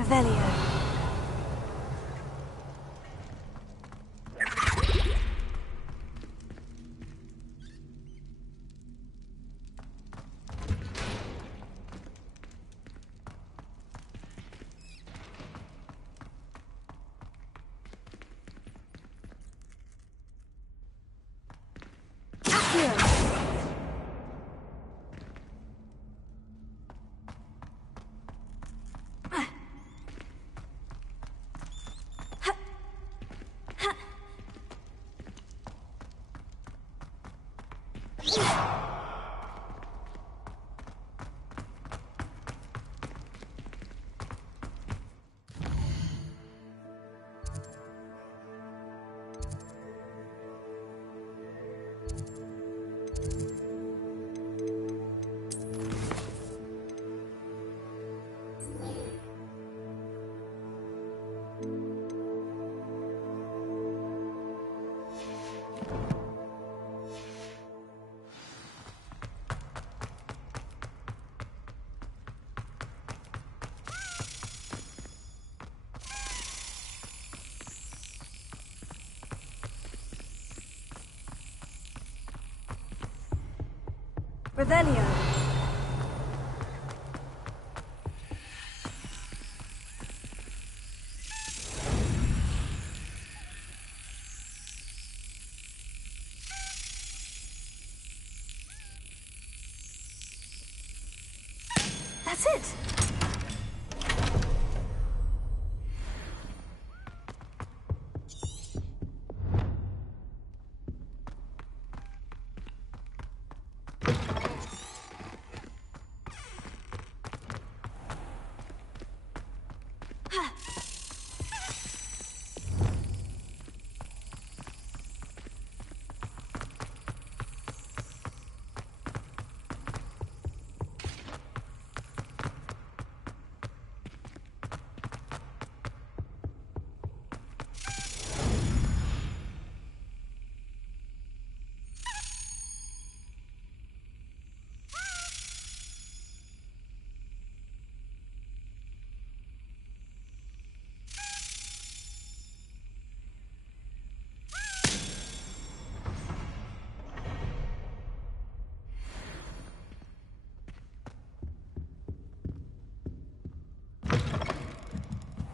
Revelio. Revelio. That's it.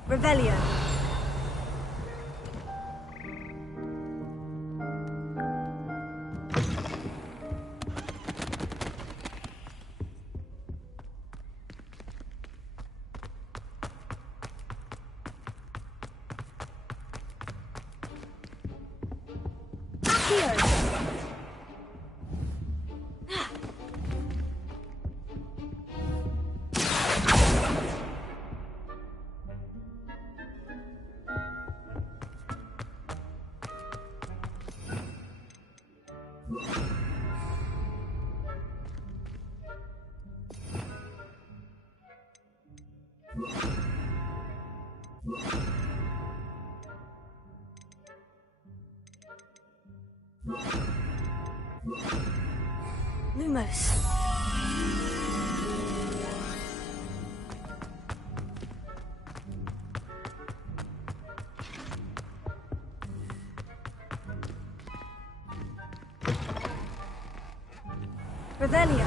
Revelio. Here. Lumos. Revelio.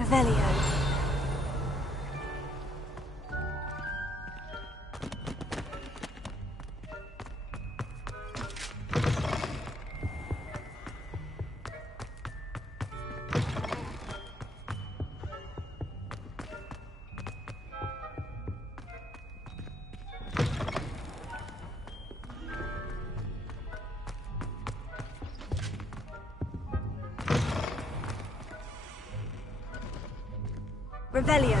Revelio. Revelio.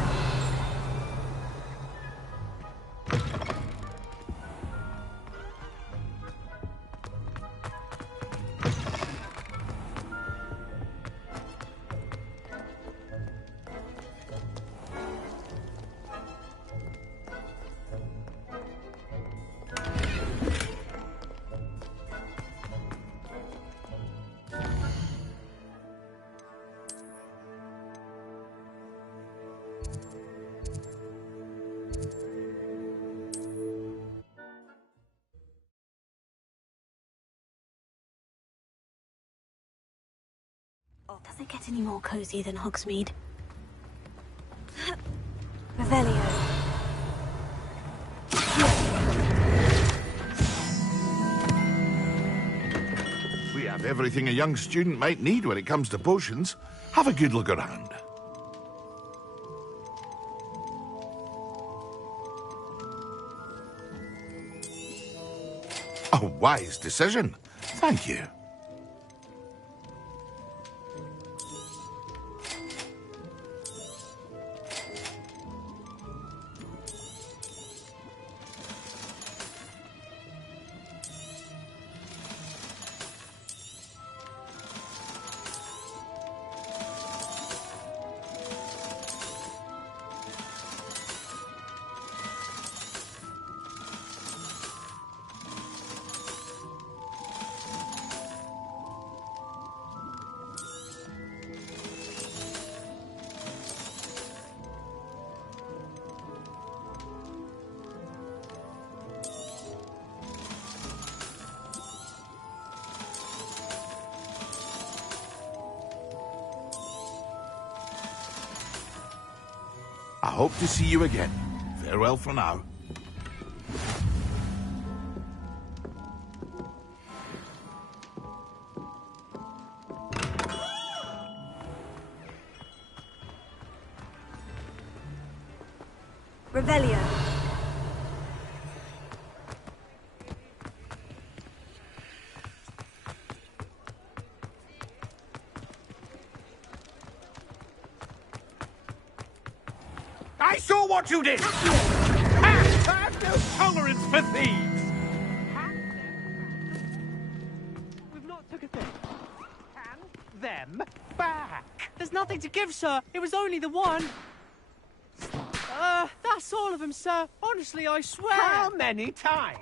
Does it get any more cozy than Hogsmeade? Revelio. We have everything a young student might need when it comes to potions. Have a good look around. A wise decision. Thank you. I hope to see you again. Farewell for now. Revelio. I saw what you did! I have no tolerance for thieves! We've not took a thing. Hand them back! There's nothing to give, sir. It was only the one. That's all of them, sir. Honestly, I swear. How many times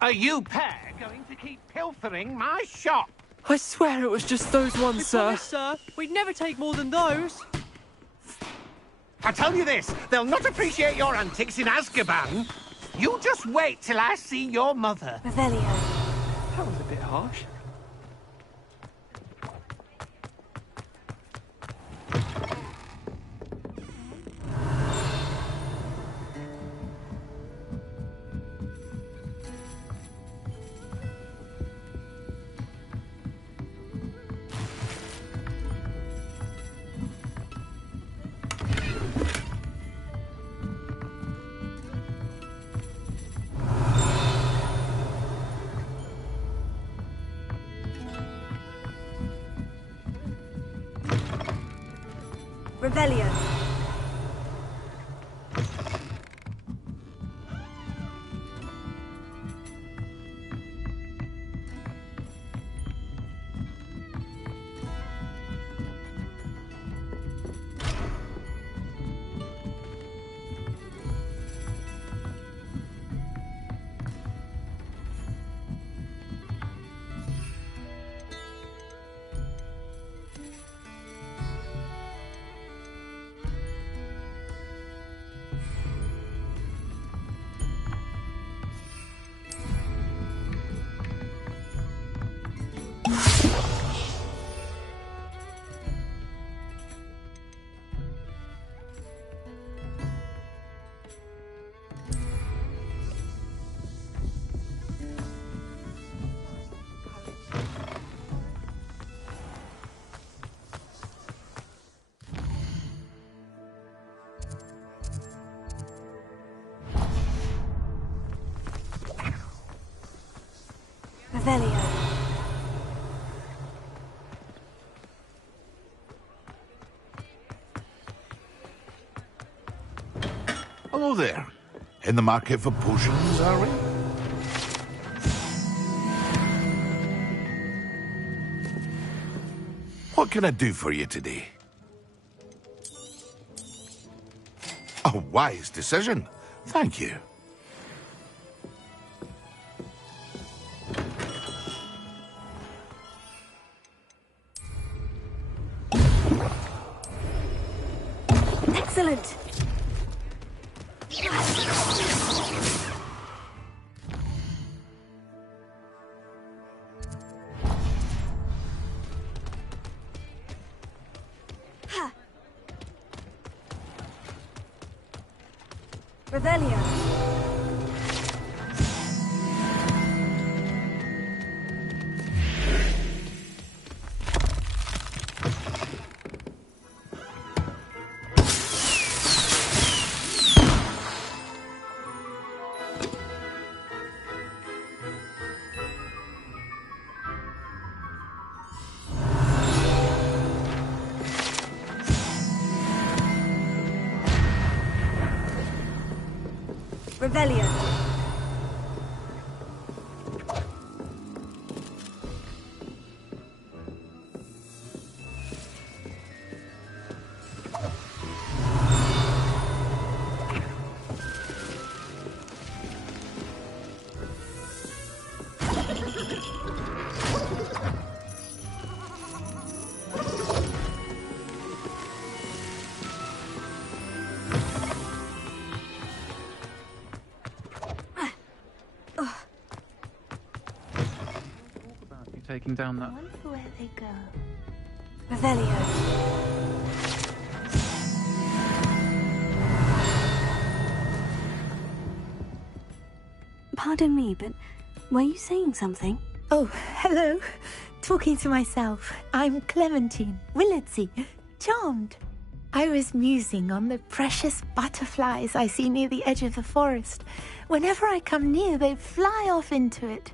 are you pair going to keep pilfering my shop? I swear it was just those ones, sir. Promise, sir. We'd never take more than those. I tell you this, they'll not appreciate your antics in Azkaban. You just wait till I see your mother. Revelio. That was a bit harsh. Revelio. Revelio. Hello there. In the market for potions, are we? What can I do for you today? A wise decision. Thank you. Excellent. Revelio. Revelio. Taking down that. I wonder where they go. Revelio. Pardon me, but were you saying something? Oh, hello. Talking to myself. I'm Clementine Willardsey. Charmed. I was musing on the precious butterflies I see near the edge of the forest. Whenever I come near, they fly off into it.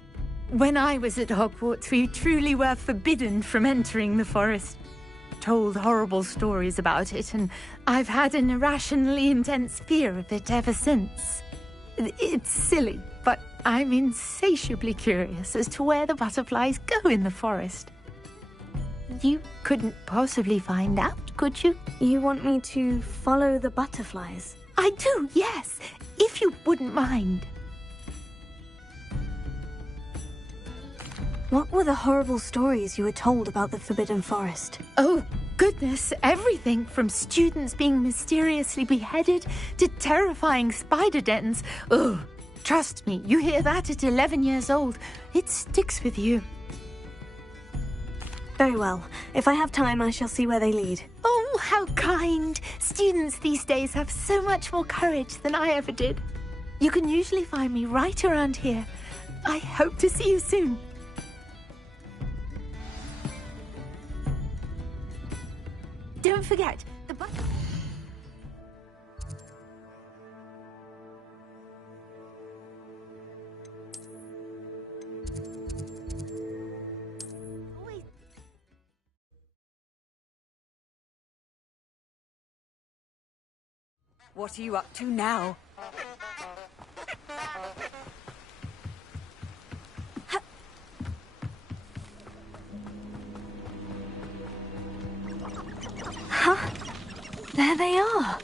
When I was at Hogwarts, we truly were forbidden from entering the forest. Told horrible stories about it, and I've had an irrationally intense fear of it ever since. It's silly, but I'm insatiably curious as to where the butterflies go in the forest. You couldn't possibly find out, could you? You want me to follow the butterflies? I do, yes, if you wouldn't mind. What were the horrible stories you were told about the Forbidden Forest? Oh, goodness, everything from students being mysteriously beheaded to terrifying spider dens. Ugh, trust me, you hear that at 11 years old, it sticks with you. Very well. If I have time, I shall see where they lead. Oh, how kind. Students these days have so much more courage than I ever did. You can usually find me right around here. I hope to see you soon. Don't forget, the button. What are you up to now? Huh? There they are.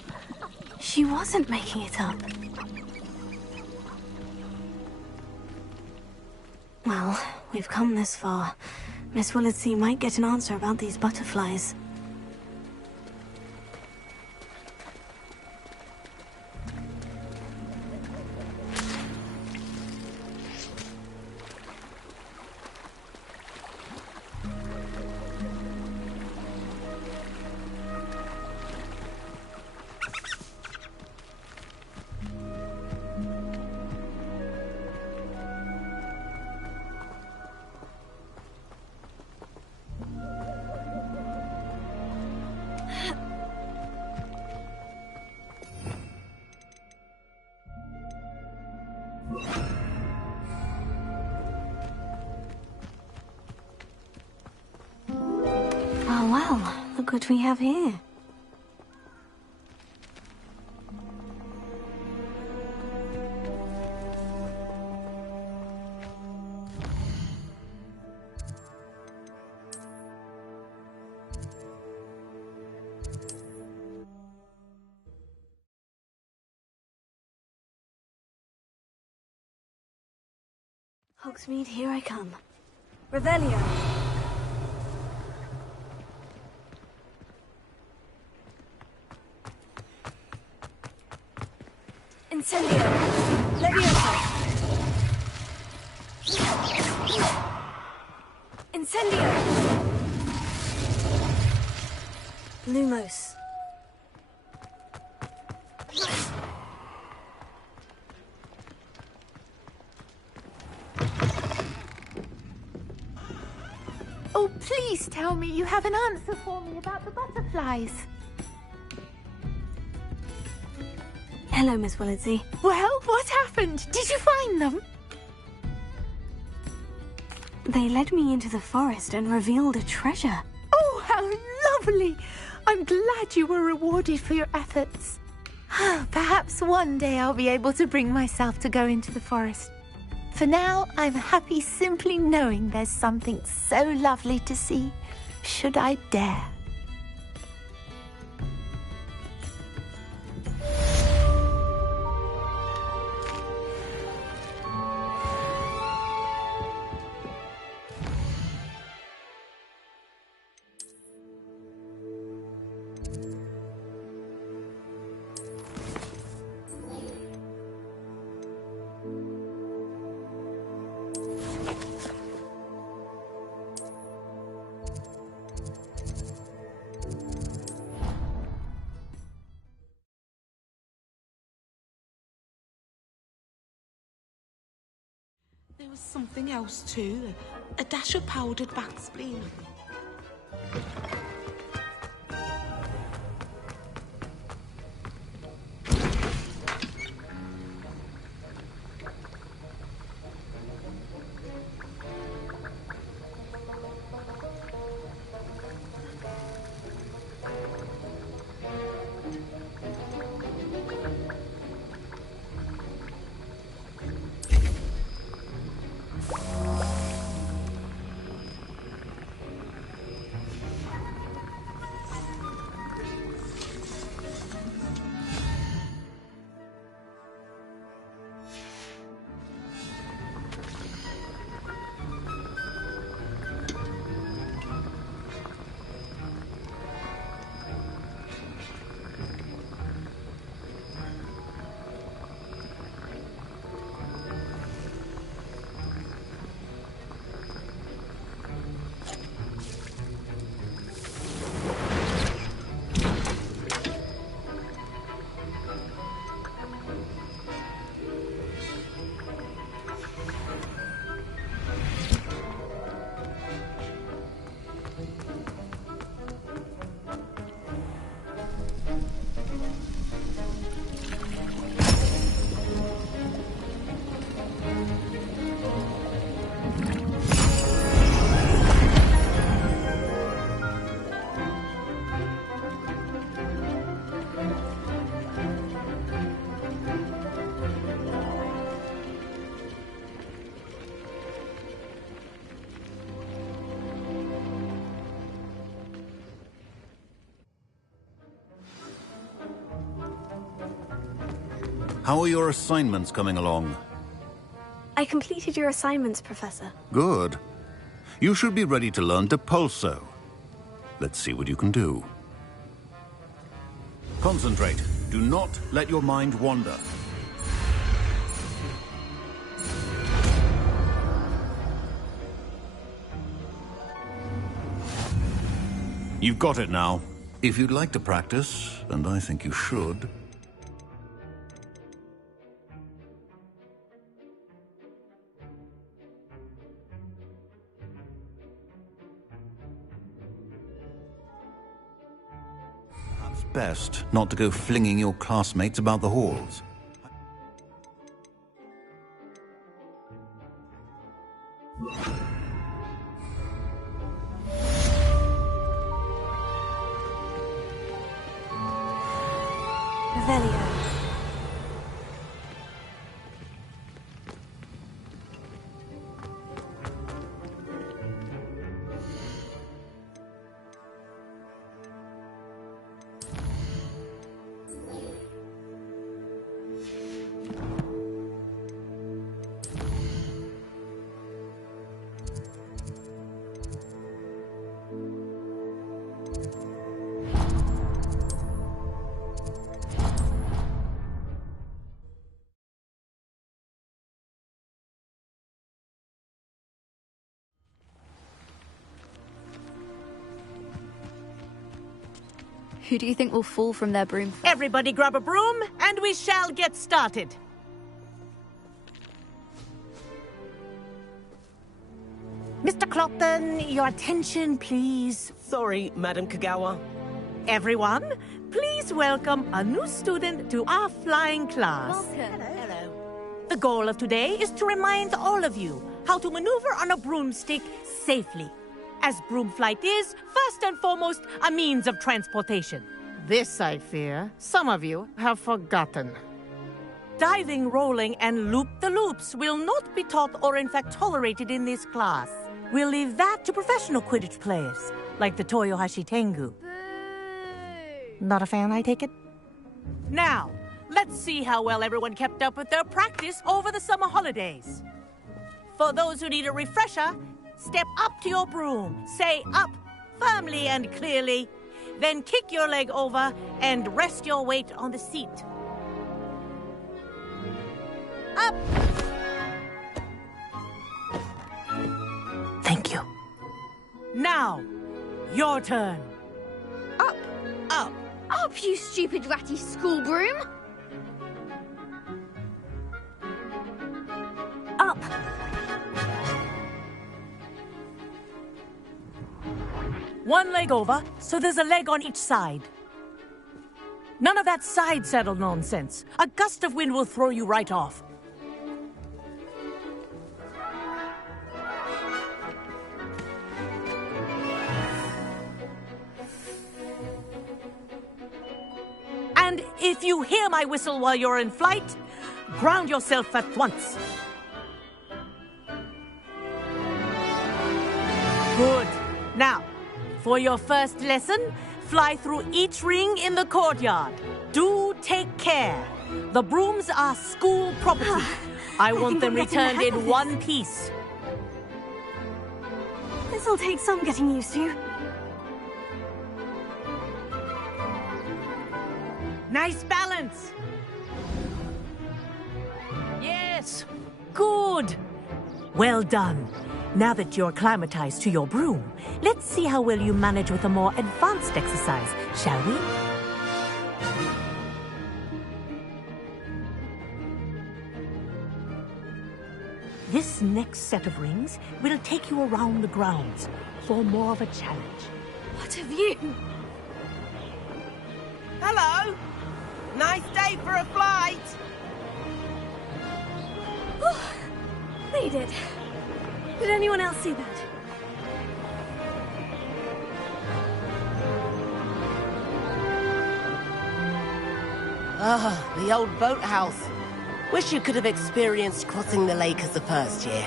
She wasn't making it up. Well, we've come this far. Miss Willardsey might get an answer about these butterflies. Oh, well, look what we have here. Hogsmeade, here I come. Revelio. Incendio. Leviosa. Incendio. Lumos. Oh, please tell me you have an answer for me about the butterflies. Hello, Miss Willitsey. Well, what happened? Did you find them? They led me into the forest and revealed a treasure. Oh, how lovely! I'm glad you were rewarded for your efforts. Perhaps one day I'll be able to bring myself to go into the forest. For now, I'm happy simply knowing there's something so lovely to see, should I dare. There was something else too, a dash of powdered back spleen. How are your assignments coming along? I completed your assignments, Professor. Good. You should be ready to learn Depulso. Let's see what you can do. Concentrate. Do not let your mind wander. You've got it now. If you'd like to practice, and I think you should... best not to go flinging your classmates about the halls. Revelio. Who do you think will fall from their broom? Everybody grab a broom, and we shall get started. Mr. Clopton, your attention, please. Sorry, Madam Kagawa. Everyone, please welcome a new student to our flying class. Welcome. Hello. The goal of today is to remind all of you how to maneuver on a broomstick safely, as broom flight is, first and foremost, a means of transportation. This, I fear, some of you have forgotten. Diving, rolling, and loop-the-loops will not be taught or in fact tolerated in this class. We'll leave that to professional Quidditch players, like the Toyohashi Tengu. Boo! Not a fan, I take it? Now, let's see how well everyone kept up with their practice over the summer holidays. For those who need a refresher, step up to your broom, say up firmly and clearly, then kick your leg over and rest your weight on the seat. Up! Thank you. Now, your turn. Up! Up! Up, you stupid ratty school broom! Up! One leg over, so there's a leg on each side. None of that side saddle nonsense. A gust of wind will throw you right off. And if you hear my whistle while you're in flight, ground yourself at once. Good. Now, for your first lesson, fly through each ring in the courtyard. Do take care. The brooms are school property. I want them returned in one piece. This'll take some getting used to. Nice balance. Yes. Good. Well done. Now that you're acclimatized to your broom, let's see how well you manage with a more advanced exercise, shall we? This next set of rings will take you around the grounds for more of a challenge. What have you? Hello. Nice day for a flight. Made it. Did anyone else see that? Ah, the old boathouse. Wish you could have experienced crossing the lake as the first year.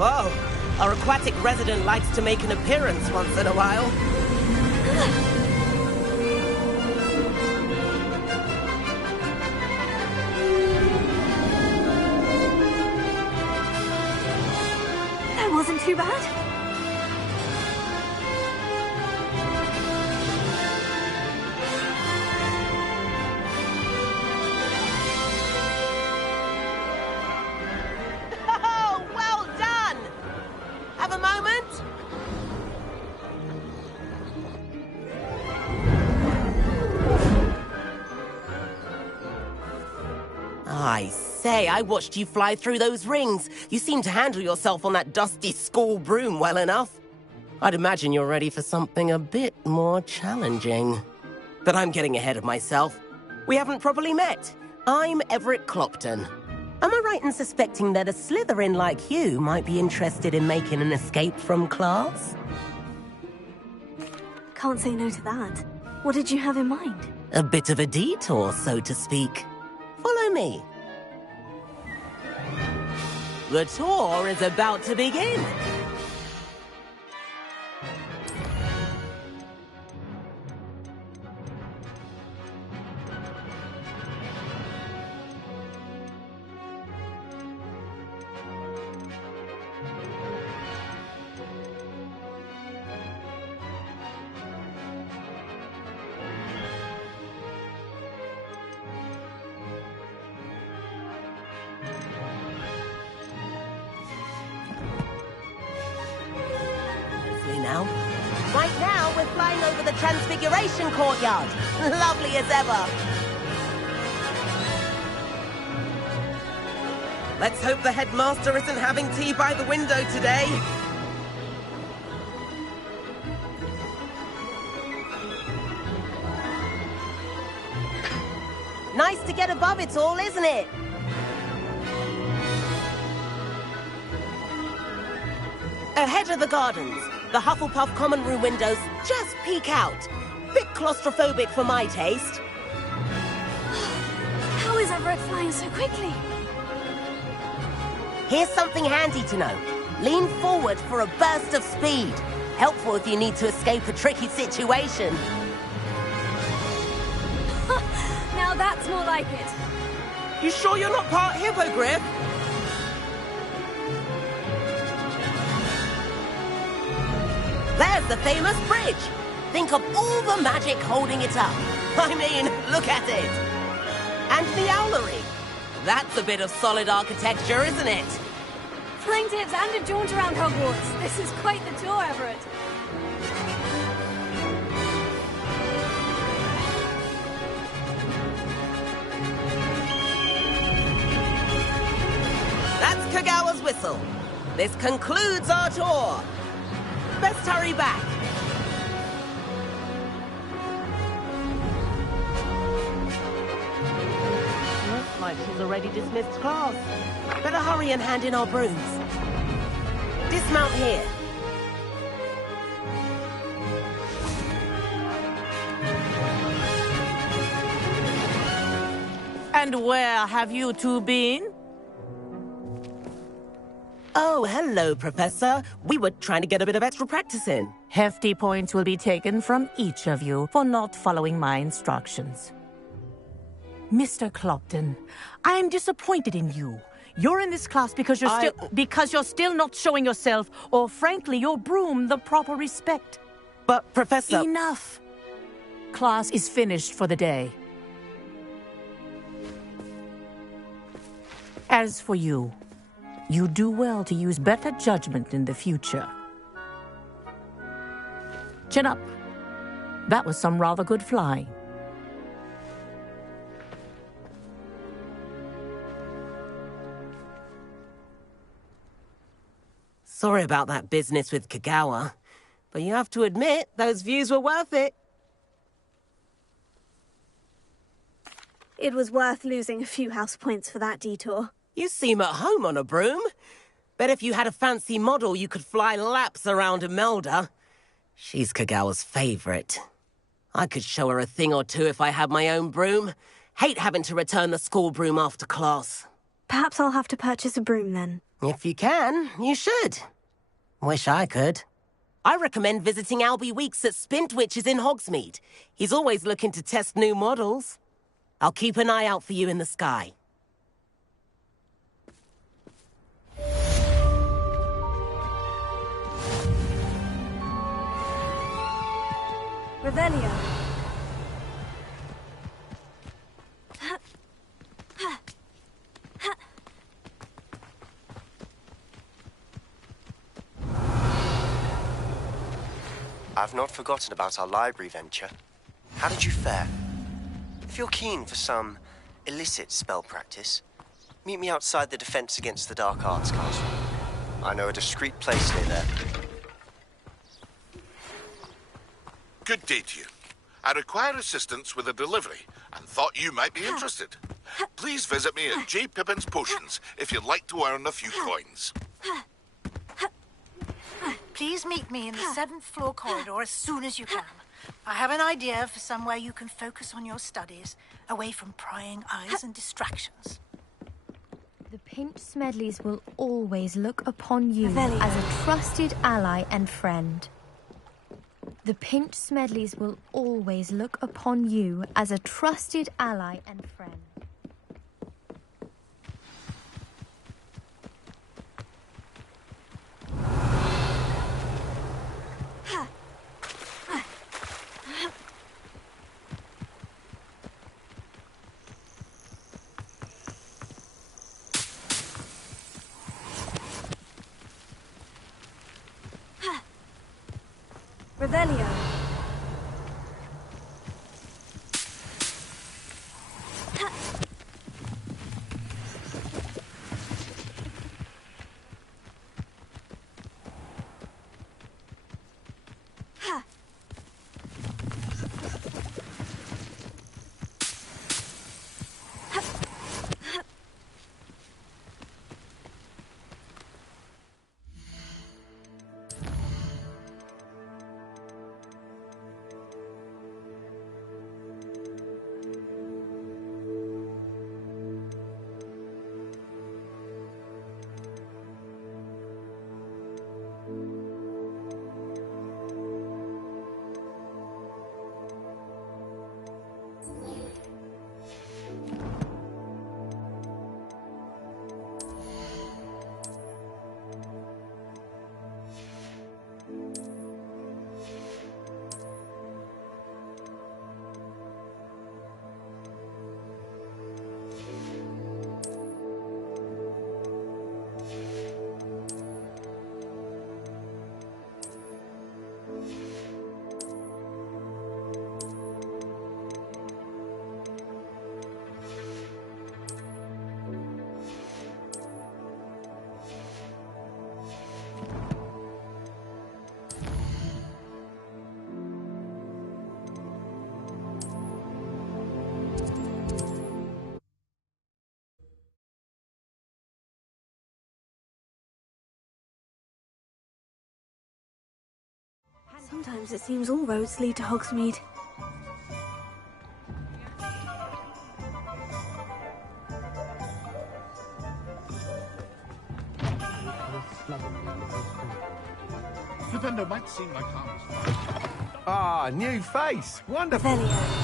Whoa, our aquatic resident likes to make an appearance once in a while. That wasn't too bad. Oh, well done! Have a moment? I say, I watched you fly through those rings. You seem to handle yourself on that dusty school broom well enough. I'd imagine you're ready for something a bit more challenging. But I'm getting ahead of myself. We haven't properly met. I'm Everett Clopton. Am I right in suspecting that a Slytherin like you might be interested in making an escape from class? Can't say no to that. What did you have in mind? A bit of a detour, so to speak. Follow me. The tour is about to begin. Right now, we're flying over the Transfiguration Courtyard. Lovely as ever. Let's hope the headmaster isn't having tea by the window today. Nice to get above it all, isn't it? Ahead of the gardens, the Hufflepuff common room windows just peek out. Bit claustrophobic for my taste. How is Everett flying so quickly? Here's something handy to know. Lean forward for a burst of speed. Helpful if you need to escape a tricky situation. Now that's more like it. You sure you're not part hippogriff? There's the famous bridge. Think of all the magic holding it up. I mean, look at it. And the owlery. That's a bit of solid architecture, isn't it? Flying tips and a jaunt around Hogwarts. This is quite the tour, Everett. That's Kagawa's whistle. This concludes our tour. Best hurry back. Looks like she's already dismissed class. Better hurry and hand in our brooms. Dismount here. And where have you two been? Oh, hello, Professor. We were trying to get a bit of extra practice in. Hefty points will be taken from each of you for not following my instructions. Mr. Clopton, I am disappointed in you. You're in this class because you're still not showing yourself, or frankly, your broom, the proper respect. But, Professor... Enough. Class is finished for the day. As for you, you do well to use better judgment in the future. Chin up. That was some rather good flying. Sorry about that business with Kagawa, but you have to admit, those views were worth it. It was worth losing a few house points for that detour. You seem at home on a broom. Bet if you had a fancy model, you could fly laps around Imelda. She's Kagawa's favorite. I could show her a thing or two if I had my own broom. Hate having to return the school broom after class. Perhaps I'll have to purchase a broom then. If you can, you should. Wish I could. I recommend visiting Albie Weeks at Spintwitches in Hogsmeade. He's always looking to test new models. I'll keep an eye out for you in the sky. Revelio. I've not forgotten about our library venture. How did you fare? If you're keen for some illicit spell practice, meet me outside the Defense Against the Dark Arts Castle. I know a discreet place near there. Good day to you. I require assistance with a delivery and thought you might be interested. Please visit me at J. Pippin's Potions if you'd like to earn a few coins. Please meet me in the 7th floor corridor as soon as you can. I have an idea for somewhere you can focus on your studies, away from prying eyes and distractions. The Pinch Smedleys will always look upon you as a trusted ally and friend. The Pinch Smedleys will always look upon you as a trusted ally and friend. Revelio. Sometimes it seems all roads lead to Hogsmeade. Flippendo might seem like harmless. Ah, new face. Wonderful. Revelio.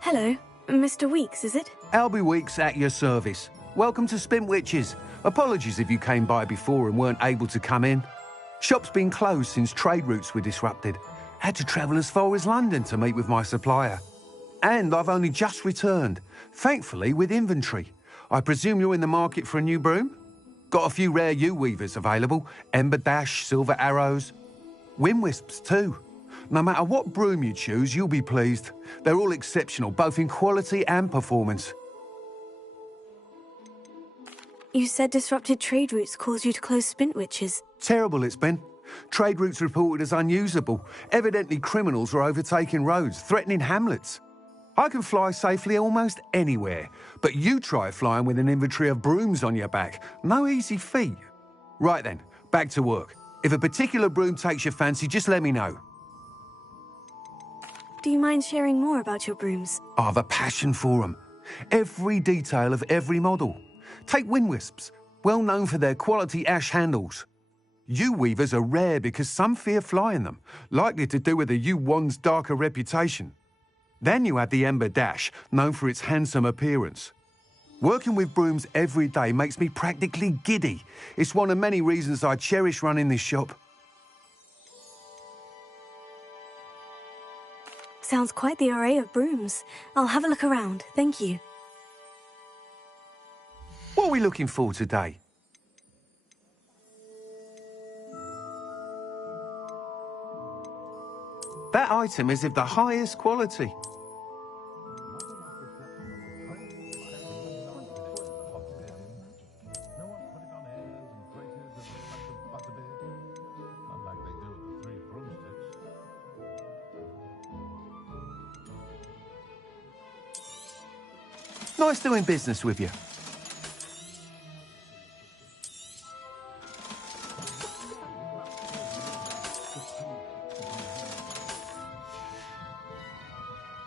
Hello. Mr. Weeks, is it? Albie Weeks at your service. Welcome to Spintwitches. Apologies if you came by before and weren't able to come in. Shop's been closed since trade routes were disrupted. Had to travel as far as London to meet with my supplier. And I've only just returned, thankfully with inventory. I presume you're in the market for a new broom? Got a few rare yew-weavers available. Ember Dash, Silver Arrows. Wind Wisps too. No matter what broom you choose, you'll be pleased. They're all exceptional, both in quality and performance. You said disrupted trade routes caused you to close Spintwitches. Terrible it's been. Trade routes reported as unusable. Evidently criminals are overtaking roads, threatening hamlets. I can fly safely almost anywhere, but you try flying with an inventory of brooms on your back. No easy feat. Right then, back to work. If a particular broom takes your fancy, just let me know. Do you mind sharing more about your brooms? I have a passion for them. Every detail of every model. Take Wind Wisps, well known for their quality ash handles. Yew-weavers are rare because some fear flying them, likely to do with the yew wand's darker reputation. Then you add the Ember Dash, known for its handsome appearance. Working with brooms every day makes me practically giddy. It's one of many reasons I cherish running this shop. Sounds quite the array of brooms. I'll have a look around, thank you. What are we looking for today? That item is of the highest quality. Nice doing business with you.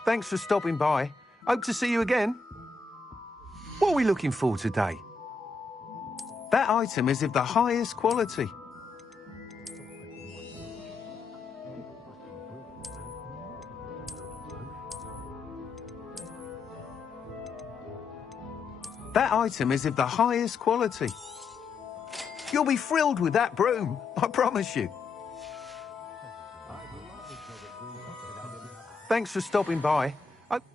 Thanks for stopping by. Hope to see you again. What are we looking for today? That item is of the highest quality. That item is of the highest quality. You'll be thrilled with that broom, I promise you. Thanks for stopping by.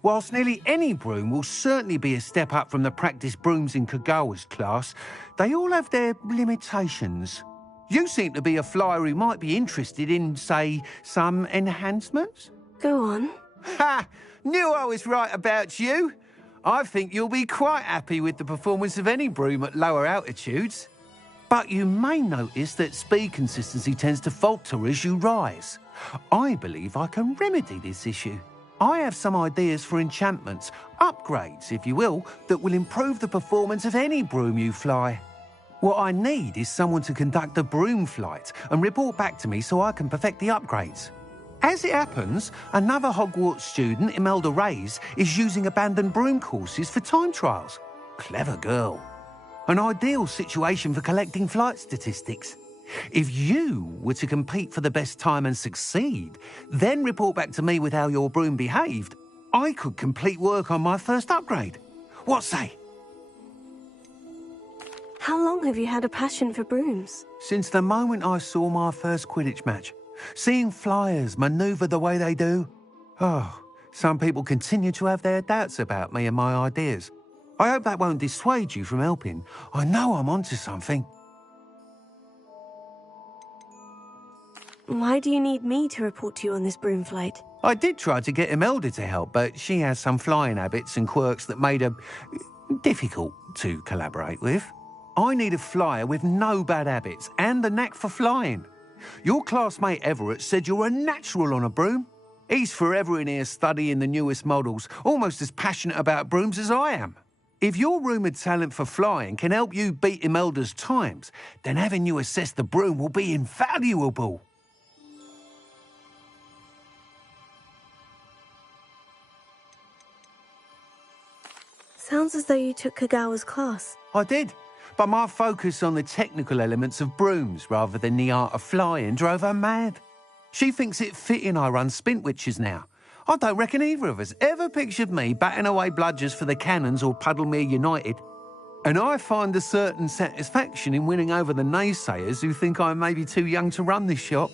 Whilst nearly any broom will certainly be a step up from the practice brooms in Kagawa's class, they all have their limitations. You seem to be a flyer who might be interested in, say, some enhancements? Go on. Ha! Knew I was right about you. I think you'll be quite happy with the performance of any broom at lower altitudes. But you may notice that speed consistency tends to falter as you rise. I believe I can remedy this issue. I have some ideas for enchantments, upgrades, if you will, that will improve the performance of any broom you fly. What I need is someone to conduct a broom flight and report back to me so I can perfect the upgrades. As it happens, another Hogwarts student, Imelda Reyes, is using abandoned broom courses for time trials. Clever girl. An ideal situation for collecting flight statistics. If you were to compete for the best time and succeed, then report back to me with how your broom behaved, I could complete work on my first upgrade. What say? How long have you had a passion for brooms? Since the moment I saw my first Quidditch match. Seeing flyers manoeuvre the way they do. Oh, some people continue to have their doubts about me and my ideas. I hope that won't dissuade you from helping. I know I'm onto something. Why do you need me to report to you on this broom flight? I did try to get Imelda to help, but she has some flying habits and quirks that made her difficult to collaborate with. I need a flyer with no bad habits and the knack for flying. Your classmate Everett said you're a natural on a broom. He's forever in here studying the newest models, almost as passionate about brooms as I am. If your rumoured talent for flying can help you beat Imelda's times, then having you assess the broom will be invaluable. Sounds as though you took Kagawa's class. I did, but my focus on the technical elements of brooms rather than the art of flying drove her mad. She thinks it fitting I run Spintwitches now. I don't reckon either of us ever pictured me batting away bludgers for the Cannons or Puddlemere United. And I find a certain satisfaction in winning over the naysayers who think I may be too young to run this shop.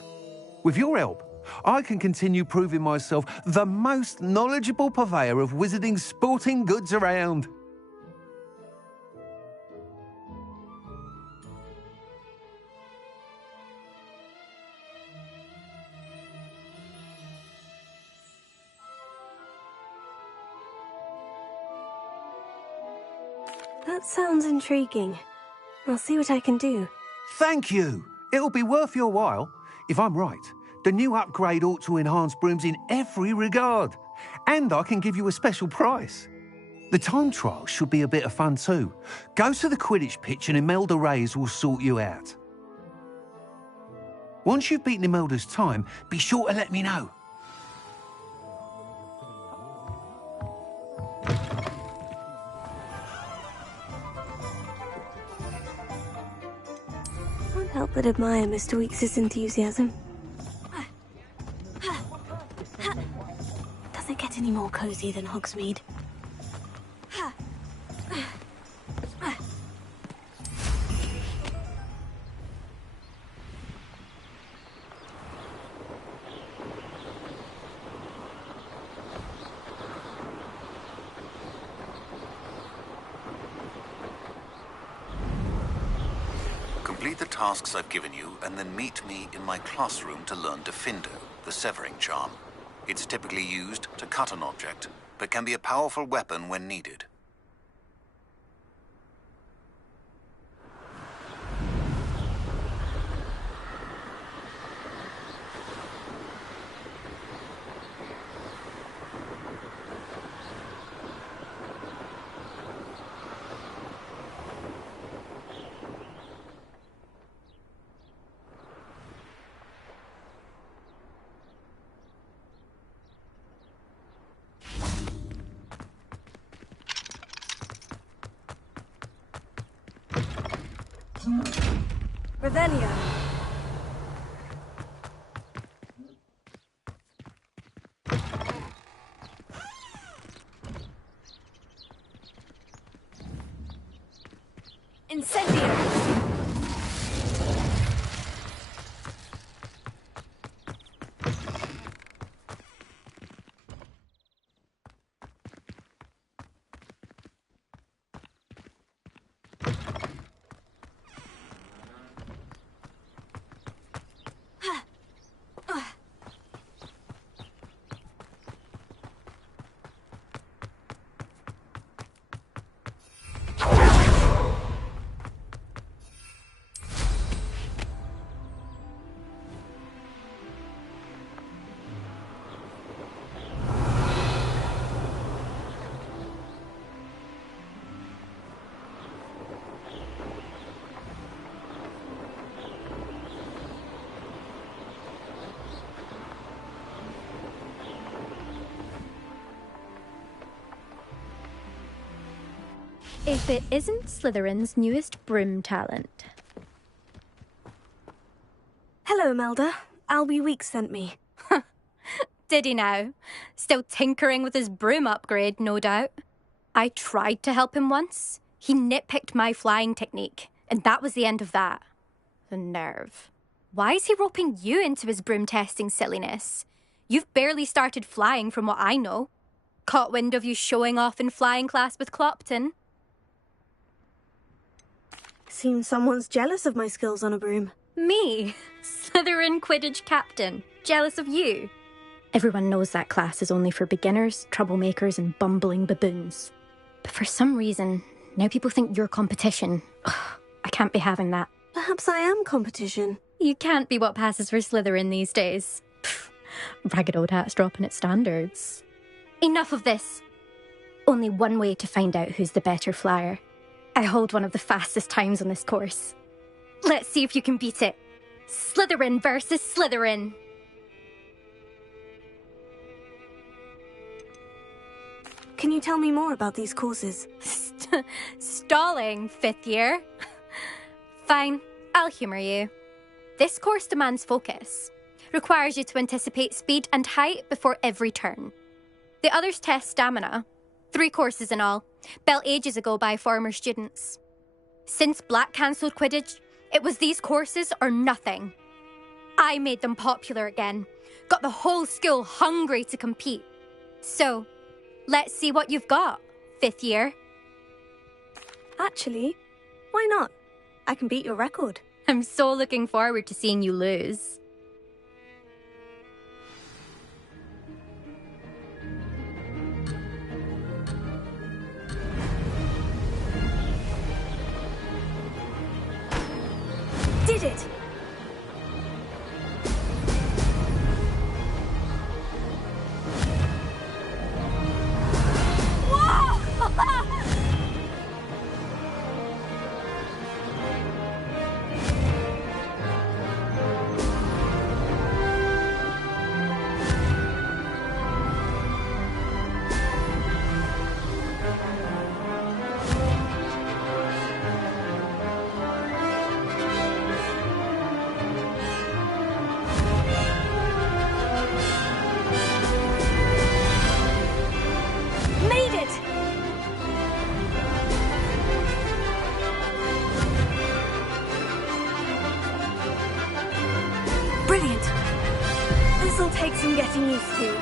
With your help, I can continue proving myself the most knowledgeable purveyor of wizarding sporting goods around. That sounds intriguing. I'll see what I can do. Thank you. It'll be worth your while. If I'm right, the new upgrade ought to enhance brooms in every regard. And I can give you a special price. The time trial should be a bit of fun too. Go to the Quidditch pitch and Imelda Reyes will sort you out. Once you've beaten Imelda's time, be sure to let me know. Can't help but admire Mr. Weekes' enthusiasm. Does it get any more cozy than Hogsmeade? Complete the tasks I've given you, and then meet me in my classroom to learn Diffindo, the severing charm. It's typically used to cut an object, but can be a powerful weapon when needed. Revelio. Incendio. If it isn't Slytherin's newest broom talent. Hello, Melda. Albie Weeks sent me. Did he now? Still tinkering with his broom upgrade, no doubt. I tried to help him once. He nitpicked my flying technique, and that was the end of that. The nerve. Why is he roping you into his broom testing silliness? You've barely started flying from what I know. Caught wind of you showing off in flying class with Clopton. Seems someone's jealous of my skills on a broom. Me? Slytherin Quidditch captain. Jealous of you? Everyone knows that class is only for beginners, troublemakers, and bumbling baboons. But for some reason, now people think you're competition. Ugh, I can't be having that. Perhaps I am competition. You can't be what passes for Slytherin these days. Pfft, ragged old hat's dropping its standards. Enough of this. Only one way to find out who's the better flyer. I hold one of the fastest times on this course. Let's see if you can beat it. Slytherin versus Slytherin. Can you tell me more about these courses? Stalling, 5th year. Fine, I'll humour you. This course demands focus. Requires you to anticipate speed and height before every turn. The others test stamina. 3 courses in all, built ages ago by former students. Since Black cancelled Quidditch, it was these courses or nothing. I made them popular again. Got the whole school hungry to compete. So, let's see what you've got, 5th year. Actually, why not? I can beat your record. I'm so looking forward to seeing you lose. Did it! Brilliant. This'll take some getting used to.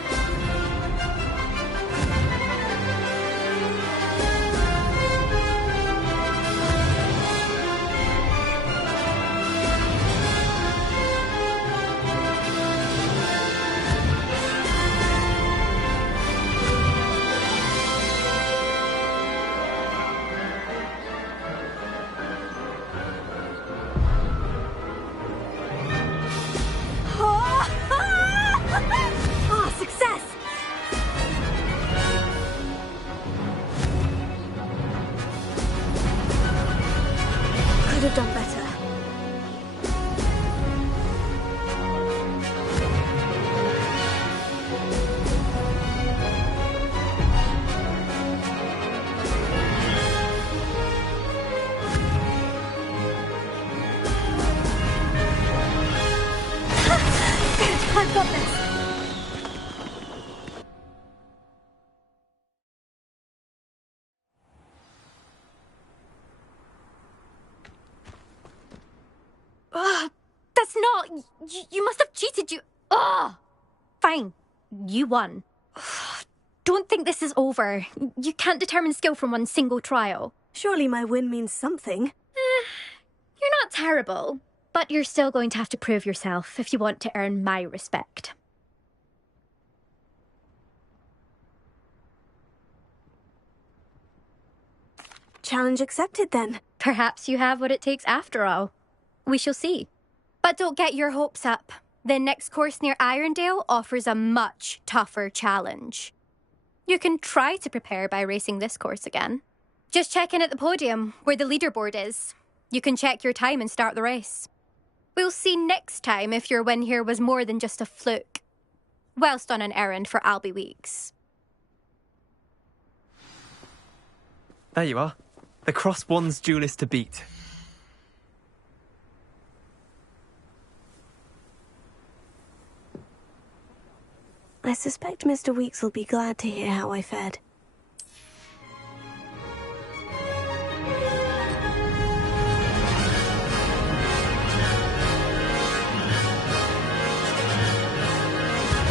Could have done better. I've got this. That's not... You must have cheated, you... Ugh! Fine. You won. Don't think this is over. You can't determine skill from one single trial. Surely my win means something. You're not terrible, but you're still going to have to prove yourself if you want to earn my respect. Challenge accepted, then. Perhaps you have what it takes after all. We shall see. But don't get your hopes up. The next course near Irondale offers a much tougher challenge. You can try to prepare by racing this course again. Just check in at the podium, where the leaderboard is. You can check your time and start the race. We'll see next time if your win here was more than just a fluke. Whilst on an errand for Albie Weeks. There you are. The cross-wands duelist to beat. I suspect Mr. Weeks will be glad to hear how I fared.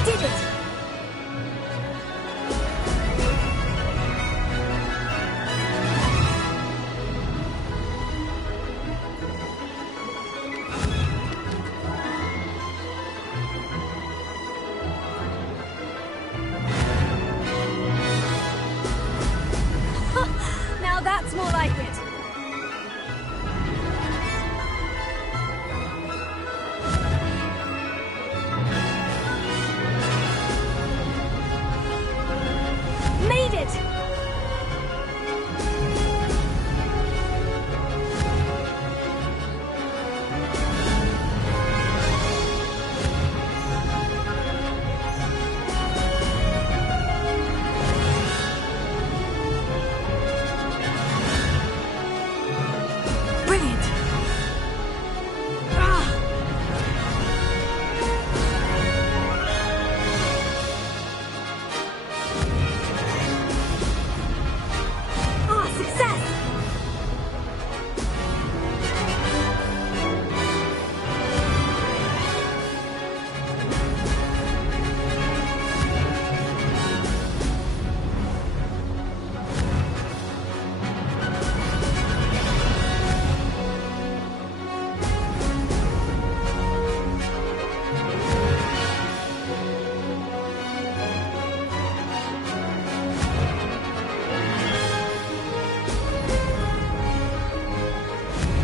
Did it! Now that's more like it. Made it! Brilliant! Ah! Ah, success!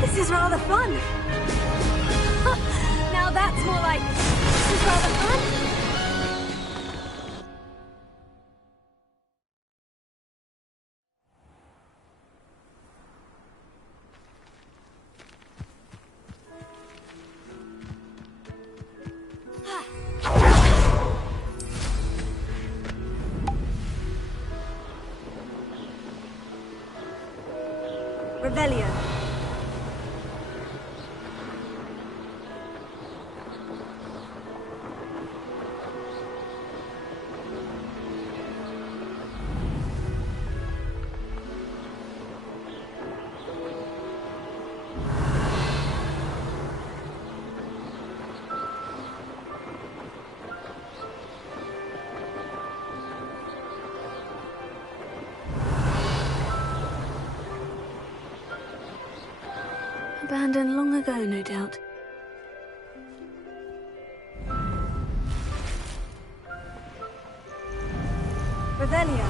This is rather fun. Now that's more like it. This is rather fun. Revelio. Abandoned long ago, no doubt. Revelio.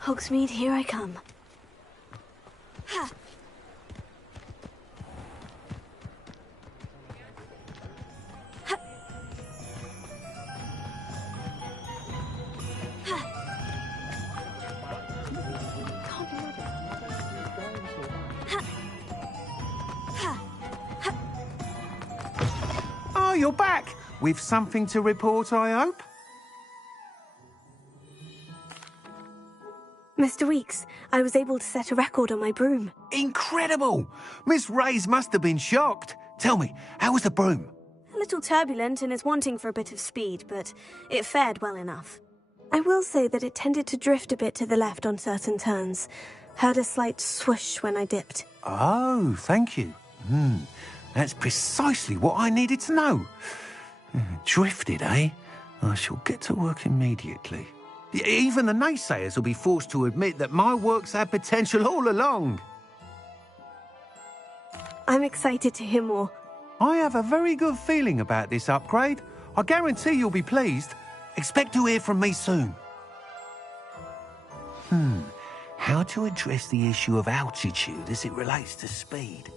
Hogsmeade, here I come. Oh, you're back! With something to report, I hope? Mr. Weeks, I was able to set a record on my broom. Incredible! Miss Reyes must have been shocked. Tell me, how was the broom? A little turbulent and is wanting for a bit of speed, but it fared well enough. I will say that it tended to drift a bit to the left on certain turns. Heard a slight swoosh when I dipped. Oh, thank you. That's precisely what I needed to know. Drifted, eh? I shall get to work immediately. Even the naysayers will be forced to admit that my work's had potential all along. I'm excited to hear more. I have a very good feeling about this upgrade. I guarantee you'll be pleased. Expect to hear from me soon. How to address the issue of altitude as it relates to speed?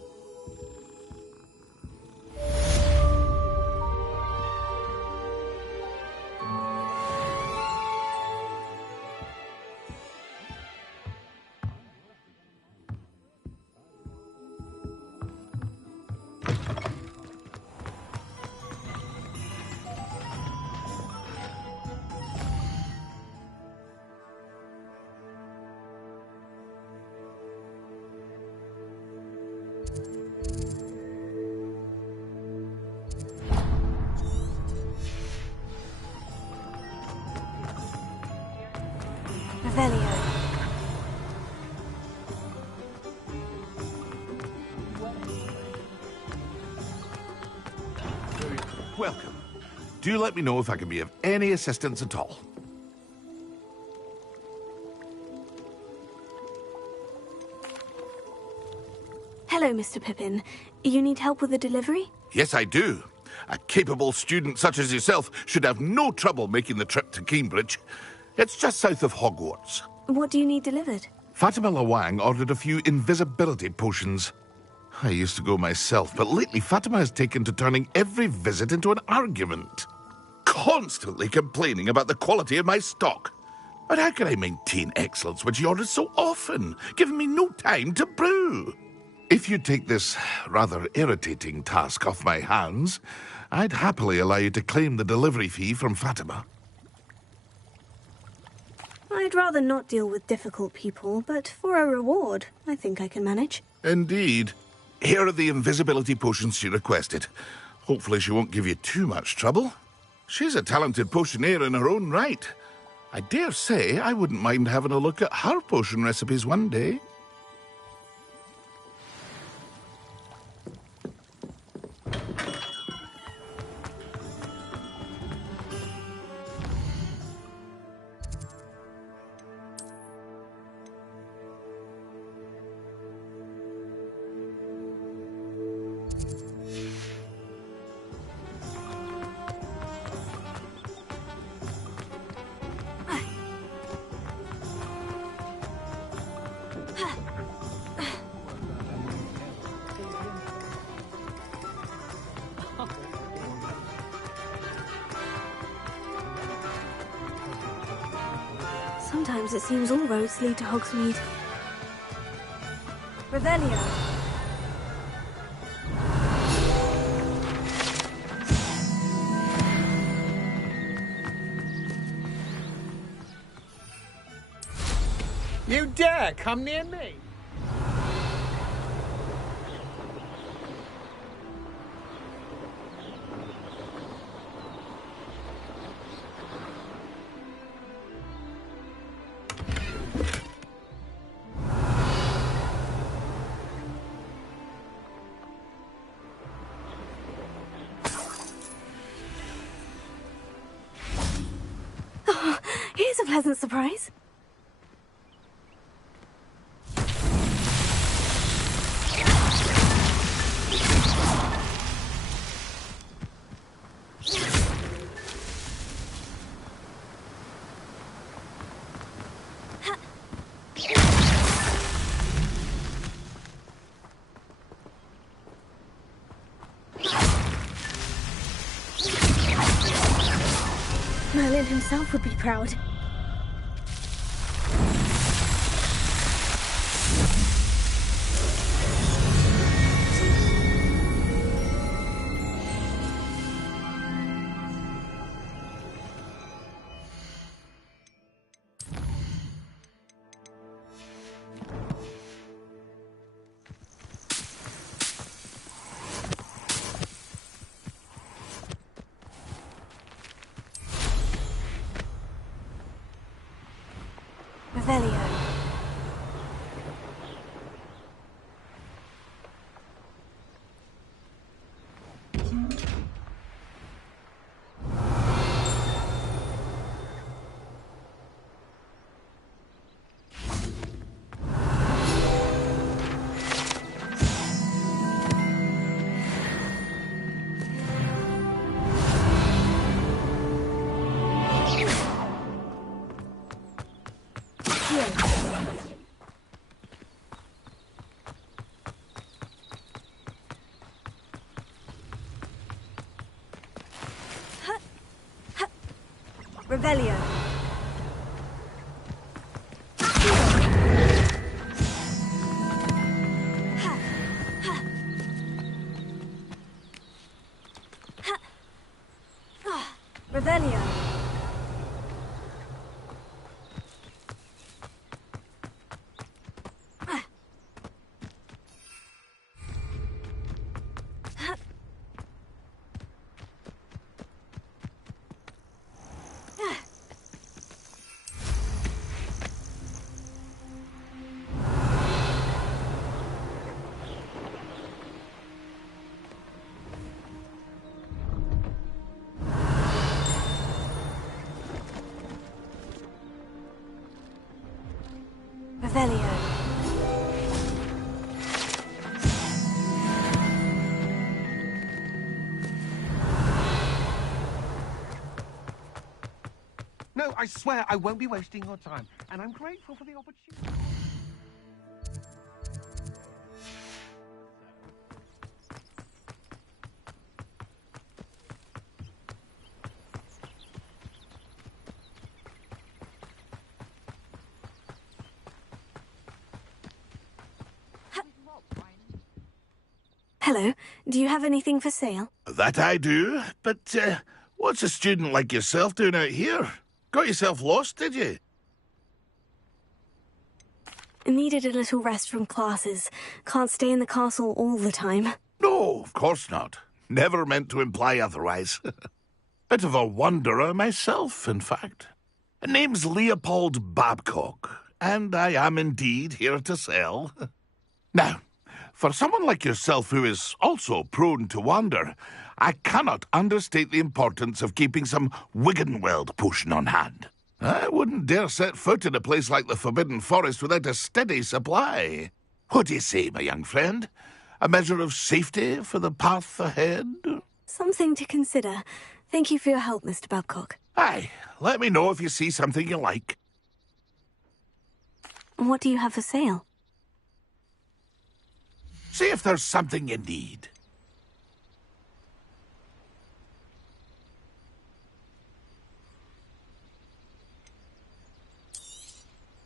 Revelio. Welcome. Do let me know if I can be of any assistance at all. Hello, Mr. Pippin. You need help with a delivery? Yes, I do. A capable student such as yourself should have no trouble making the trip to Cambridge. It's just south of Hogwarts. What do you need delivered? Fatima Lawang ordered a few invisibility potions. I used to go myself, but lately Fatima has taken to turning every visit into an argument. Constantly complaining about the quality of my stock. But how can I maintain excellence when she orders so often, giving me no time to brew? If you take this rather irritating task off my hands, I'd happily allow you to claim the delivery fee from Fatima. I'd rather not deal with difficult people, but for a reward, I think I can manage. Indeed. Here are the invisibility potions she requested. Hopefully she won't give you too much trouble. She's a talented potioneer in her own right. I dare say I wouldn't mind having a look at her potion recipes one day. Sometimes it seems all roads lead to Hogsmeade. Revelio. You dare come near me? Here's a pleasant surprise. Merlin himself would be proud. Revelio. Revelio. Revelio. Revelio. No, I swear I won't be wasting your time, and I'm grateful for the opportunity. Hello, do you have anything for sale? That I do, but what's a student like yourself doing out here? Got yourself lost, did you? Needed a little rest from classes. Can't stay in the castle all the time. No, of course not. Never meant to imply otherwise. Bit of a wanderer myself, in fact. Name's Leopold Babcock, and I am indeed here to sell. Now, for someone like yourself who is also prone to wander, I cannot understate the importance of keeping some Wiggenweld potion on hand. I wouldn't dare set foot in a place like the Forbidden Forest without a steady supply. What do you say, my young friend? A measure of safety for the path ahead? Something to consider. Thank you for your help, Mr. Babcock. Aye, let me know if you see something you like. What do you have for sale? See if there's something you need.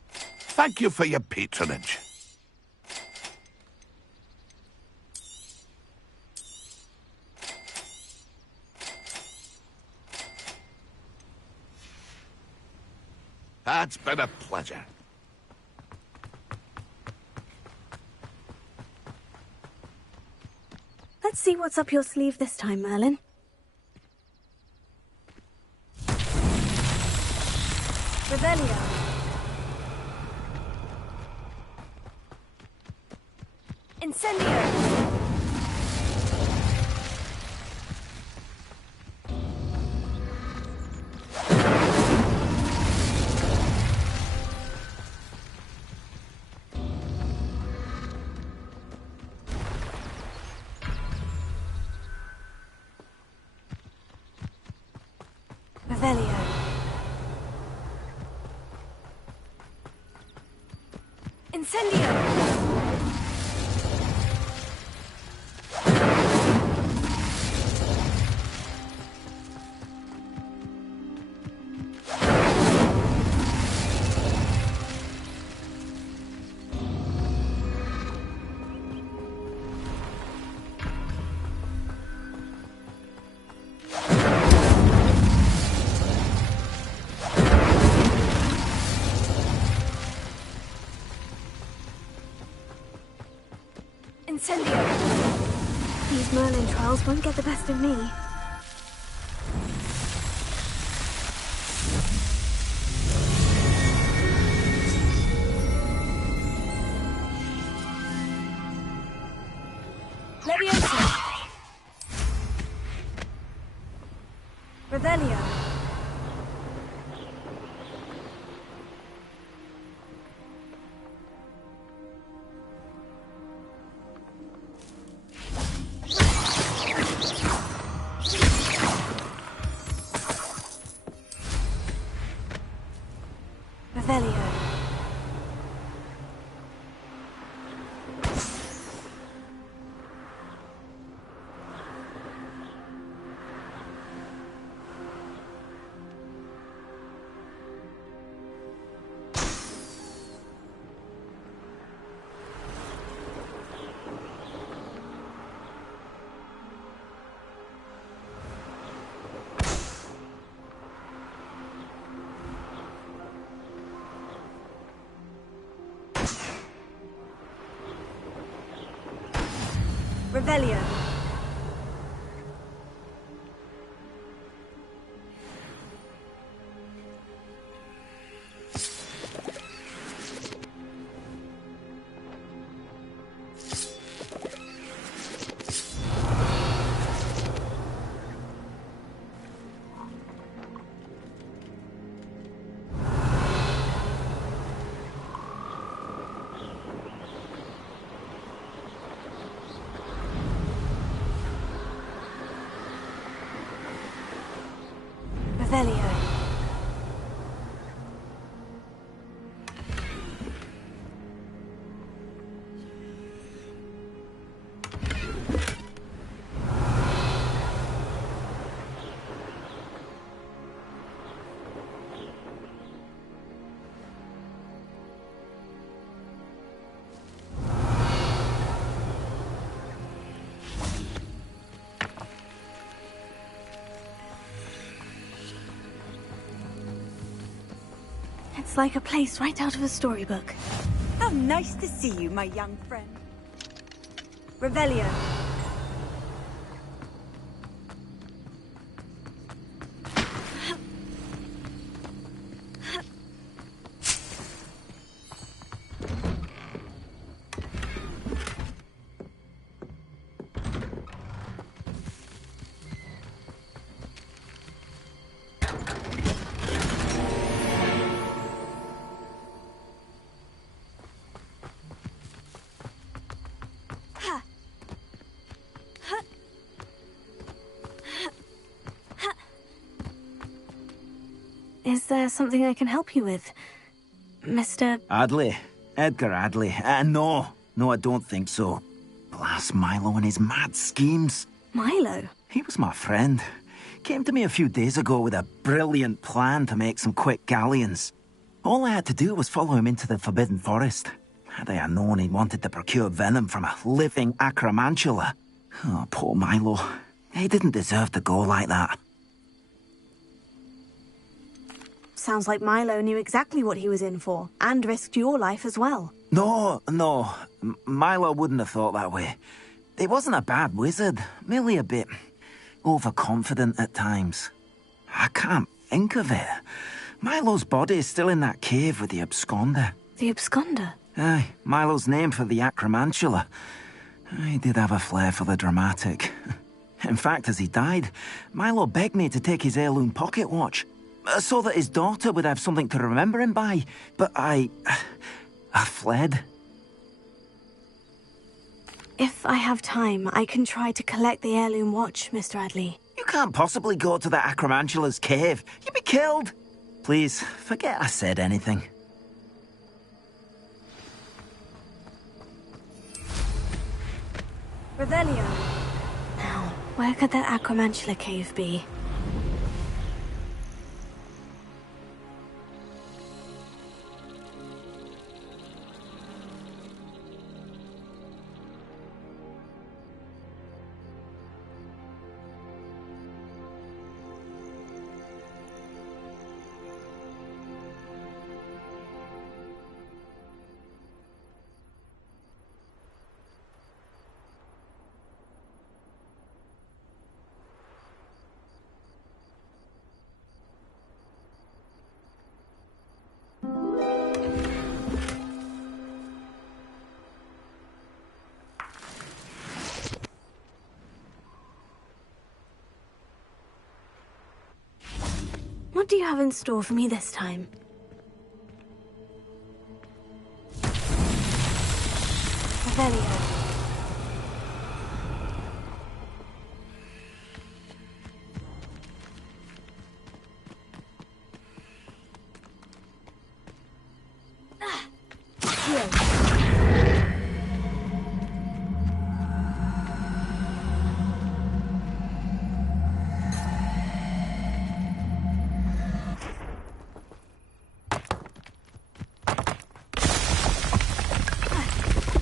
Thank you for your patronage. That's been a pleasure. Let's see what's up your sleeve this time, Merlin. Revelio. Incendio. Revelio. Incendio. Incendio. These Merlin trials won't get the best of me. Leviosa. Revelio. Revelio. Revelio. Revelio. It's like a place right out of a storybook. How nice to see you, my young friend. Revelio. Is there something I can help you with, Mr. Adley? Edgar Adley? No, I don't think so. Blast Milo and his mad schemes. Milo? He was my friend. Came to me a few days ago with a brilliant plan to make some quick galleons. All I had to do was follow him into the Forbidden Forest. Had I known he wanted to procure venom from a living acromantula. Oh, poor Milo. He didn't deserve to go like that. Sounds like Milo knew exactly what he was in for, and risked your life as well. No. Milo wouldn't have thought that way. He wasn't a bad wizard, merely a bit overconfident at times. I can't think of it. Milo's body is still in that cave with the absconder. The absconder? Aye, Milo's name for the acromantula. He did have a flair for the dramatic. In fact, as he died, Milo begged me to take his heirloom pocket watch, so that his daughter would have something to remember him by. But I fled. If I have time, I can try to collect the heirloom watch, Mr. Adley. You can't possibly go to the acromantula's cave. You'd be killed. Please, forget I said anything. Revelio. Now, where could that acromantula cave be? What do you have in store for me this time? Revelio.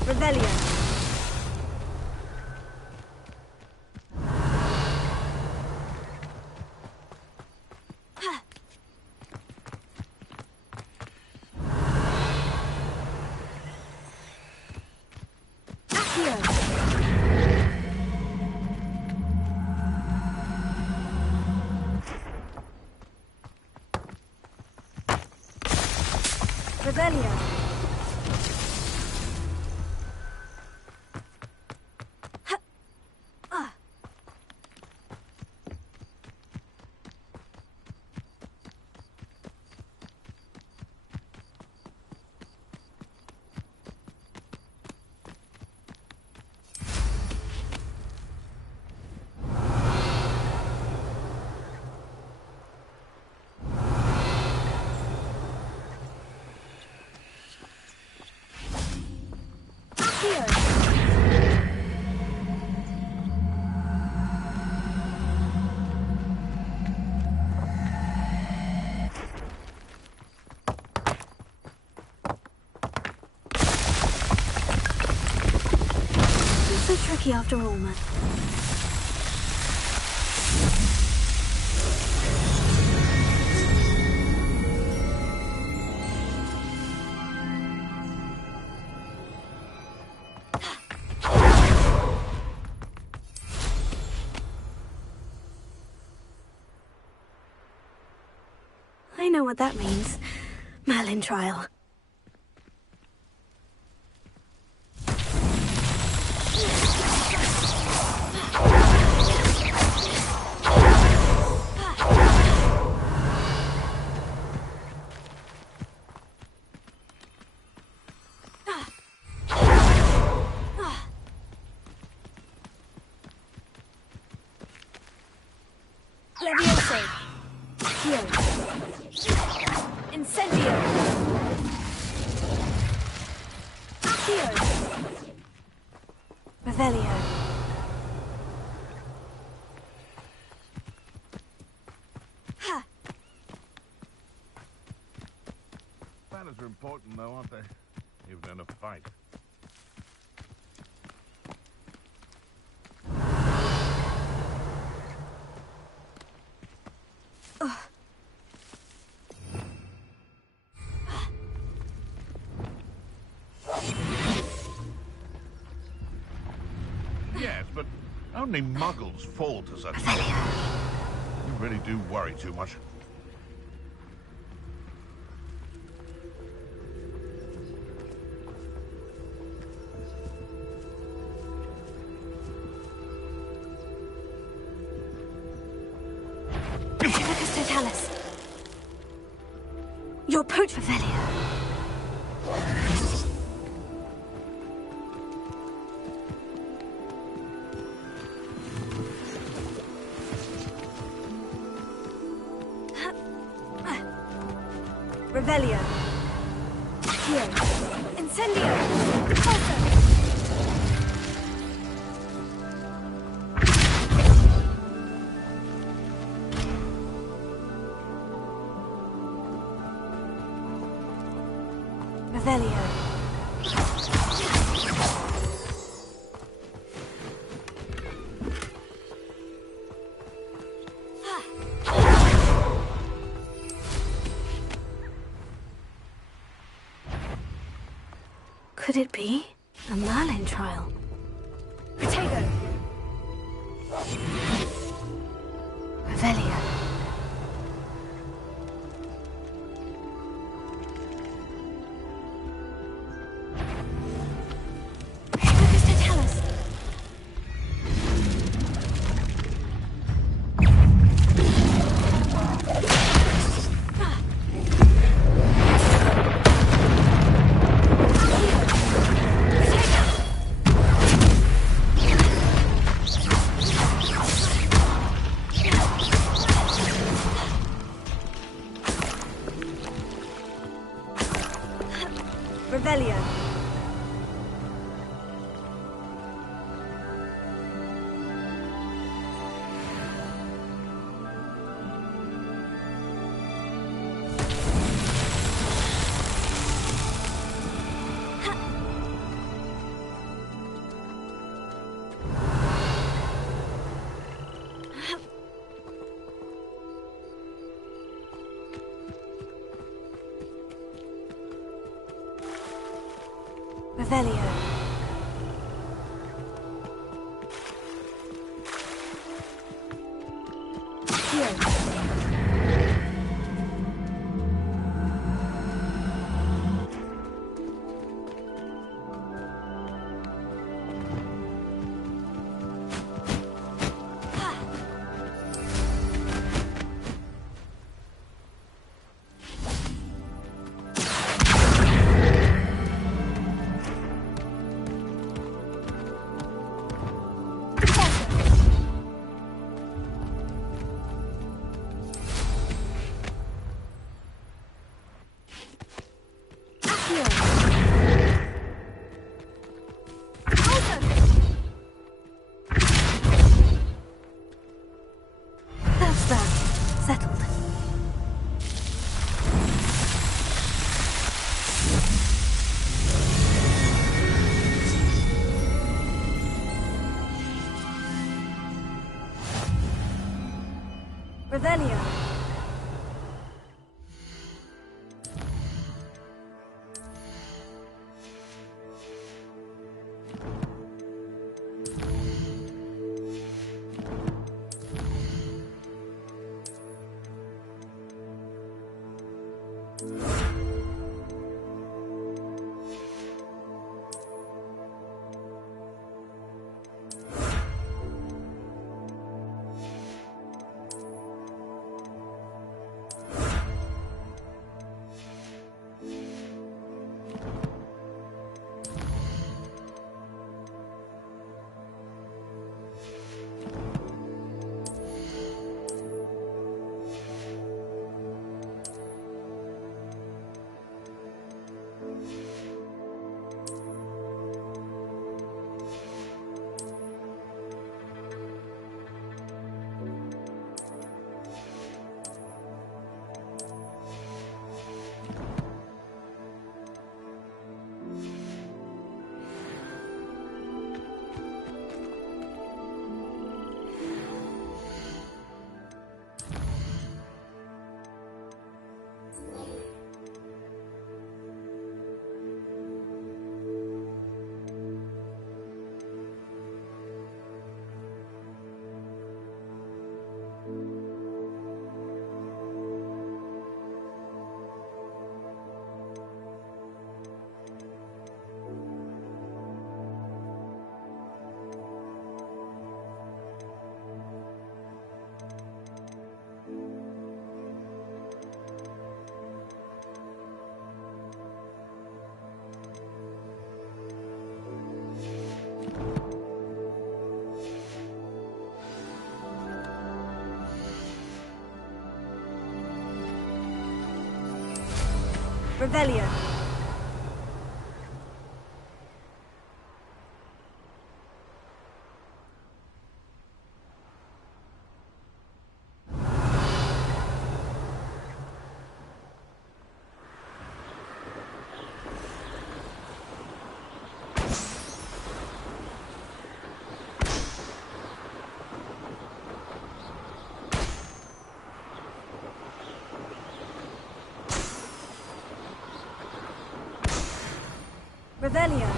Revelio. Revelio. So tricky after all, man. I know what that means. Merlin trial. Levioso. Heal. Incendio. Heal. Revelio. Manners are important, though, aren't they? Even in a fight. Yes, but only muggles fall to such things. You really do worry too much. Totalis. Your approach, Revelio. Revelio. Here. Incendio. Pulsar. Revelio. Could it be a Merlin trial? Potato. Revelio. Revelio. Revelio. Here. Revelio. Revelio. Revelio.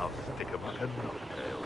I'll stick 'em like a knocktail.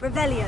Revelio.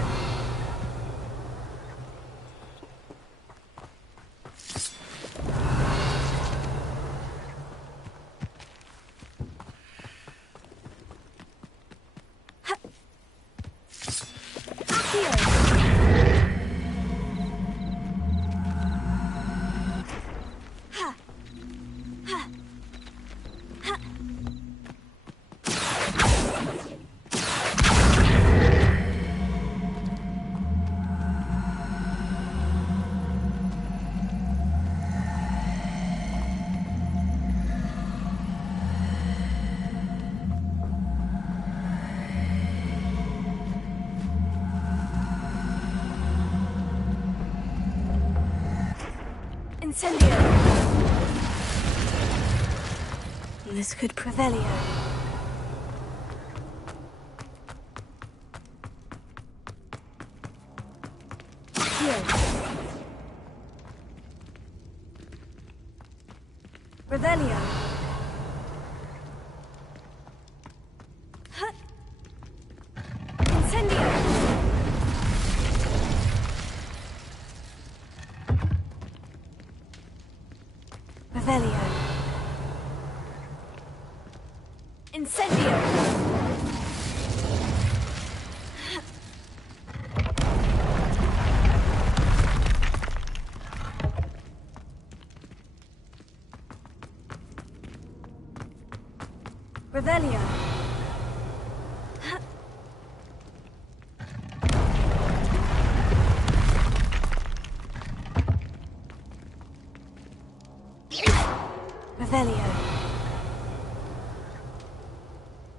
Incendio. This could Prevelio. Revelio. Revelio. Incendio. Revelio. Revelio.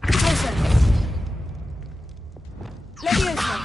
Closer. Levioso.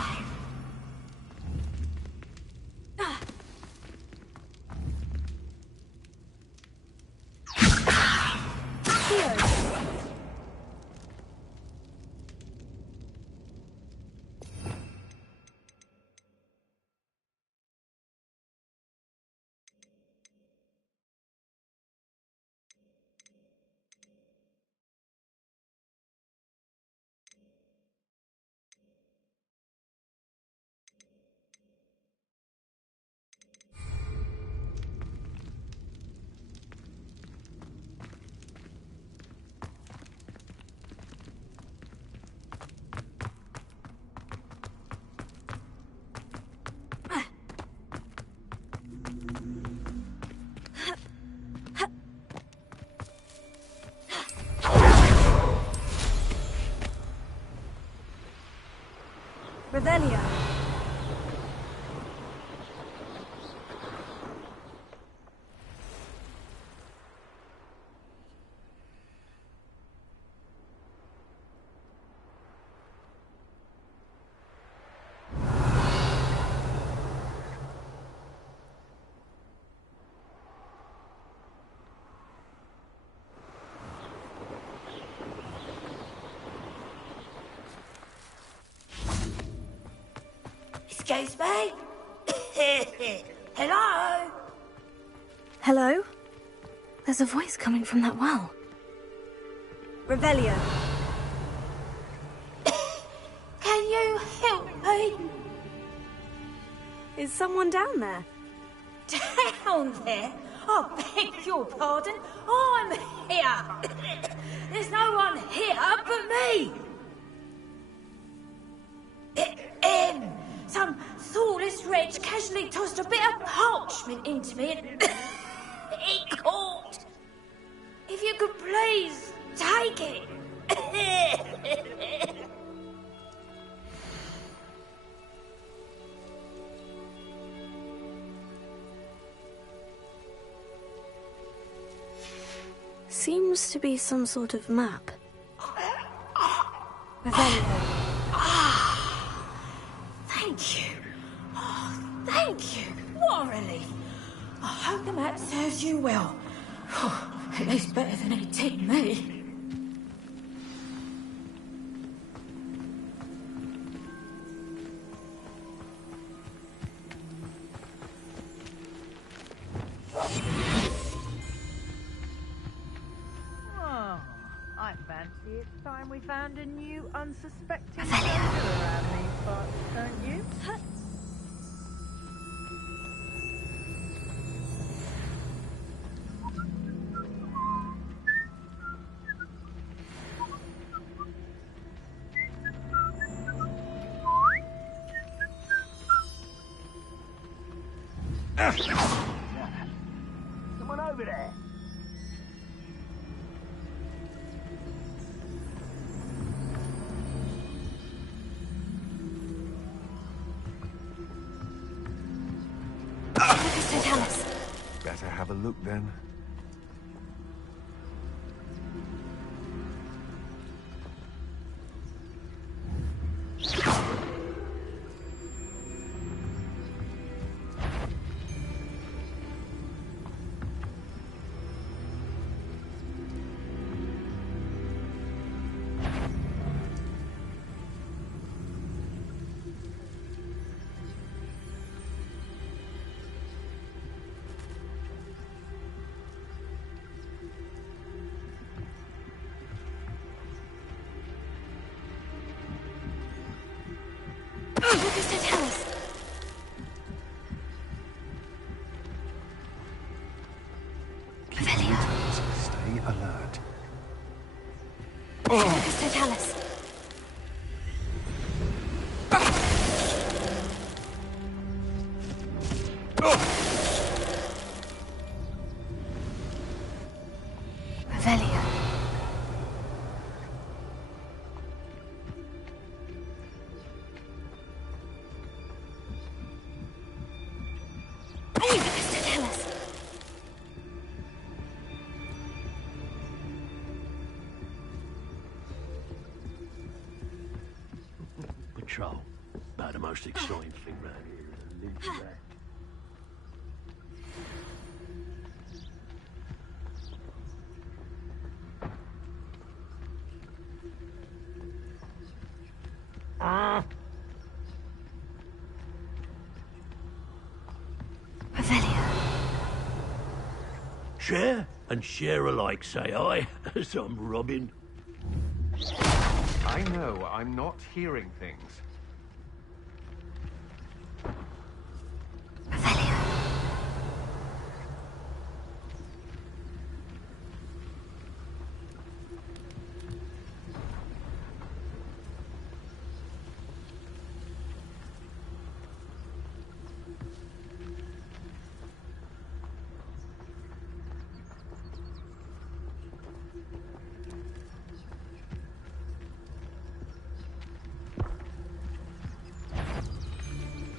Revelio. Excuse me? Hello? Hello? There's a voice coming from that well. Revelio. Can you help me? Is someone down there? Down there? I beg your pardon. I'm here. There's no one here but me. Some thoughtless wretch casually tossed a bit of parchment into me and it caught. If you could please take it. Seems to be some sort of map. Revelio. Thank you. Oh, thank you. What a relief. I hope the map serves you well. At least better than eating me. I fancy it's time we found a new unsuspecting soldier around these parts, don't you? Someone over there. Better have a look then. Revelio. alert. Totalis. Revelio. Totalis. Patrol. About the most exciting thing round here. Is a loose rat. Share and share alike, say I, as I'm robbing. I know, I'm not hearing things.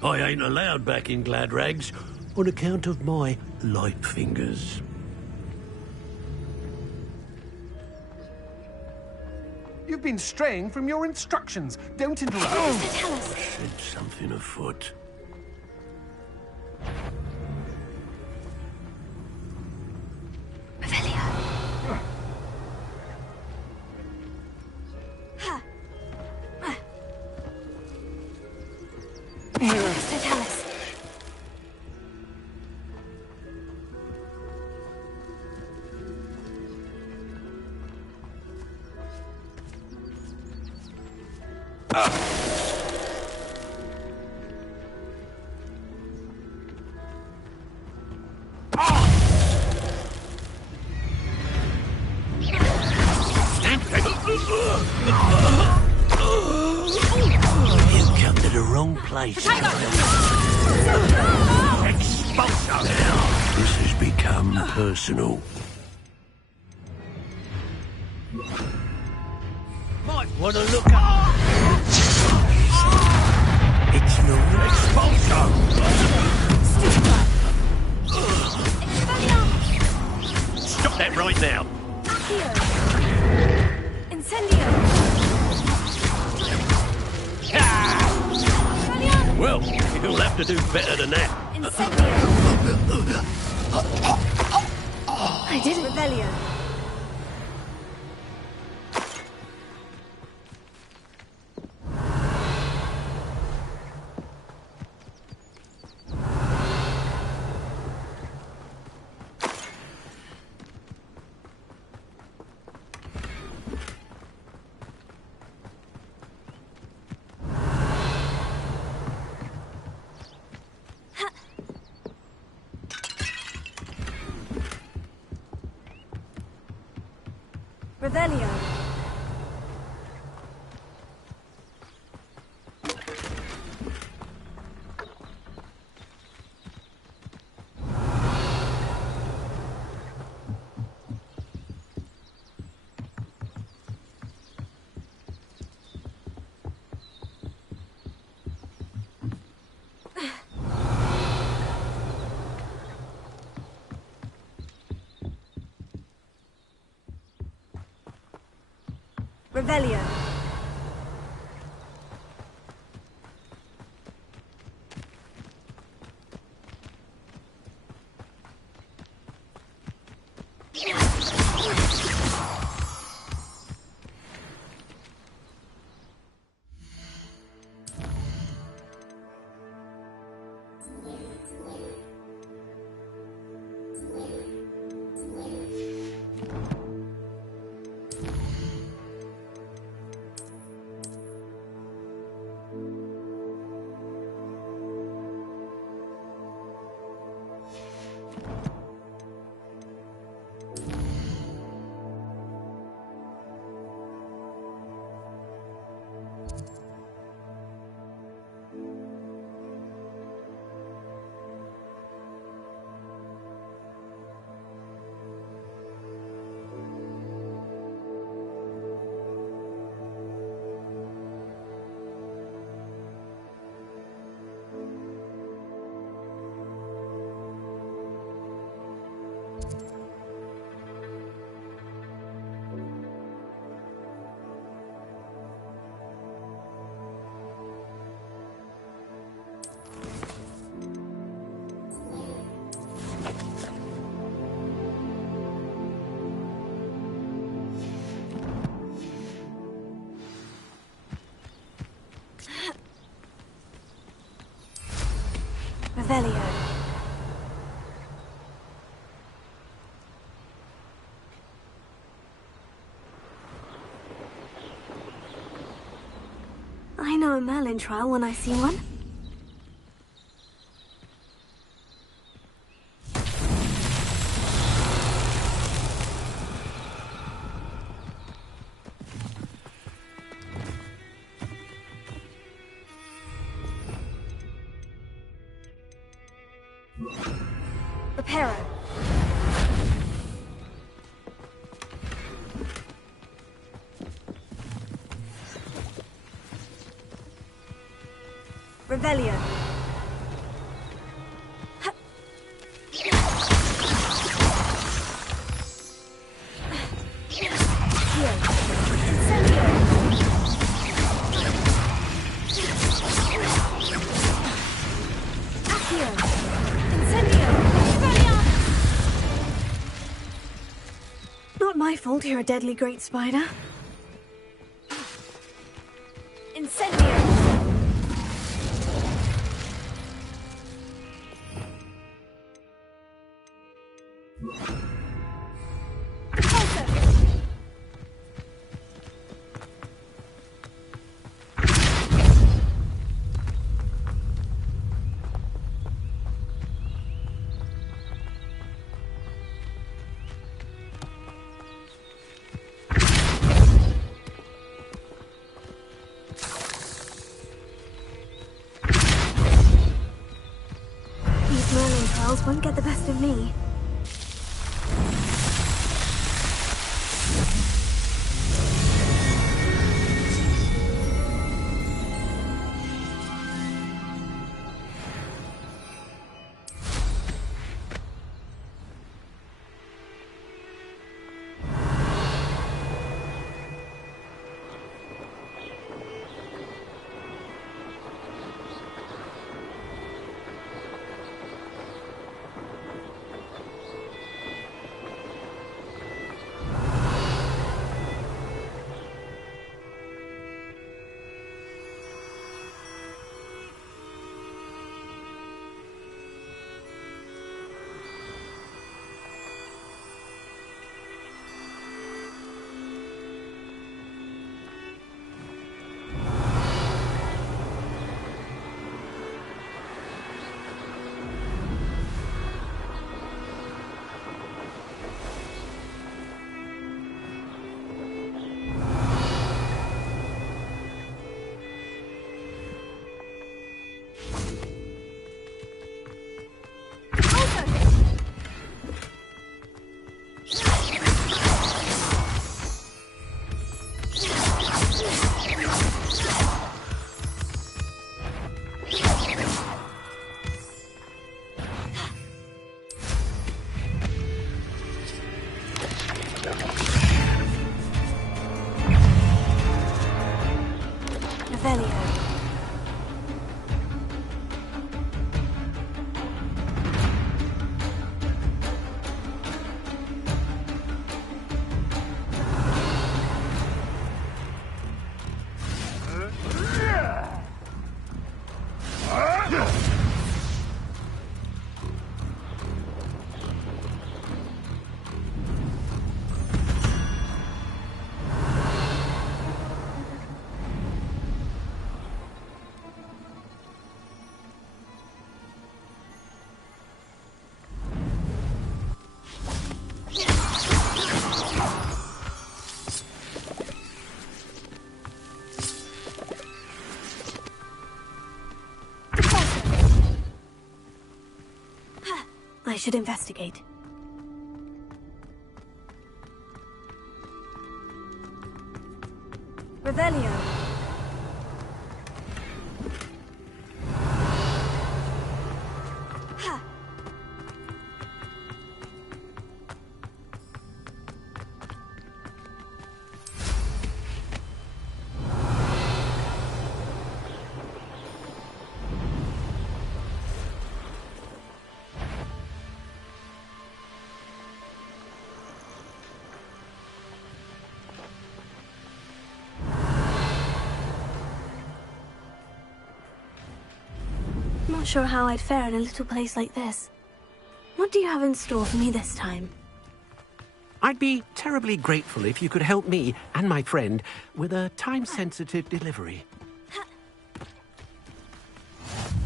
I ain't allowed back in Glad Rags on account of my light fingers. You've been straying from your instructions. Don't interrupt. Said something afoot. You come to the wrong place. Expulsor! This has become personal. Might want to look up. It's not an expulsor! Stop that right now! Incendio. Well, you'll have to do better than that. I did it. Revelio. Revelio. Revelio. Revelio. I know a Merlin trial when I see one. Reparo. Revelio. Not my fault you're a deadly great spider. Incendio. These Merlin trials won't get the best of me. I should investigate. Revelio. not sure how I'd fare in a little place like this. What do you have in store for me this time? I'd be terribly grateful if you could help me and my friend with a time-sensitive delivery.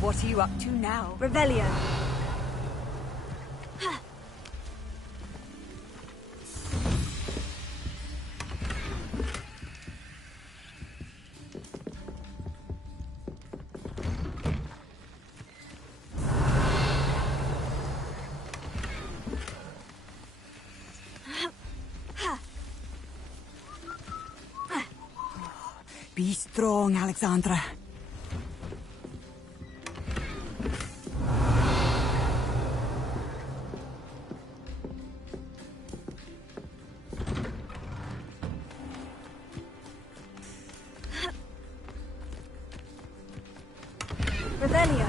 What are you up to now? Revelio. Be strong, Alexandra. Revelio.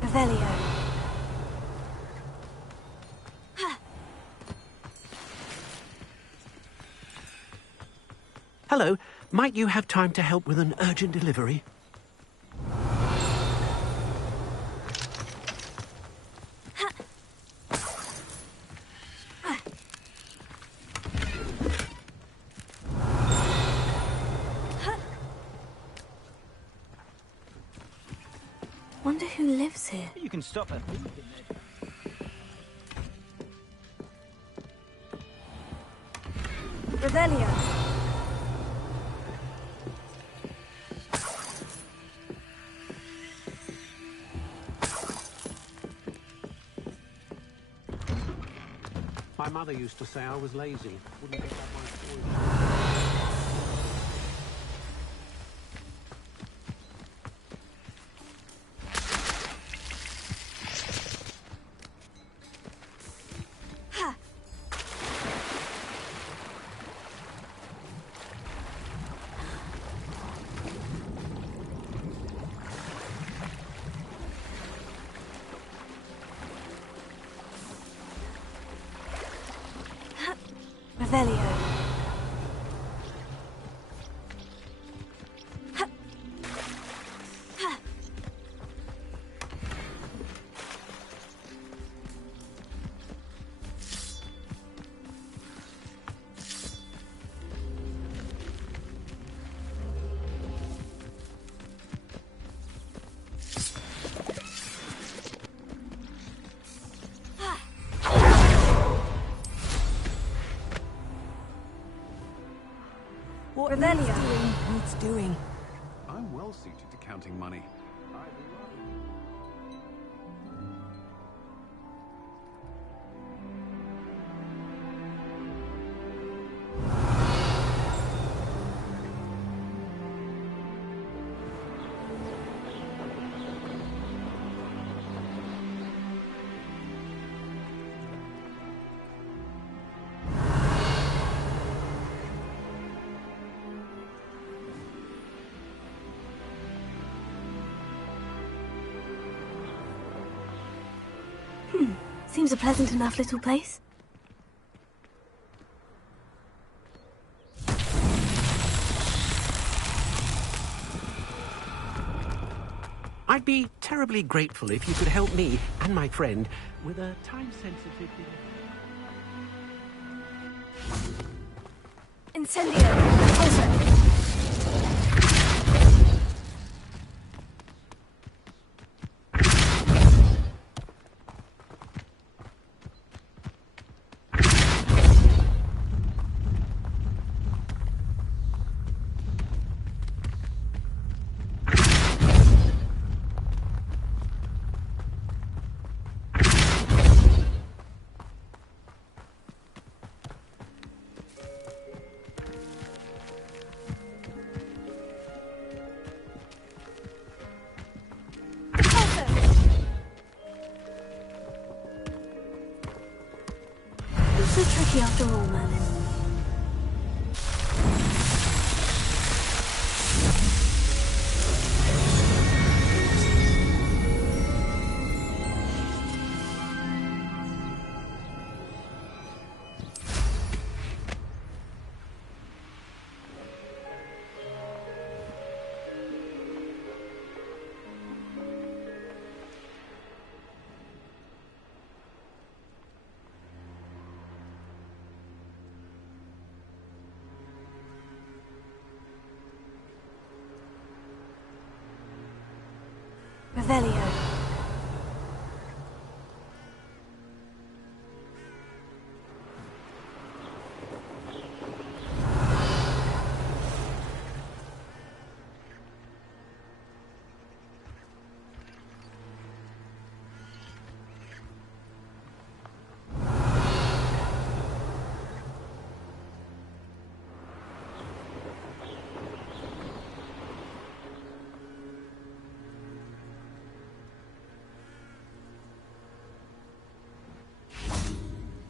Revelio. Hello, might you have time to help with an urgent delivery? Wonder who lives here. You can stop her. Revelio. My mother used to say I was lazy. Wouldn't pick up my toys. Revelio. What What's doing? I'm well suited to counting money. Seems a pleasant enough little place. I'd be terribly grateful if you could help me and my friend with a time-sensitive delivery. Incendio. Also. after all, Merlin. Revelio.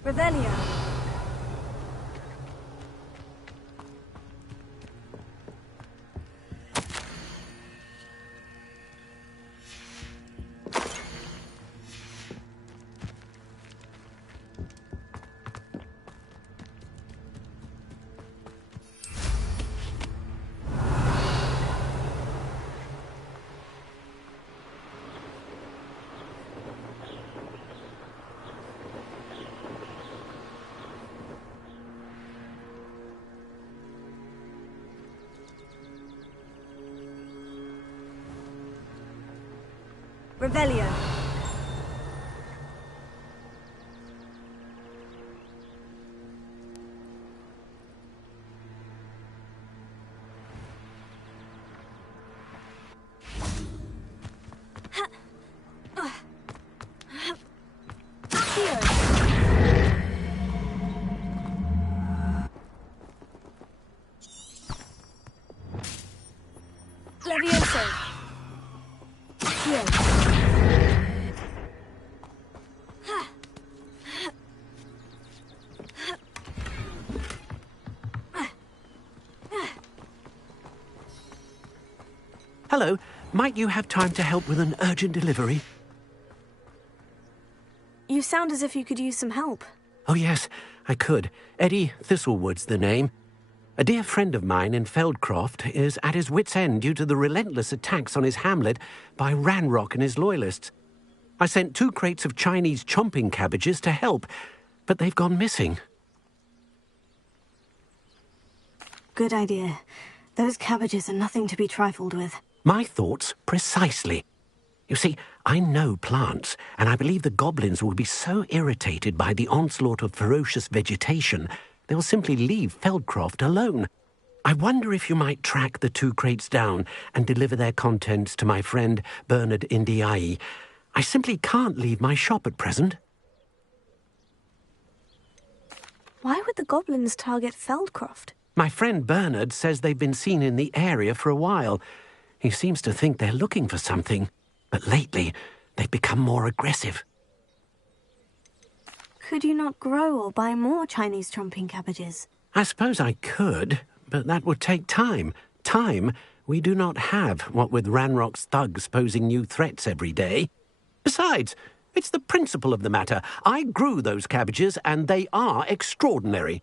Revelio. Revelio. Levioso. Here. Hello. Might you have time to help with an urgent delivery? You sound as if you could use some help. Oh, yes, I could. Eddie Thistlewood's the name. A dear friend of mine in Feldcroft is at his wit's end due to the relentless attacks on his hamlet by Ranrock and his loyalists. I sent 2 crates of Chinese chomping cabbages to help, but they've gone missing. Good idea. Those cabbages are nothing to be trifled with. My thoughts precisely. You see, I know plants, and I believe the goblins will be so irritated by the onslaught of ferocious vegetation, they'll simply leave Feldcroft alone. I wonder if you might track the 2 crates down and deliver their contents to my friend Bernard Indiai. I simply can't leave my shop at present. Why would the goblins target Feldcroft? My friend Bernard says they've been seen in the area for a while. He seems to think they're looking for something, but lately they've become more aggressive. Could you not grow or buy more Chinese chomping cabbages? I suppose I could, but that would take time. Time we do not have, what with Ranrock's thugs posing new threats every day. Besides, it's the principle of the matter. I grew those cabbages, and they are extraordinary.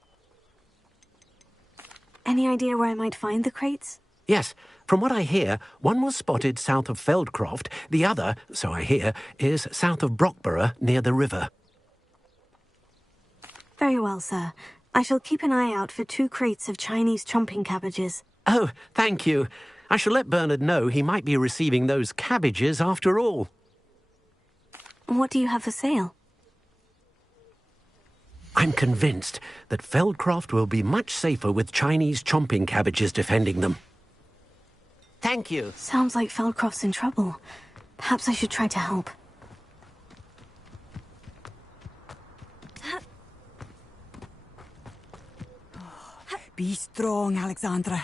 Any idea where I might find the crates? Yes, from what I hear, one was spotted south of Feldcroft, the other, so I hear, is south of Brockborough near the river. Very well, sir. I shall keep an eye out for 2 crates of Chinese chomping cabbages. Oh, thank you. I shall let Bernard know he might be receiving those cabbages after all. What do you have for sale? I'm convinced that Feldcroft will be much safer with Chinese chomping cabbages defending them. Thank you. Sounds like Feldcroft's in trouble. Perhaps I should try to help. Be strong, Alexandra.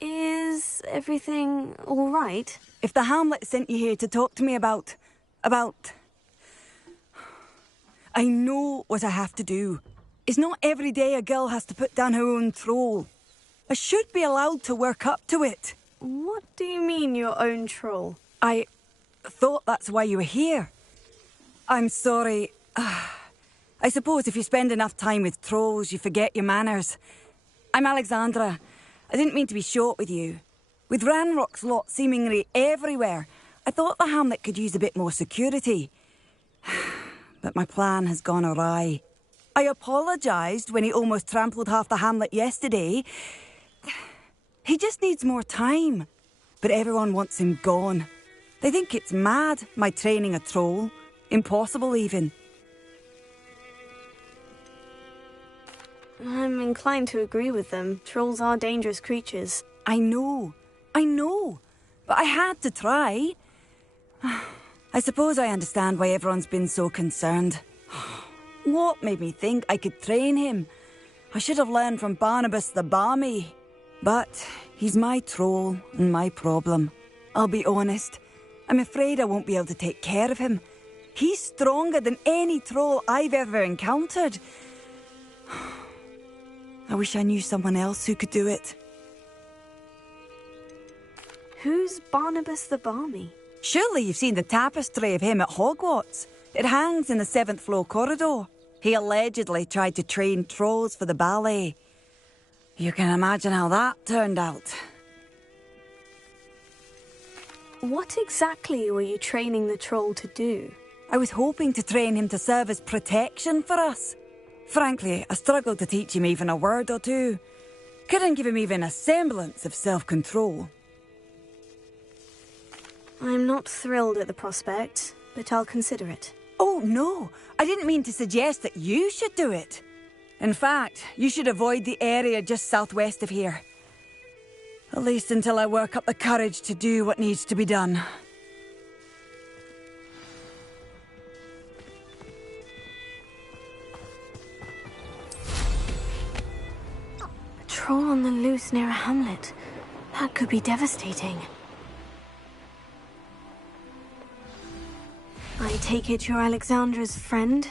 Is everything all right? If the Hamlet sent you here to talk to me about... I know what I have to do. It's not every day a girl has to put down her own troll. I should be allowed to work up to it. What do you mean, your own troll? I thought that's why you were here. I'm sorry. I suppose if you spend enough time with trolls, you forget your manners. I'm Alexandra. I didn't mean to be short with you. With Ranrock's lot seemingly everywhere, I thought the hamlet could use a bit more security. But my plan has gone awry. I apologised when he almost trampled half the hamlet yesterday. He just needs more time. But everyone wants him gone. They think it's mad, my training a troll. Impossible, even. I'm inclined to agree with them. Trolls are dangerous creatures. I know. But I had to try. I suppose I understand why everyone's been so concerned. What made me think I could train him? I should have learned from Barnabas the Barmy. But he's my troll and my problem. I'll be honest. I'm afraid I won't be able to take care of him. He's stronger than any troll I've ever encountered. I wish I knew someone else who could do it. Who's Barnabas the Barmy? Surely you've seen the tapestry of him at Hogwarts. It hangs in the 7th floor corridor. He allegedly tried to train trolls for the ballet. You can imagine how that turned out. What exactly were you training the troll to do? I was hoping to train him to serve as protection for us. Frankly, I struggled to teach him even a word or two. Couldn't give him even a semblance of self-control. I'm not thrilled at the prospect, but I'll consider it. Oh, no. I didn't mean to suggest that you should do it. In fact, you should avoid the area just southwest of here. At least until I work up the courage to do what needs to be done. A troll on the loose near a hamlet. That could be devastating. I take it you're Alexandra's friend?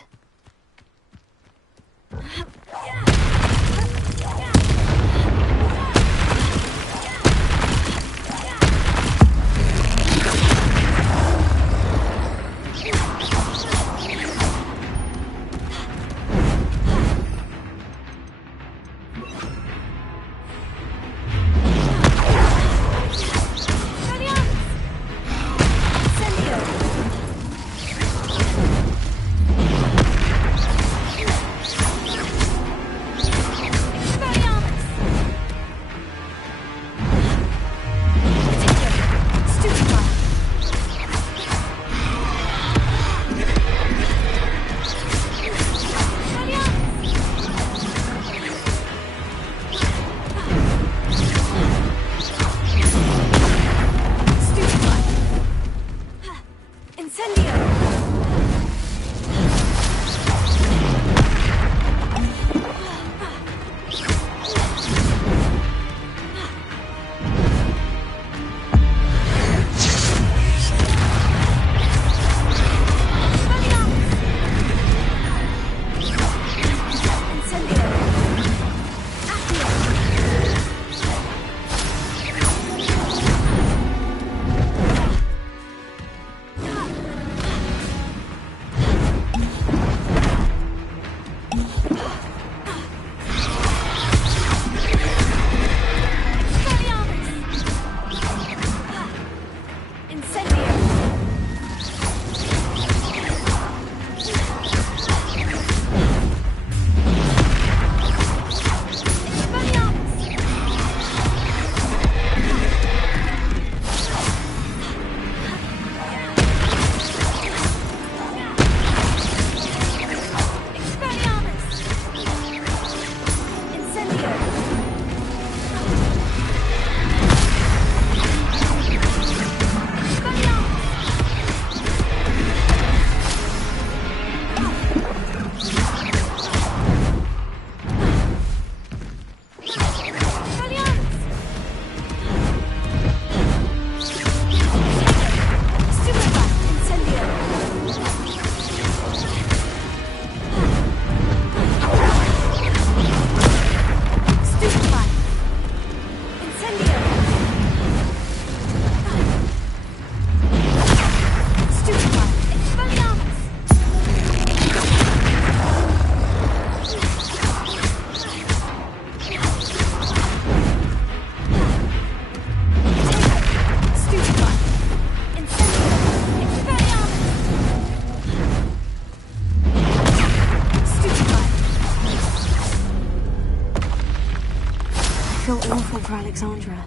felt awful for Alexandra,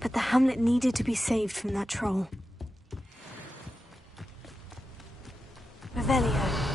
but the hamlet needed to be saved from that troll. Revelio.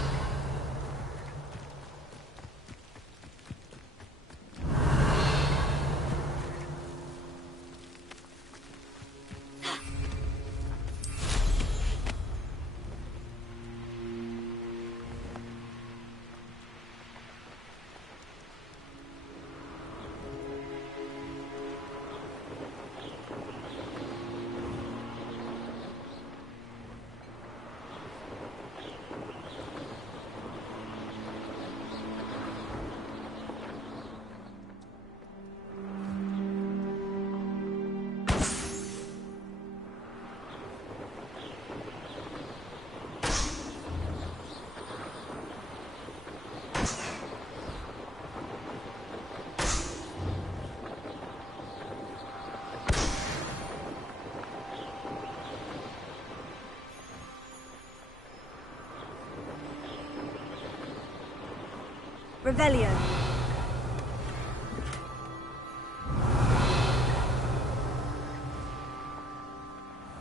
Revelio.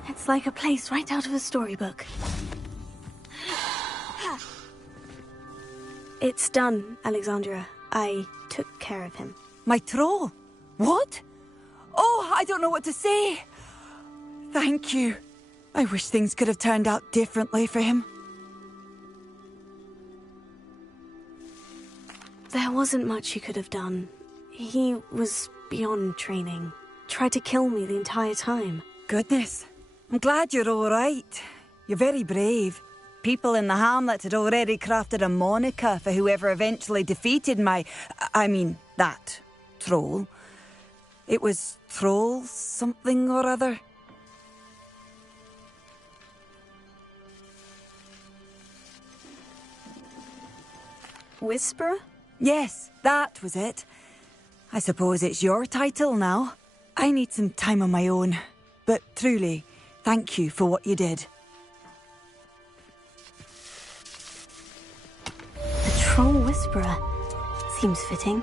It's like a place right out of a storybook. It's done, Alexandra. I took care of him. My troll? What? Oh, I don't know what to say. Thank you. I wish things could have turned out differently for him. There wasn't much you could have done. He was beyond training. Tried to kill me the entire time. Goodness. I'm glad you're all right. You're very brave. People in the hamlet had already crafted a moniker for whoever eventually defeated that troll. It was Troll something or other. Whisperer? Yes, that was it. I suppose it's your title now. I need some time on my own. But truly, thank you for what you did. The Troll Whisperer. Seems fitting.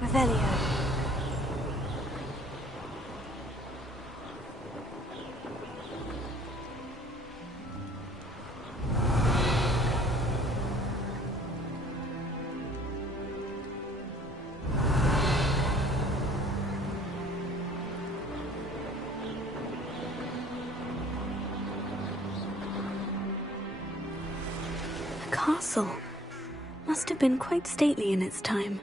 Revelio. The castle must have been quite stately in its time.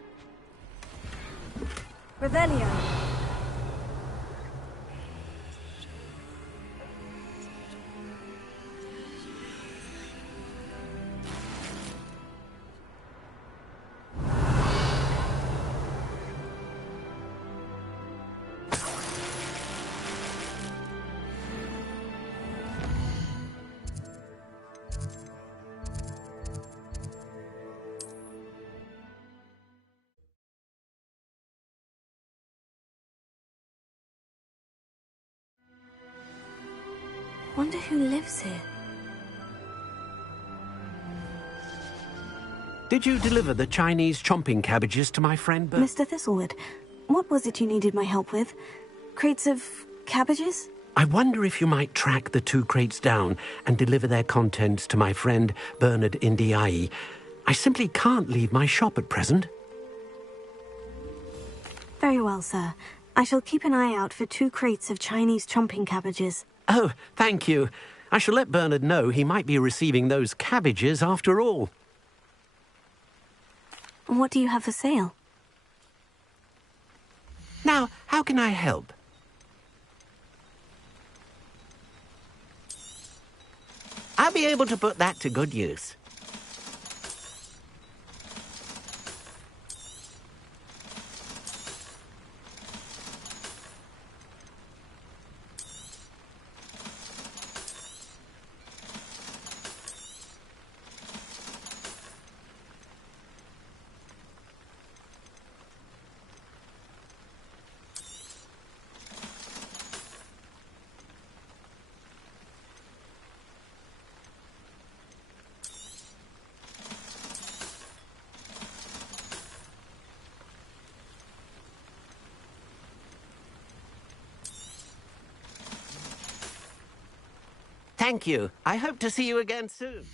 Revelio. Wonder who lives here. Did you deliver the Chinese chomping cabbages to my friend Mr. Thistlewood, what was it you needed my help with? Crates of cabbages? I wonder if you might track the 2 crates down and deliver their contents to my friend Bernard Indiai. I simply can't leave my shop at present. Very well, sir. I shall keep an eye out for 2 crates of Chinese chomping cabbages. Oh, thank you. I shall let Bernard know he might be receiving those cabbages after all. What do you have for sale? Now, how can I help? I'll be able to put that to good use. Thank you. I hope to see you again soon.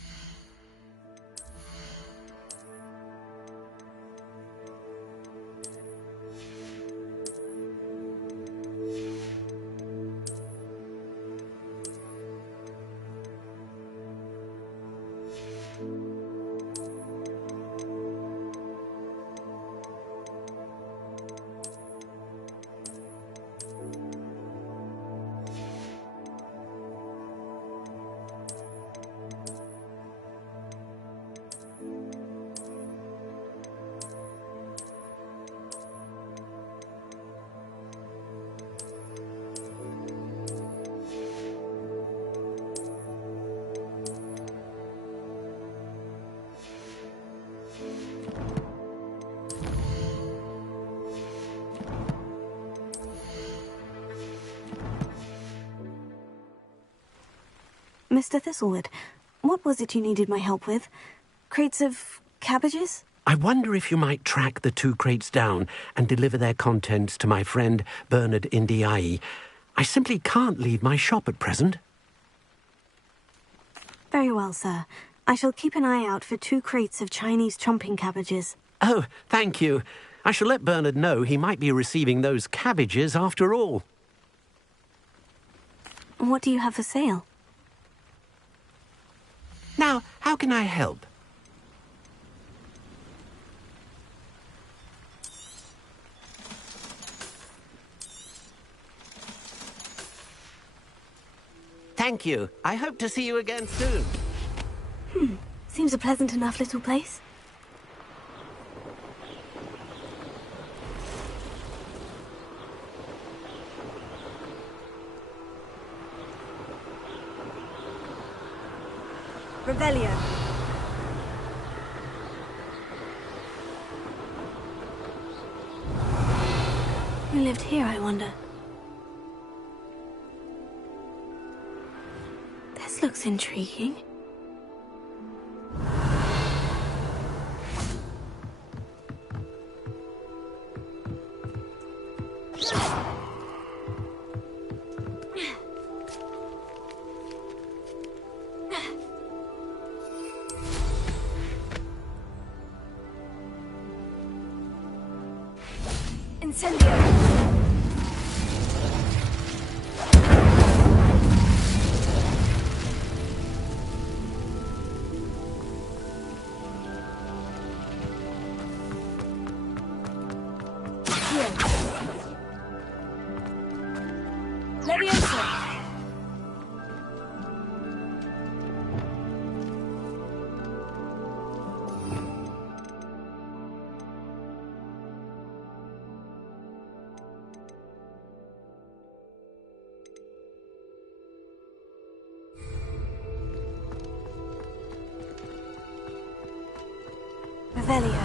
Mr. Thistlewood, what was it you needed my help with? Crates of cabbages? I wonder if you might track the 2 crates down and deliver their contents to my friend Bernard Indiai. I simply can't leave my shop at present. Very well, sir. I shall keep an eye out for 2 crates of Chinese chomping cabbages. Oh, thank you. I shall let Bernard know he might be receiving those cabbages after all. What do you have for sale? Now, how can I help? Thank you. I hope to see you again soon. Seems a pleasant enough little place. Revelio. Who lived here, I wonder? This looks intriguing. Incendio. Leviosa. Revelio.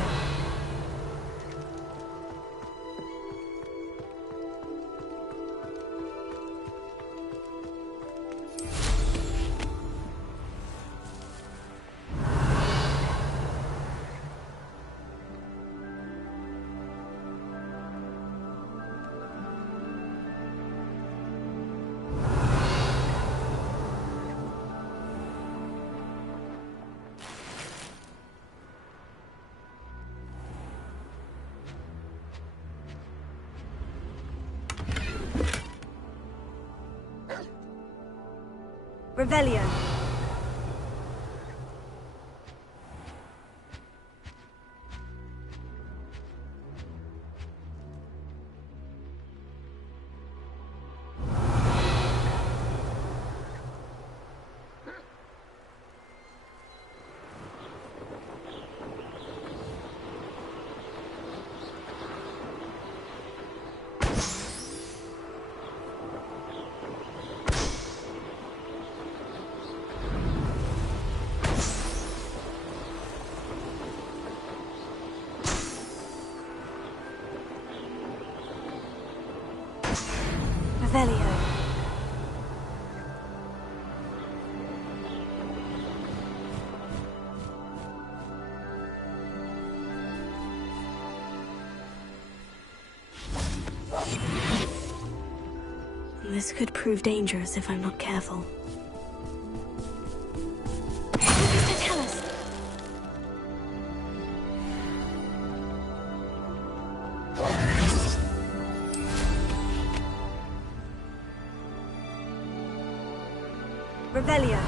Revelio. Revelio. This could prove dangerous if I'm not careful. Mr. Tellus! Revelio.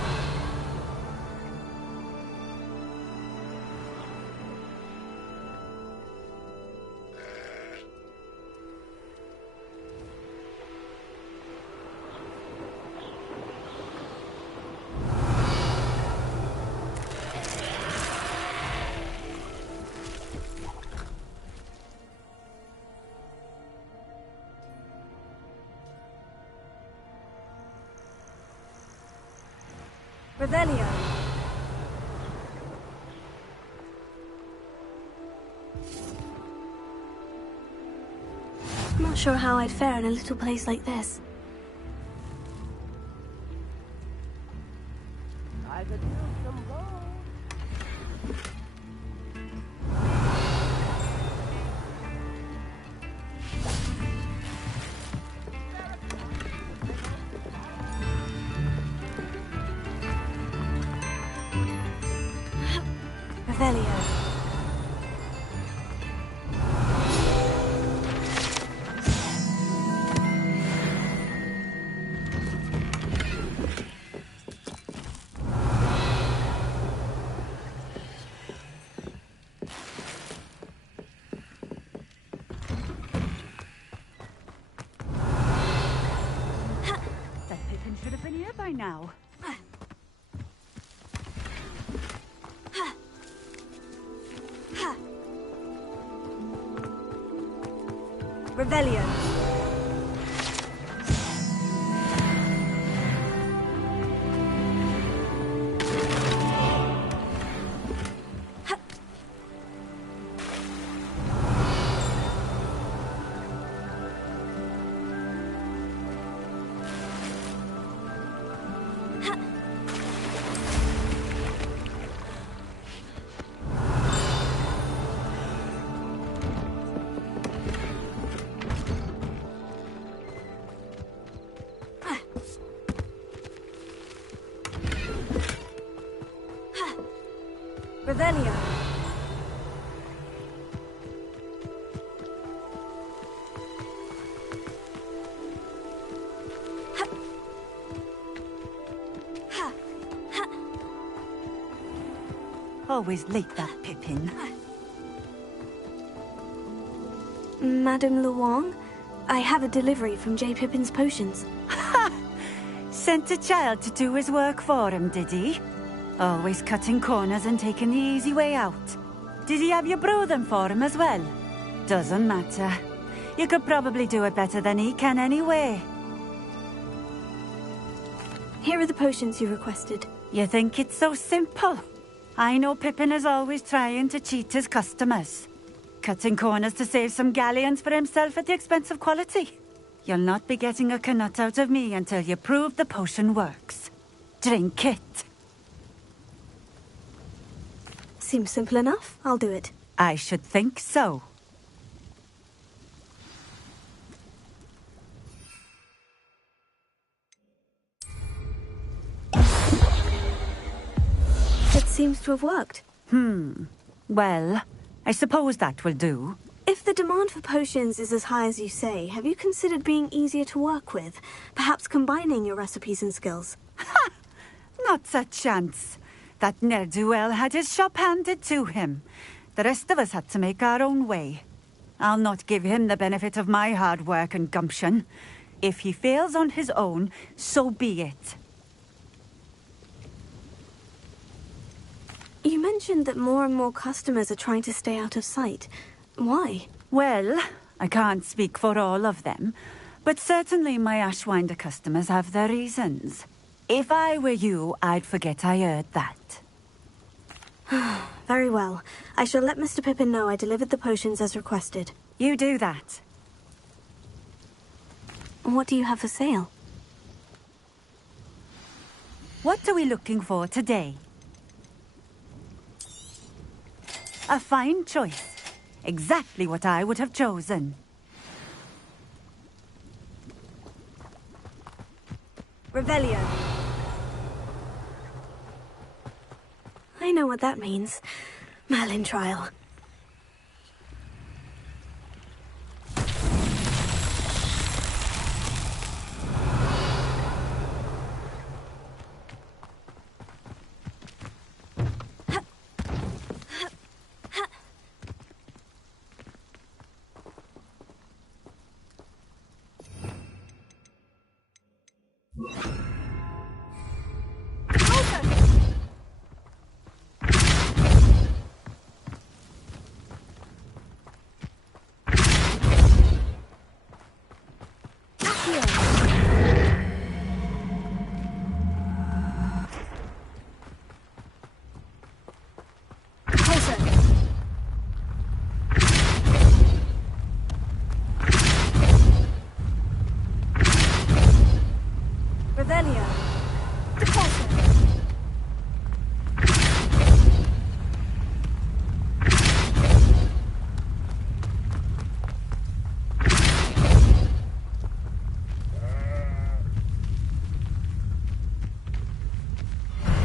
Revelio. I'm not sure how I'd fare in a little place like this. I could use some gold. Revelio. That Pippin should have been here by now. Revelio. Revelio. Always late, that Pippin. Madame Luong, I have a delivery from J. Pippin's potions. Ha! Sent a child to do his work for him, did he? Always cutting corners and taking the easy way out. Did he have you brew them for him as well? Doesn't matter. You could probably do it better than he can anyway. Here are the potions you requested. You think it's so simple? I know Pippin is always trying to cheat his customers. Cutting corners to save some galleons for himself at the expense of quality. You'll not be getting a canut out of me until you prove the potion works. Drink it. Seems simple enough. I'll do it. I should think so. It seems to have worked. Well, I suppose that will do. If the demand for potions is as high as you say, have you considered being easier to work with? Perhaps combining your recipes and skills? Ha! Not a chance. That ne'er-do-well had his shop handed to him. The rest of us had to make our own way. I'll not give him the benefit of my hard work and gumption. If he fails on his own, so be it. You mentioned that more and more customers are trying to stay out of sight. Why? Well, I can't speak for all of them, but certainly my Ashwinder customers have their reasons. If I were you, I'd forget I heard that. Very well. I shall let Mr. Pippin know I delivered the potions as requested. You do that. What do you have for sale? What are we looking for today? A fine choice. Exactly what I would have chosen. Revelio. I know what that means. Merlin trial.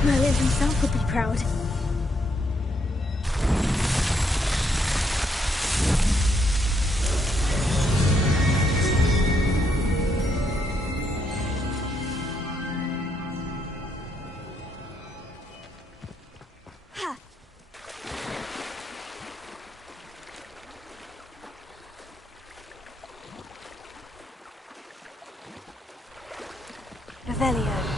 Merlin himself would be proud. Revelio.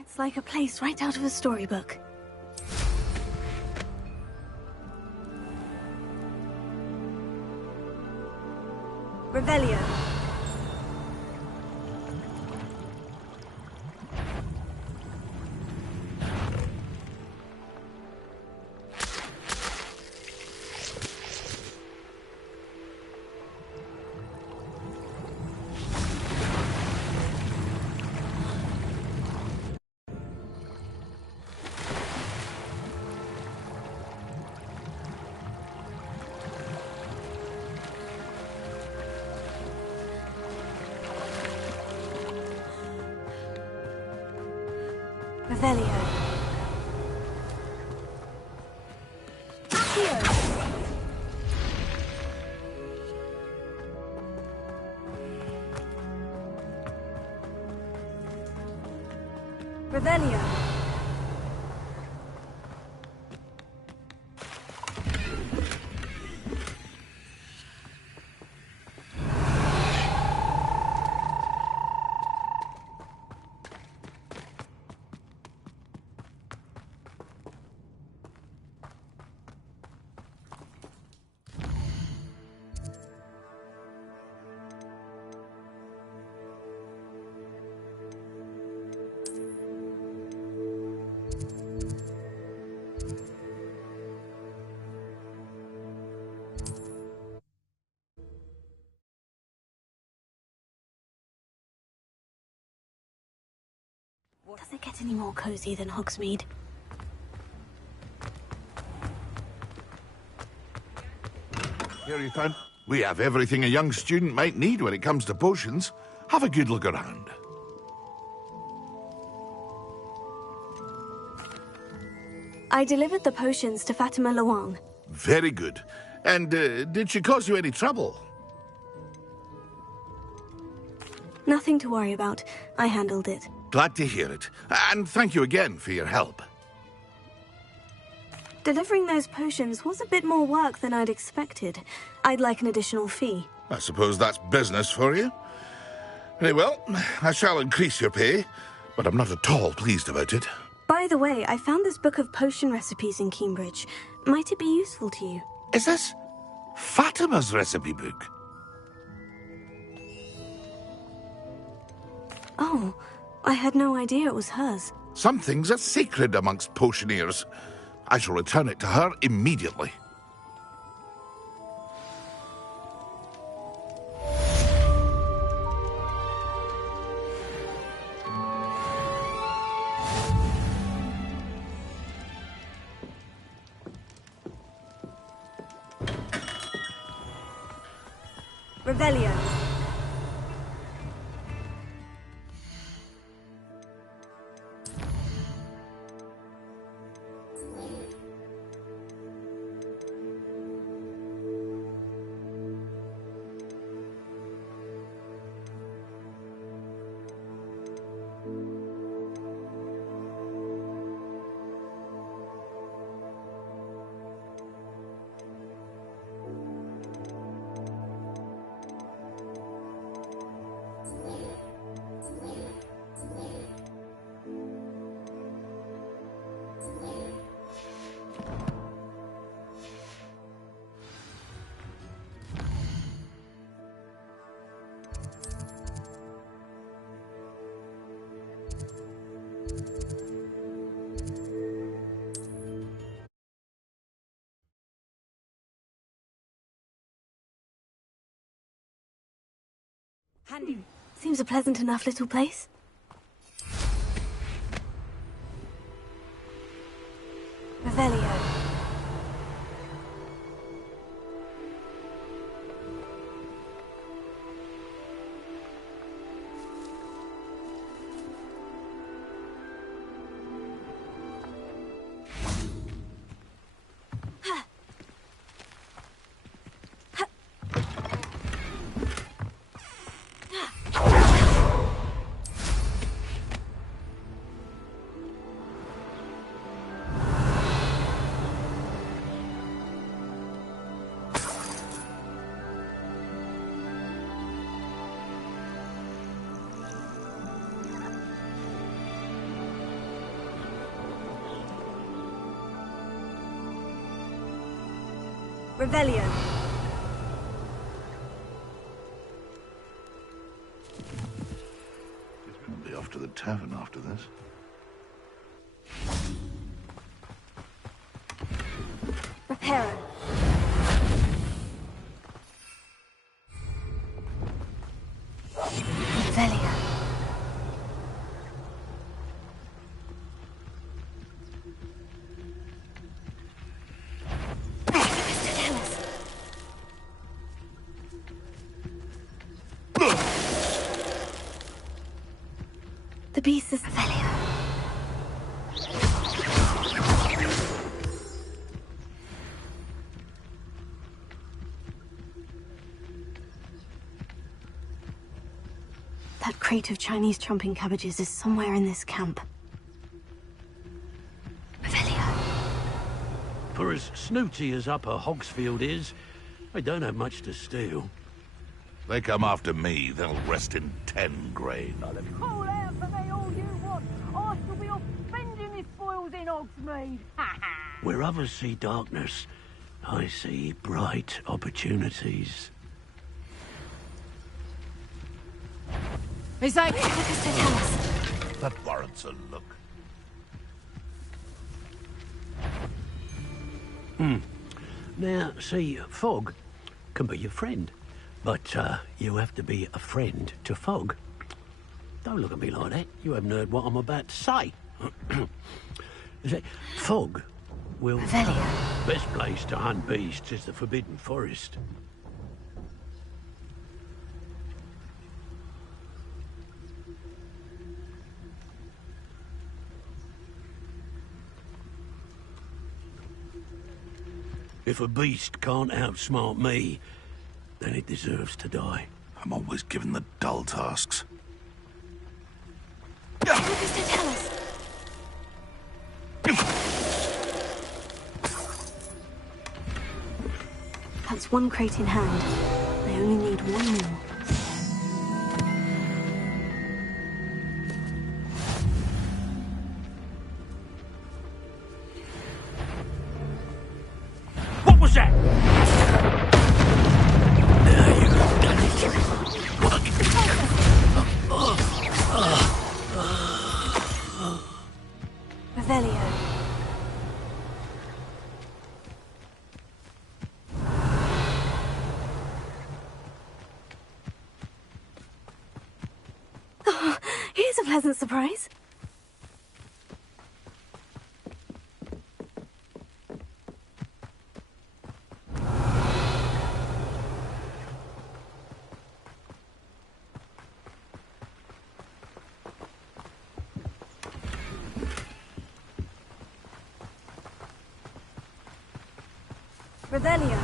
It's like a place right out of a storybook. Revelio. Revelio. Accio. Revelio. Does it get any more cozy than Hogsmeade? Here, Ethan. We have everything a young student might need when it comes to potions. Have a good look around. I delivered the potions to Fatima Lawang. Very good. And did she cause you any trouble? Nothing to worry about. I handled it. Glad to hear it. And thank you again for your help. Delivering those potions was a bit more work than I'd expected. I'd like an additional fee. I suppose that's business for you. Very well, I shall increase your pay, but I'm not at all pleased about it. By the way, I found this book of potion recipes in Cambridge. Might it be useful to you? Is this Fatima's recipe book? Oh, I had no idea it was hers. Some things are sacred amongst potioneers. I shall return it to her immediately. Revelio. Handy. Seems a pleasant enough little place. Revelio. Revelio. We'll be off to the tavern after this. Reparo. Revelio. The beast is Revelio. That crate of Chinese trumping cabbages is somewhere in this camp. as snooty as Upper Hogsfield is, they don't have much to steal. They come after me, they'll rest in 10 grain. Call out for me all you want. I shall be off spending his spoils in Hogsmeade. Where others see darkness, I see bright opportunities. Is that... That warrants a look. Now, see, Fog can be your friend, but you have to be a friend to Fog. Don't look at me like that. You haven't heard what I'm about to say. Fog will... Best place to hunt beasts is the Forbidden Forest. If a beast can't outsmart me, then it deserves to die. I'm always given the dull tasks. That's one crate in hand. I only need one more. What was that? Revelio. Oh, here's a pleasant surprise. Revelio.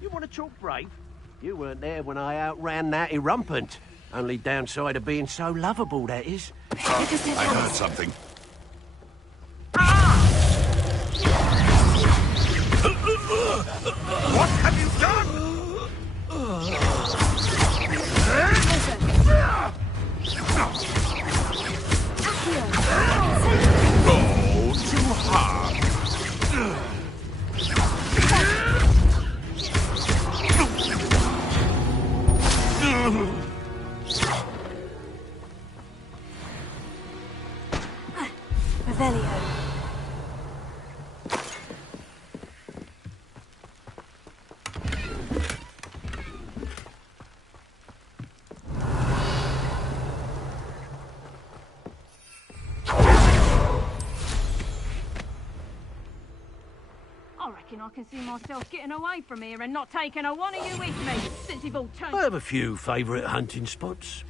You want to talk brave? You weren't there when I outran that irrumpant. Only downside of being so lovable, that is. I heard something. What have you done? Oh, too hard. Revelio. I reckon I can see myself getting away from here and not taking a one of you with me, since you've all turned... I have a few favourite hunting spots.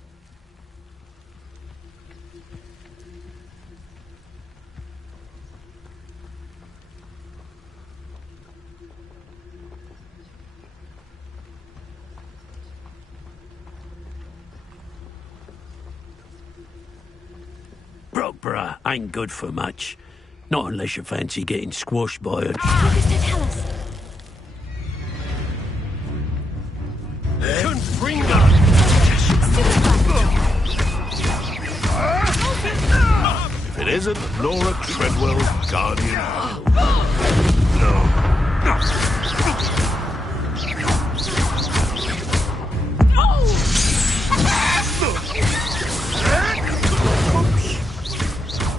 Brockborough ain't good for much. Not unless you fancy getting squashed by a... Confringo! If it isn't Laura Treadwell's guardian angel.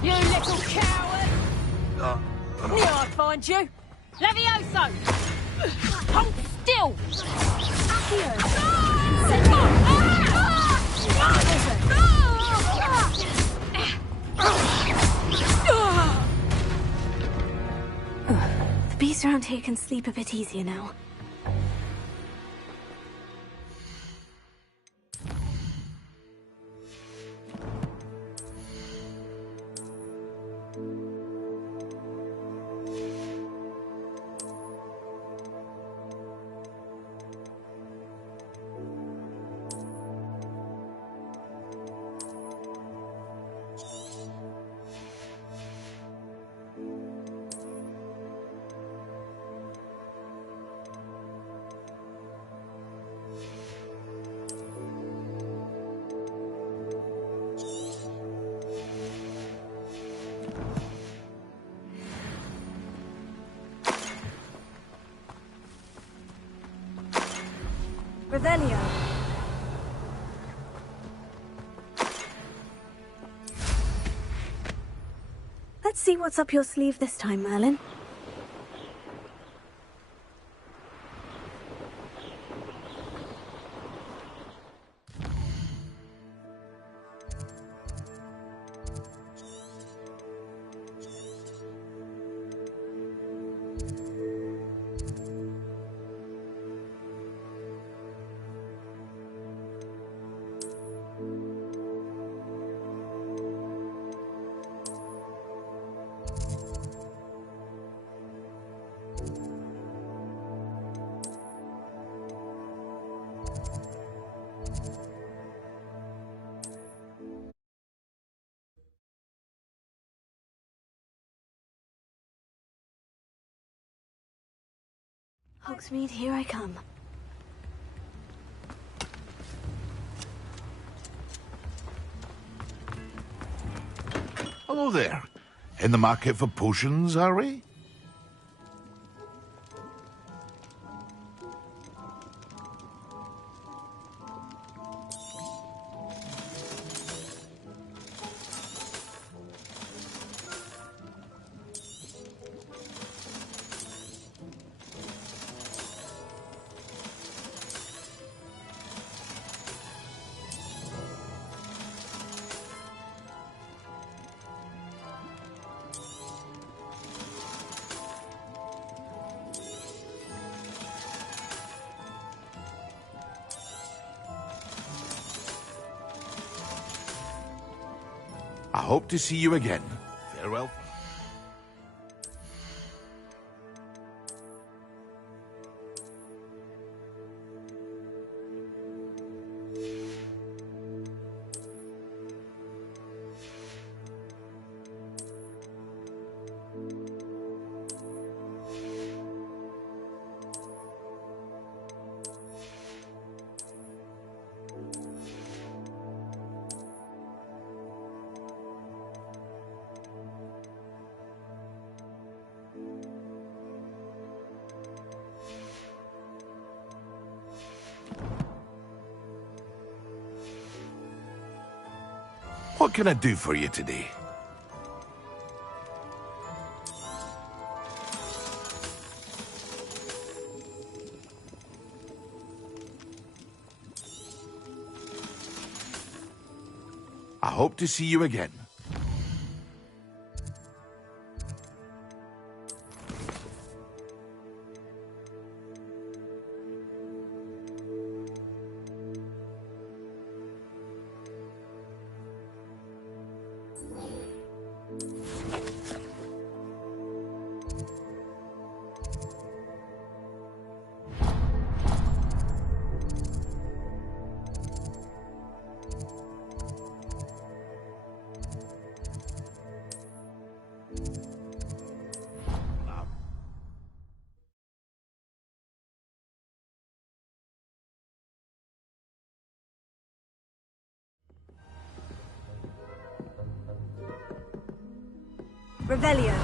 You little coward! Knew I'd find you! Levioso! Hold still! Accio! least around here can sleep a bit easier now. Revelio. Let's see what's up your sleeve this time, Merlin. Hogsmeade, here I come. Hello there. In the market for potions, are we? I hope to see you again. Farewell. What can I do for you today? I hope to see you again. Revelio.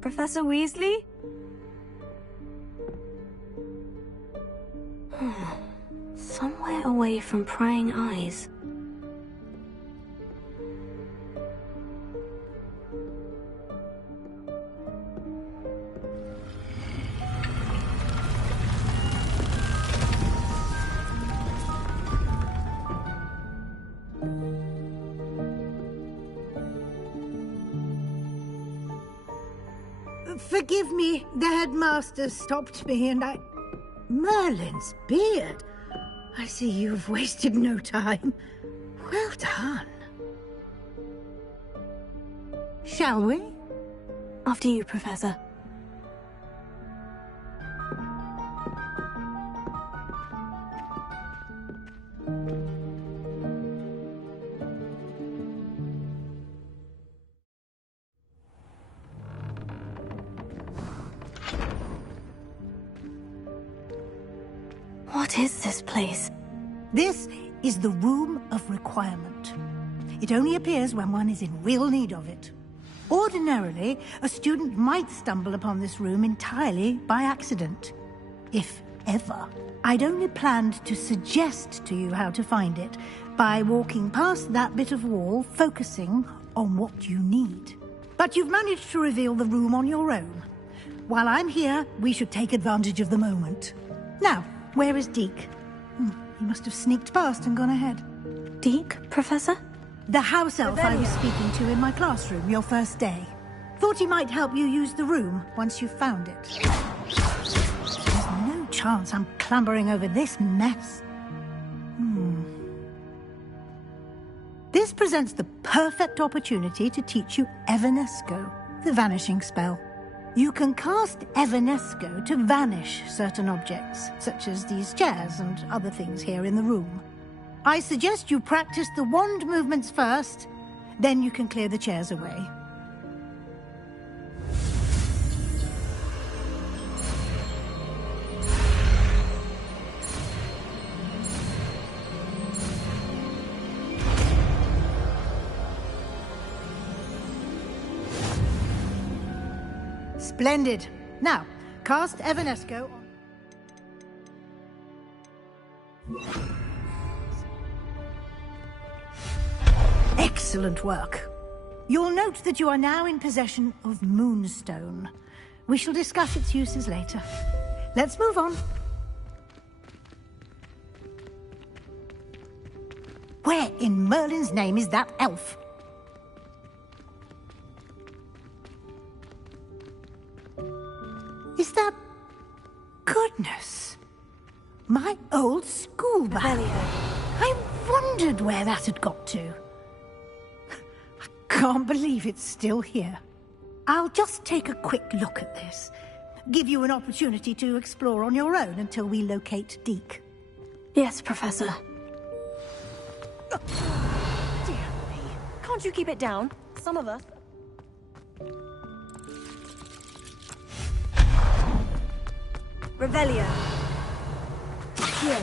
Professor Weasley? Somewhere away from prying eyes. Forgive me, the headmaster stopped me and I... Merlin's beard. I see you've wasted no time. Well done. Shall we? After you, Professor. What is this place? This is the Room of Requirement. It only appears when one is in real need of it. Ordinarily, a student might stumble upon this room entirely by accident. If ever. I'd only planned to suggest to you how to find it by walking past that bit of wall, focusing on what you need. But you've managed to reveal the room on your own. While I'm here, we should take advantage of the moment. Now, where is Deke? He must have sneaked past and gone ahead. Deke, Professor? The house elf I was speaking to in my classroom your first day. Thought he might help you use the room once you've found it. There's no chance I'm clambering over this mess. This presents the perfect opportunity to teach you Evanesco, the vanishing spell. You can cast Evanesco to vanish certain objects, such as these chairs and other things here in the room. I suggest you practice the wand movements first, then you can clear the chairs away. Splendid. Now, cast Evanesco on... Excellent work. You'll note that you are now in possession of Moonstone. We shall discuss its uses later. Let's move on. Where in Merlin's name is that elf? Is that... Goodness. My old school bag. I wondered where that had got to. I can't believe it's still here. I'll just take a quick look at this. Give you an opportunity to explore on your own until we locate Deke. Yes, Professor. Dear me. Can't you keep it down? Some of us... Revelio. Here.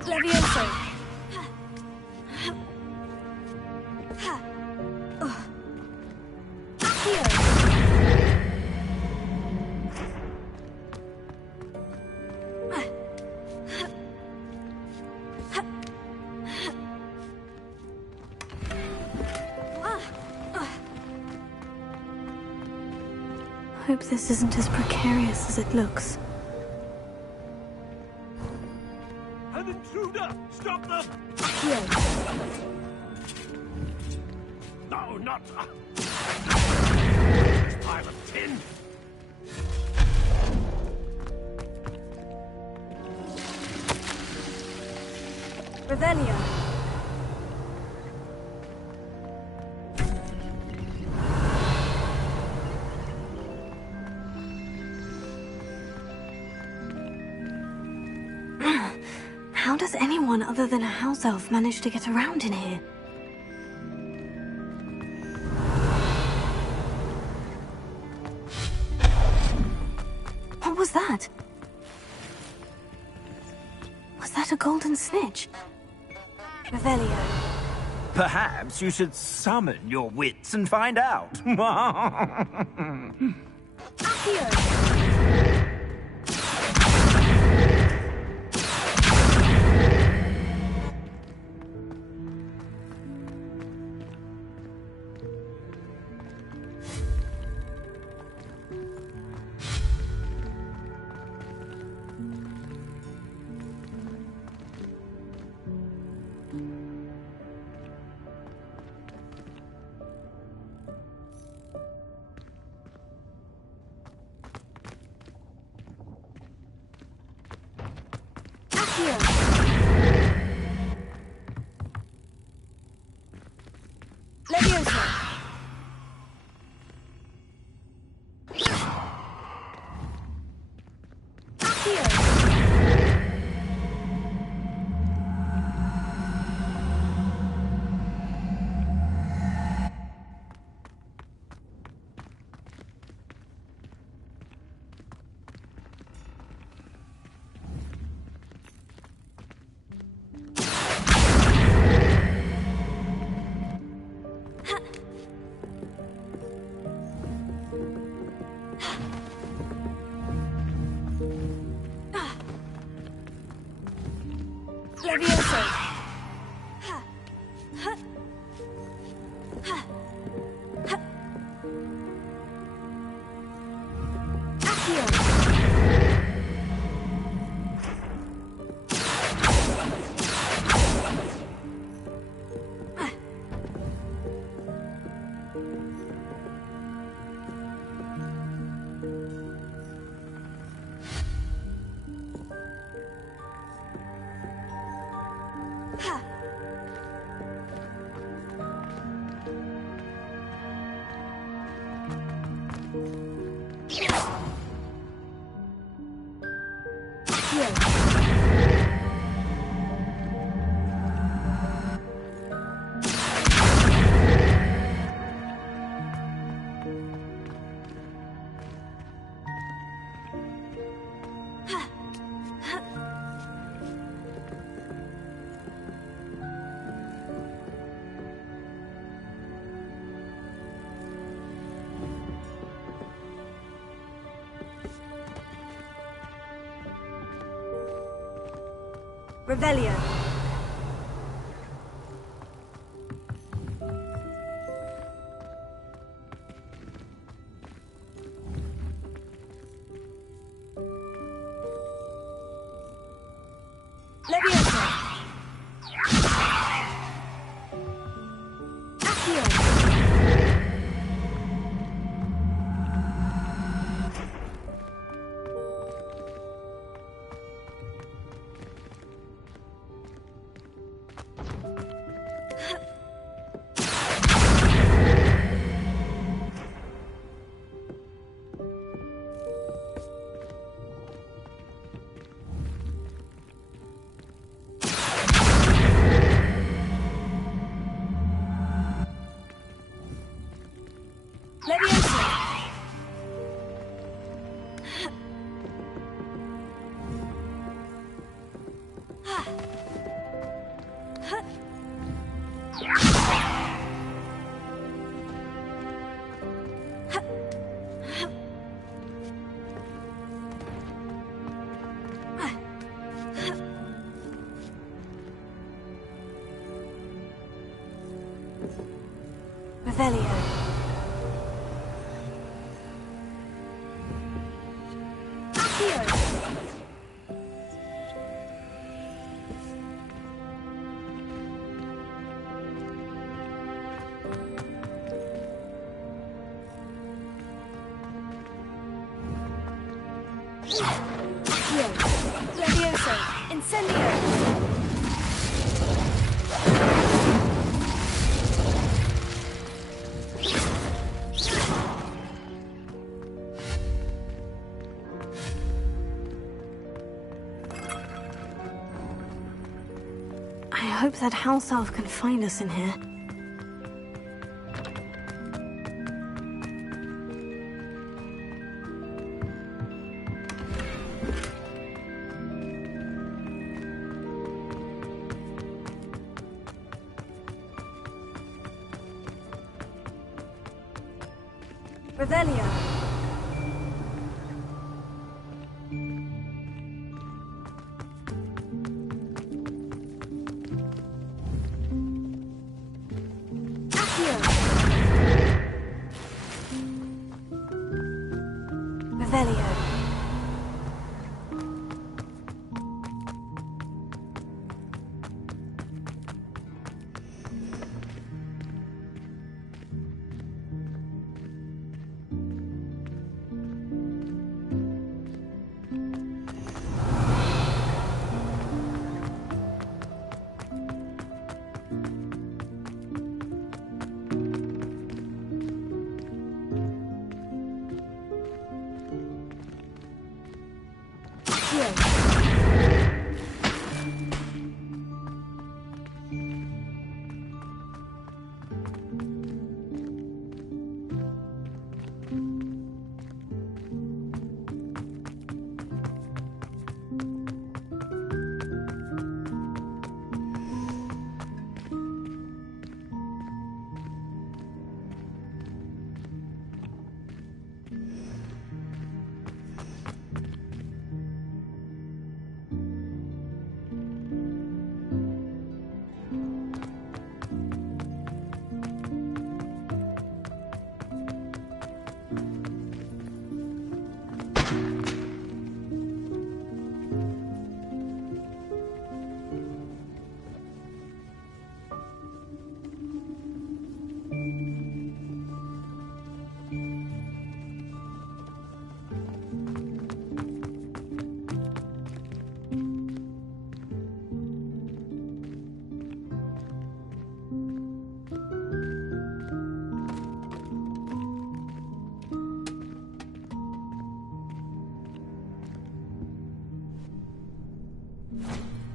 Levioso. Hope this isn't as precarious as it looks. An intruder! Stop them! Here. No, not... This pile of tin! Revelio. How does anyone other than a house elf manage to get around in here? What was that? Was that a golden snitch? Revelio. Perhaps you should summon your wits and find out. Levioso. Ha. Ha. Ha. Ha. Accio. Revelio. Levioso. Accio. Levioso. Revelio. Levioso. Incendio. I hope that house elf can find us in here. Revelio. Accio. Revelio.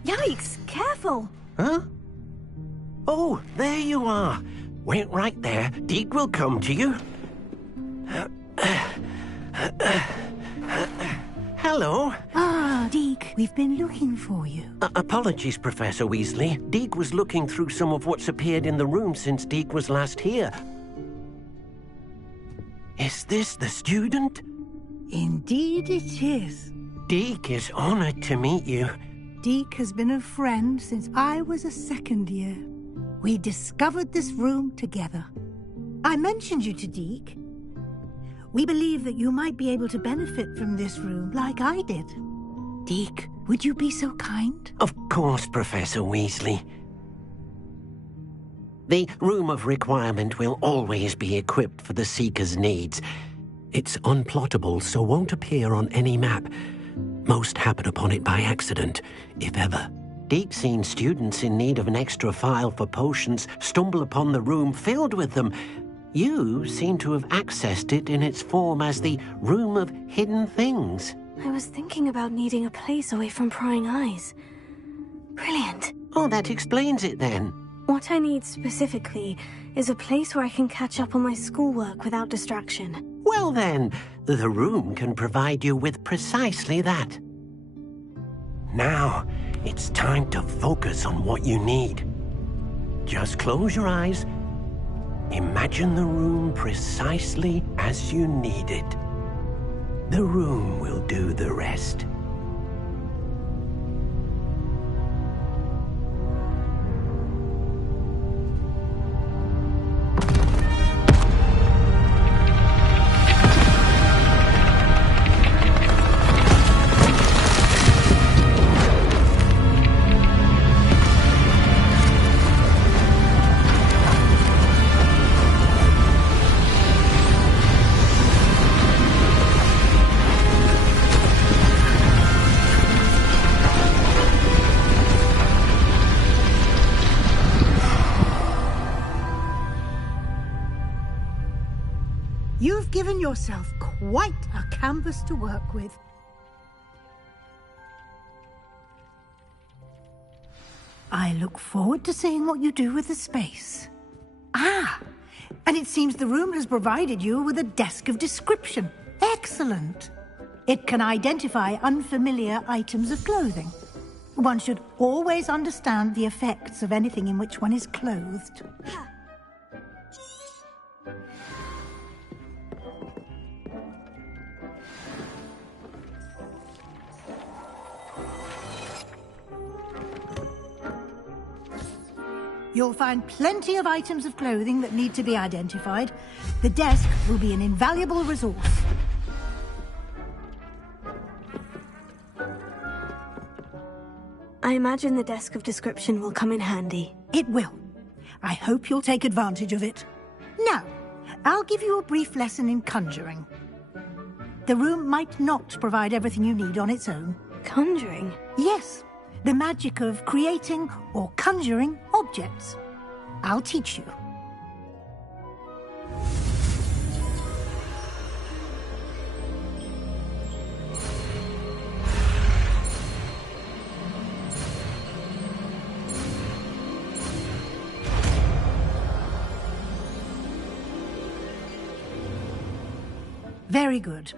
Yikes! Careful! Huh? Oh, there you are. Wait right there. Deke will come to you. Hello. Ah, Deke, we've been looking for you. Apologies, Professor Weasley. Deke was looking through some of what's appeared in the room since Deke was last here. Is this the student? Indeed it is. Deke is honored to meet you. Deke has been a friend since I was a second year. We discovered this room together. I mentioned you to Deke. We believe that you might be able to benefit from this room like I did. Deke, would you be so kind? Of course, Professor Weasley. The Room of Requirement will always be equipped for the Seeker's needs. It's unplottable, so won't appear on any map. Most happen upon it by accident, if ever. Deke's seen students in need of an extra file for potions stumble upon the room filled with them. You seem to have accessed it in its form as the Room of Hidden Things. I was thinking about needing a place away from prying eyes. Brilliant. Oh, that explains it then. What I need specifically is a place where I can catch up on my schoolwork without distraction. Well then, the room can provide you with precisely that. Now, it's time to focus on what you need. Just close your eyes. Imagine the room precisely as you need it. The room will do the rest. You've given yourself quite a canvas to work with. I look forward to seeing what you do with the space. Ah, and it seems the room has provided you with a desk of description. Excellent. It can identify unfamiliar items of clothing. One should always understand the effects of anything in which one is clothed. You'll find plenty of items of clothing that need to be identified. The desk will be an invaluable resource. I imagine the desk of description will come in handy. It will. I hope you'll take advantage of it. Now, I'll give you a brief lesson in conjuring. The room might not provide everything you need on its own. Conjuring? Yes. The magic of creating or conjuring objects. I'll teach you. Very good.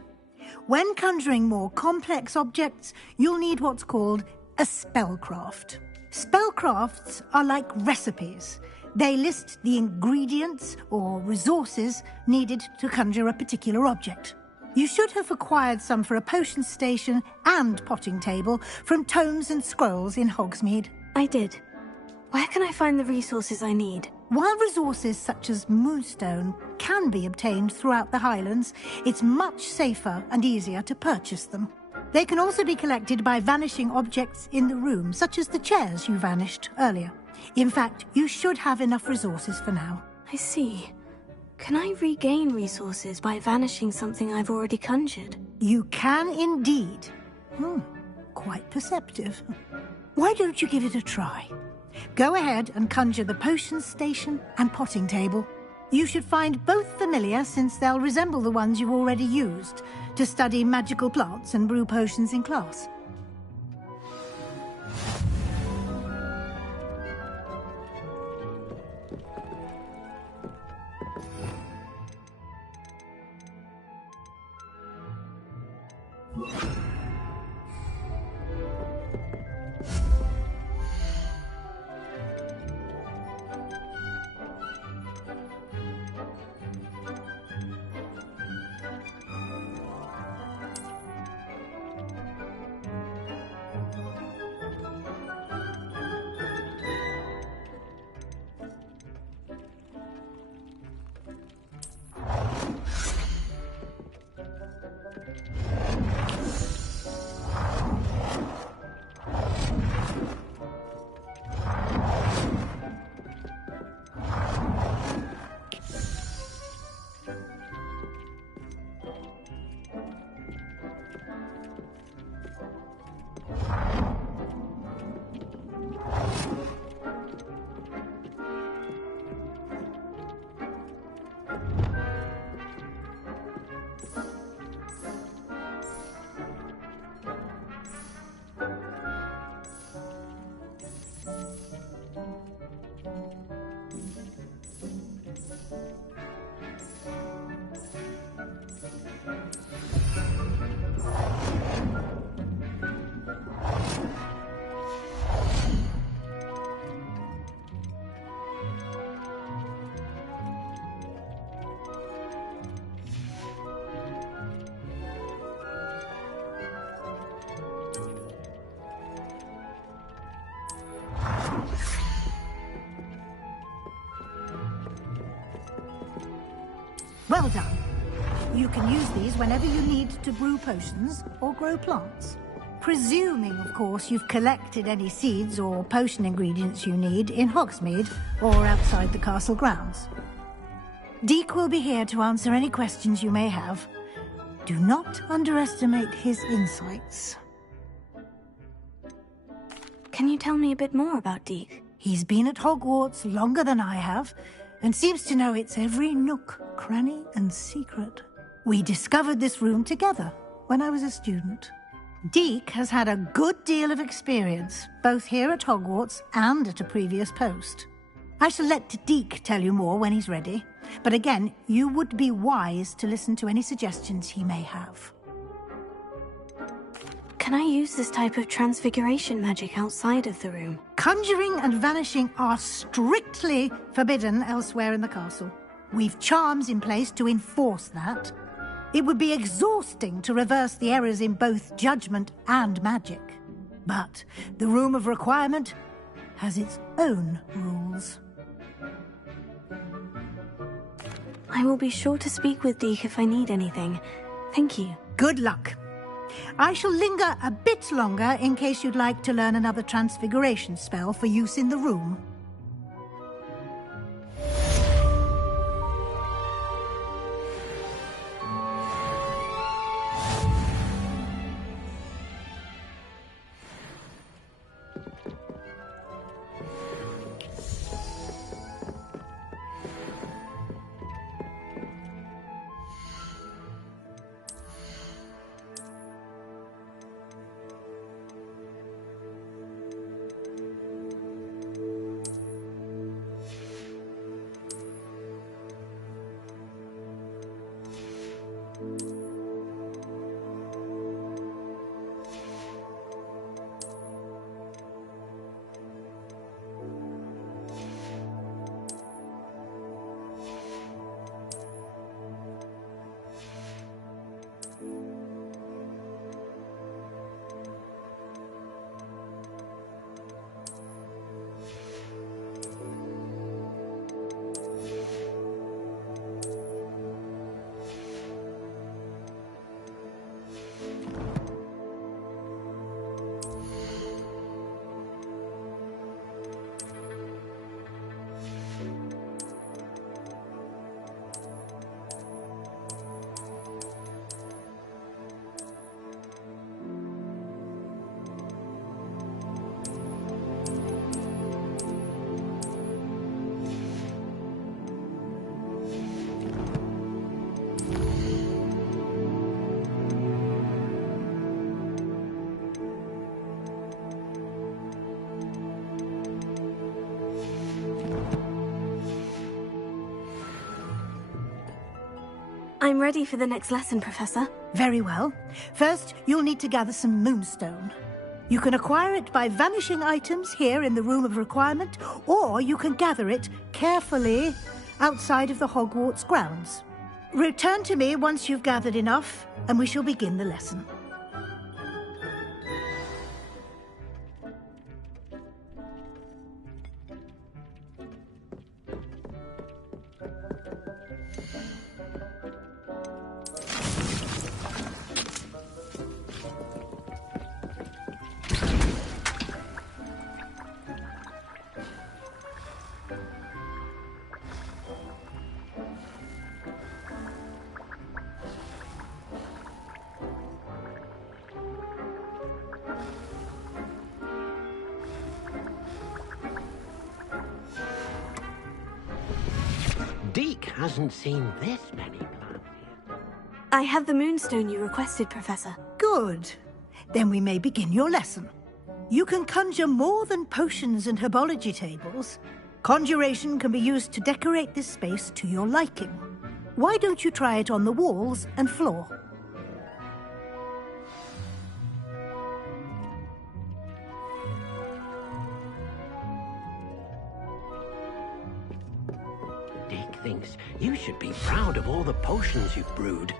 When conjuring more complex objects, you'll need what's called a spellcraft. Spellcrafts are like recipes. They list the ingredients or resources needed to conjure a particular object. You should have acquired some for a potion station and potting table from tomes and scrolls in Hogsmeade. I did. Where can I find the resources I need? While resources such as moonstone can be obtained throughout the Highlands, it's much safer and easier to purchase them. They can also be collected by vanishing objects in the room, such as the chairs you vanished earlier. In fact, you should have enough resources for now. I see. Can I regain resources by vanishing something I've already conjured? You can indeed. Quite perceptive. Why don't you give it a try? Go ahead and conjure the potion station and potting table. You should find both familiar, since they'll resemble the ones you've already used to study magical plants and brew potions in class. Well done. You can use these whenever you need to brew potions or grow plants. Presuming, of course, you've collected any seeds or potion ingredients you need in Hogsmeade or outside the castle grounds. Deek will be here to answer any questions you may have. Do not underestimate his insights. Can you tell me a bit more about Deek? He's been at Hogwarts longer than I have, and seems to know its every nook, cranny, and secret. We discovered this room together when I was a student. Deek has had a good deal of experience, both here at Hogwarts and at a previous post. I shall let Deek tell you more when he's ready, but again, you would be wise to listen to any suggestions he may have. Can I use this type of transfiguration magic outside of the room? Conjuring and vanishing are strictly forbidden elsewhere in the castle. We've charms in place to enforce that. It would be exhausting to reverse the errors in both judgment and magic. But the Room of Requirement has its own rules. I will be sure to speak with Deek if I need anything. Thank you. Good luck. I shall linger a bit longer in case you'd like to learn another transfiguration spell for use in the room. I'm ready for the next lesson, Professor. Very well. First, you'll need to gather some moonstone. You can acquire it by vanishing items here in the Room of Requirement, or you can gather it carefully outside of the Hogwarts grounds. Return to me once you've gathered enough, and we shall begin the lesson. Deek hasn't seen this many plants yet. I have the moonstone you requested, Professor. Good. Then we may begin your lesson. You can conjure more than potions and herbology tables. Conjuration can be used to decorate this space to your liking. Why don't you try it on the walls and floor? Deek thinks you should be proud of all the potions you've brewed.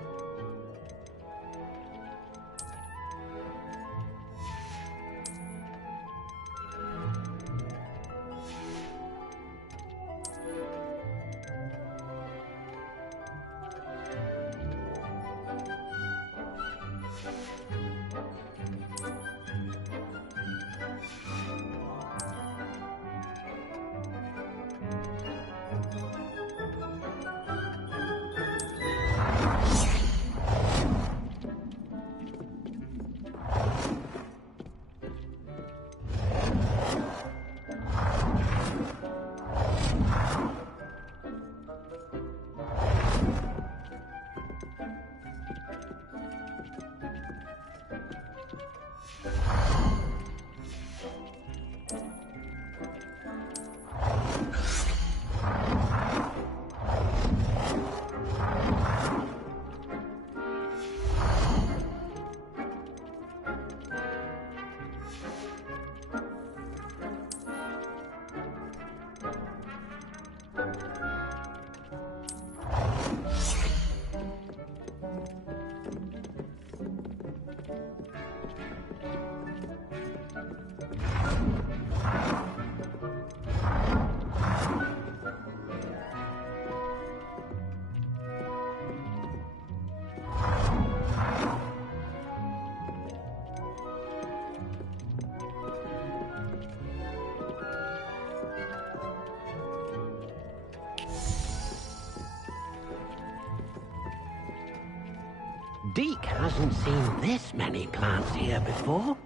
Deke hasn't seen this many plants here before.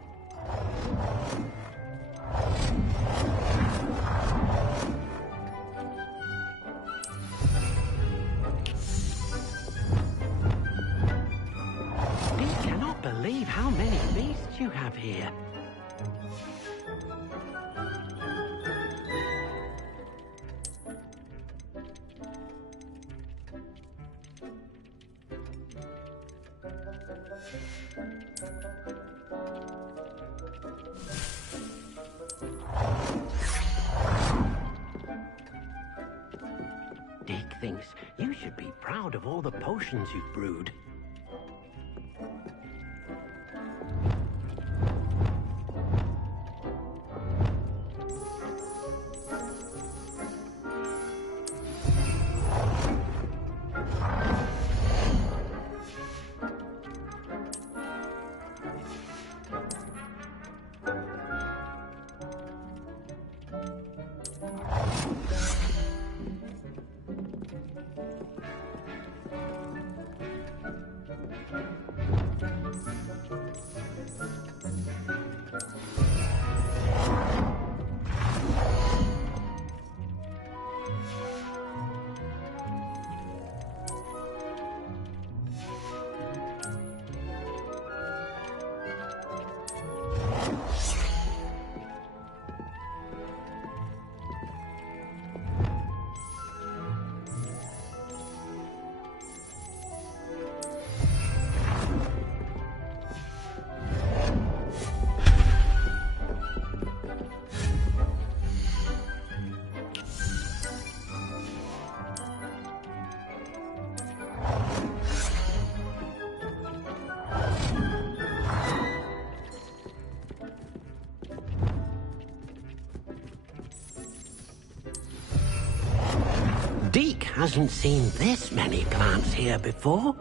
Deke cannot believe how many beasts you have here. Dick thinks you should be proud of all the potions you've brewed. Deke hasn't seen this many plants here before.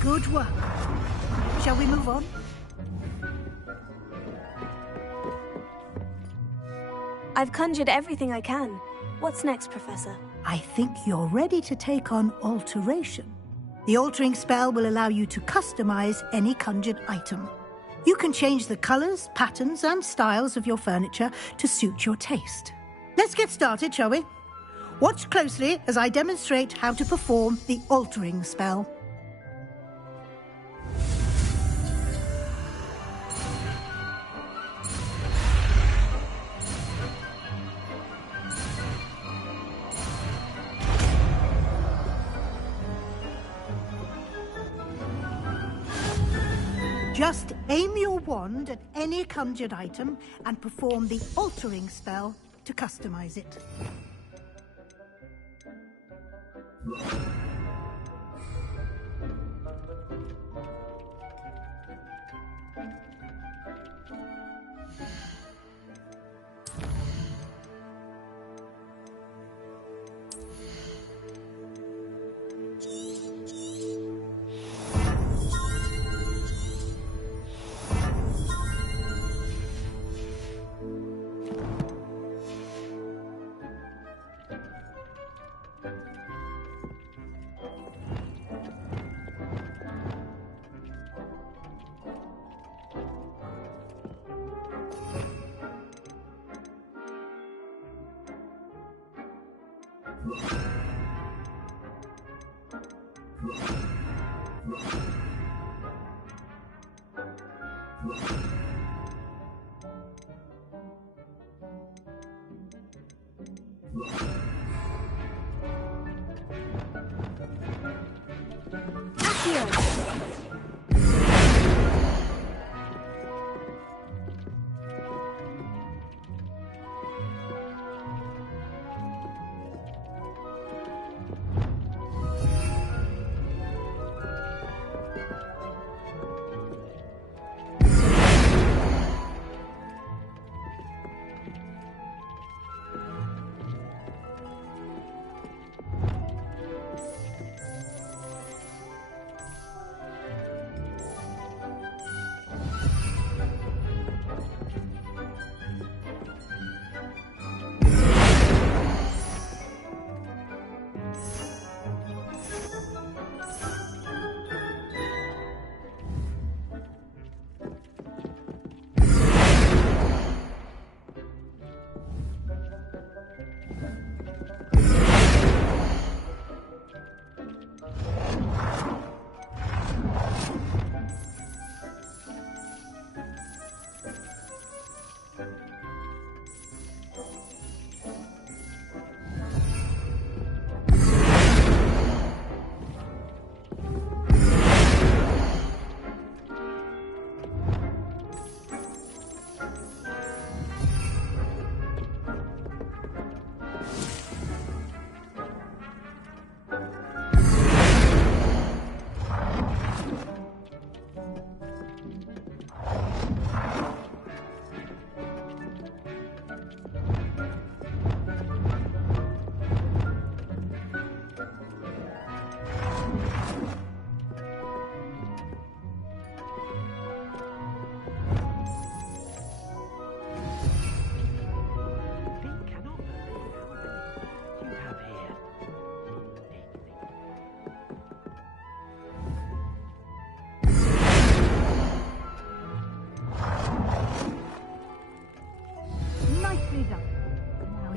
Good work. Shall we move on? I've conjured everything I can. What's next, Professor? I think you're ready to take on alteration. The altering spell will allow you to customize any conjured item. You can change the colors, patterns, and styles of your furniture to suit your taste. Let's get started, shall we? Watch closely as I demonstrate how to perform the altering spell. Just aim your wand at any conjured item and perform the altering spell to customize it.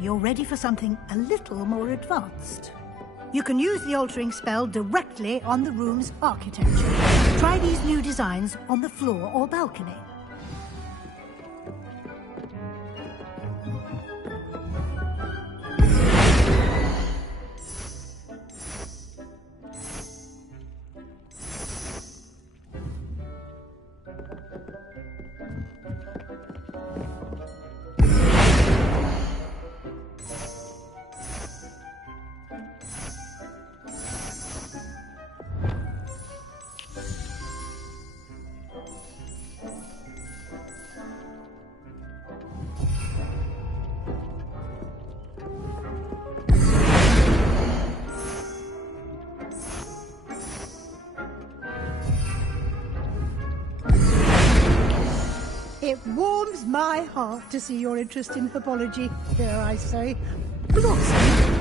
You're ready for something a little more advanced. You can use the altering spell directly on the room's architecture. Try these new designs on the floor or balcony. It warms my heart to see your interest in herbology, dare I say, blossom.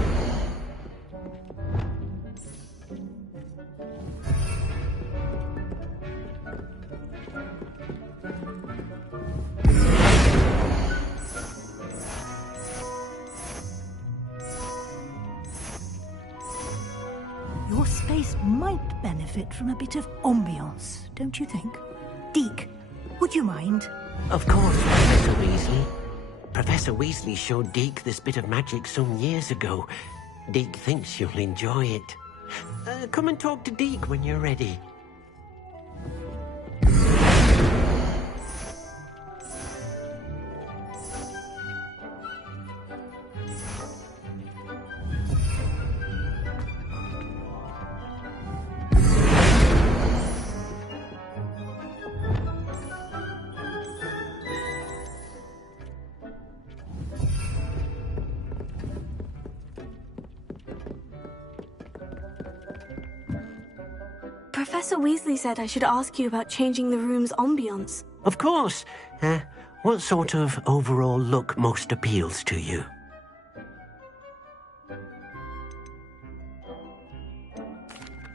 Your space might benefit from a bit of ambiance, don't you think? Deke, would you mind? Of course, Professor Weasley. Professor Weasley showed Deke this bit of magic some years ago. Deke thinks you'll enjoy it. Come and talk to Deke when you're ready. Professor Weasley said I should ask you about changing the room's ambiance. Of course. What sort of overall look most appeals to you?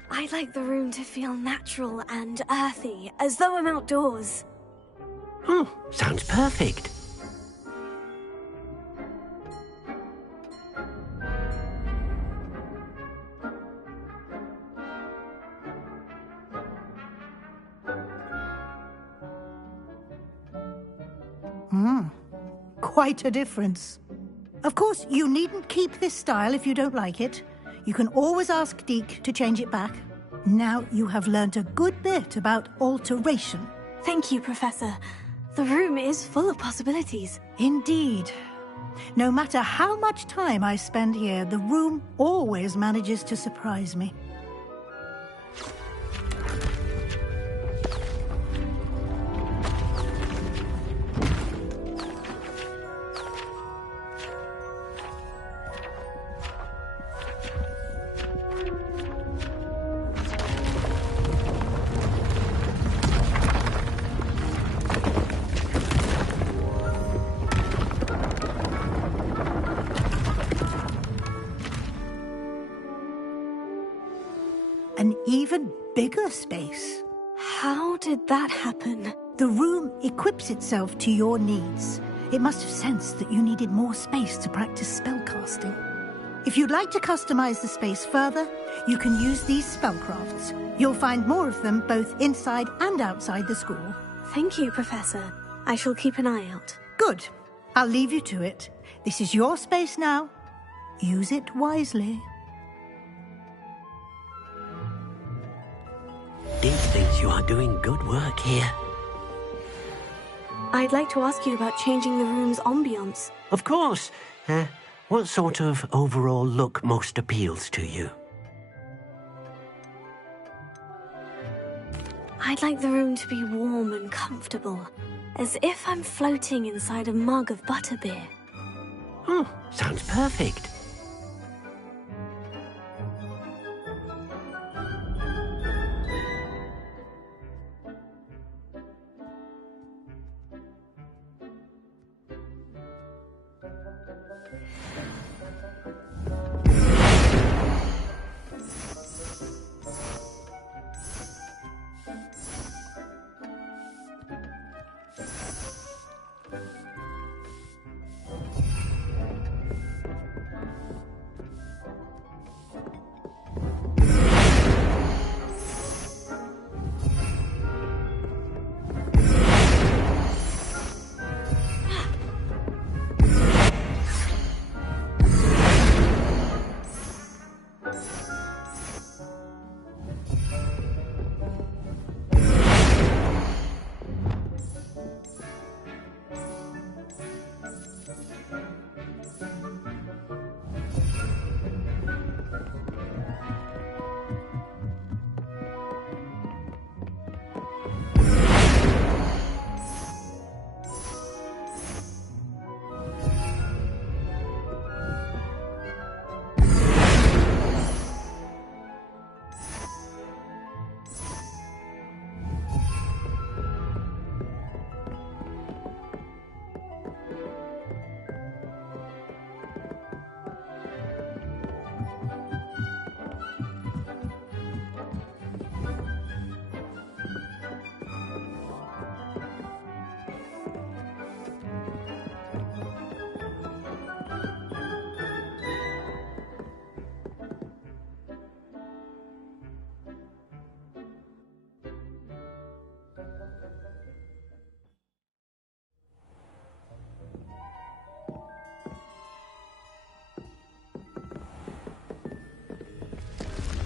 I'd like the room to feel natural and earthy, as though I'm outdoors. Oh, sounds perfect. Quite a difference. Of course, you needn't keep this style if you don't like it. You can always ask Deke to change it back. Now you have learnt a good bit about alteration. Thank you, Professor. The room is full of possibilities. Indeed. No matter how much time I spend here, the room always manages to surprise me. An even bigger space. How did that happen? The room equips itself to your needs. It must have sensed that you needed more space to practice spellcasting. If you'd like to customize the space further, you can use these spellcrafts. You'll find more of them both inside and outside the school. Thank you, Professor. I shall keep an eye out. Good. I'll leave you to it. This is your space now. Use it wisely. Deke thinks you are doing good work here. I'd like to ask you about changing the room's ambiance. Of course. What sort of overall look most appeals to you? I'd like the room to be warm and comfortable, as if I'm floating inside a mug of butterbeer. Oh, sounds perfect.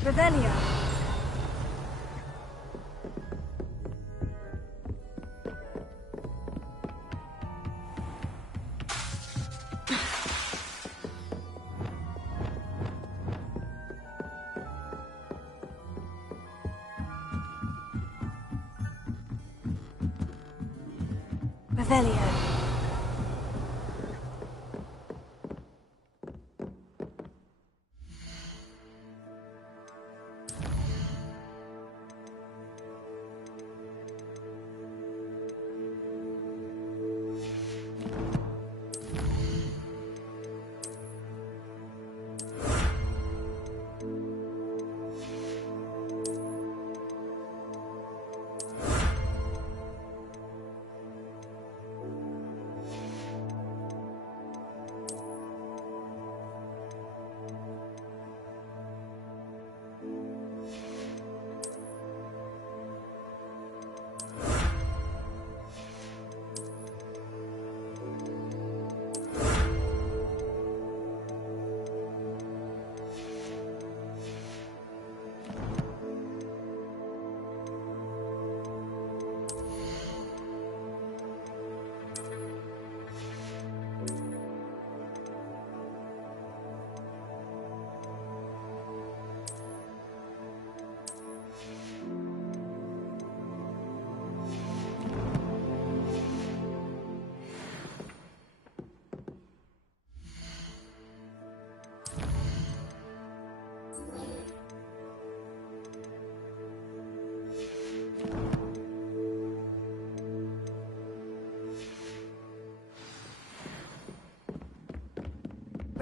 Revelio. Revelio.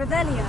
Revelio.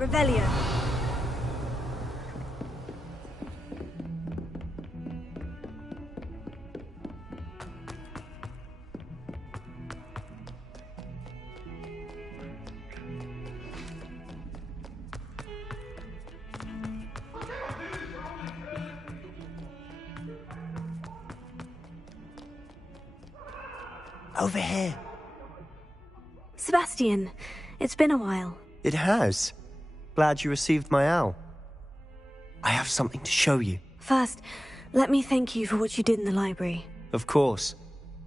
Revelio. Over here. Sebastian, it's been a while. It has. Glad you received my owl. I have something to show you. First, let me thank you for what you did in the library. Of course.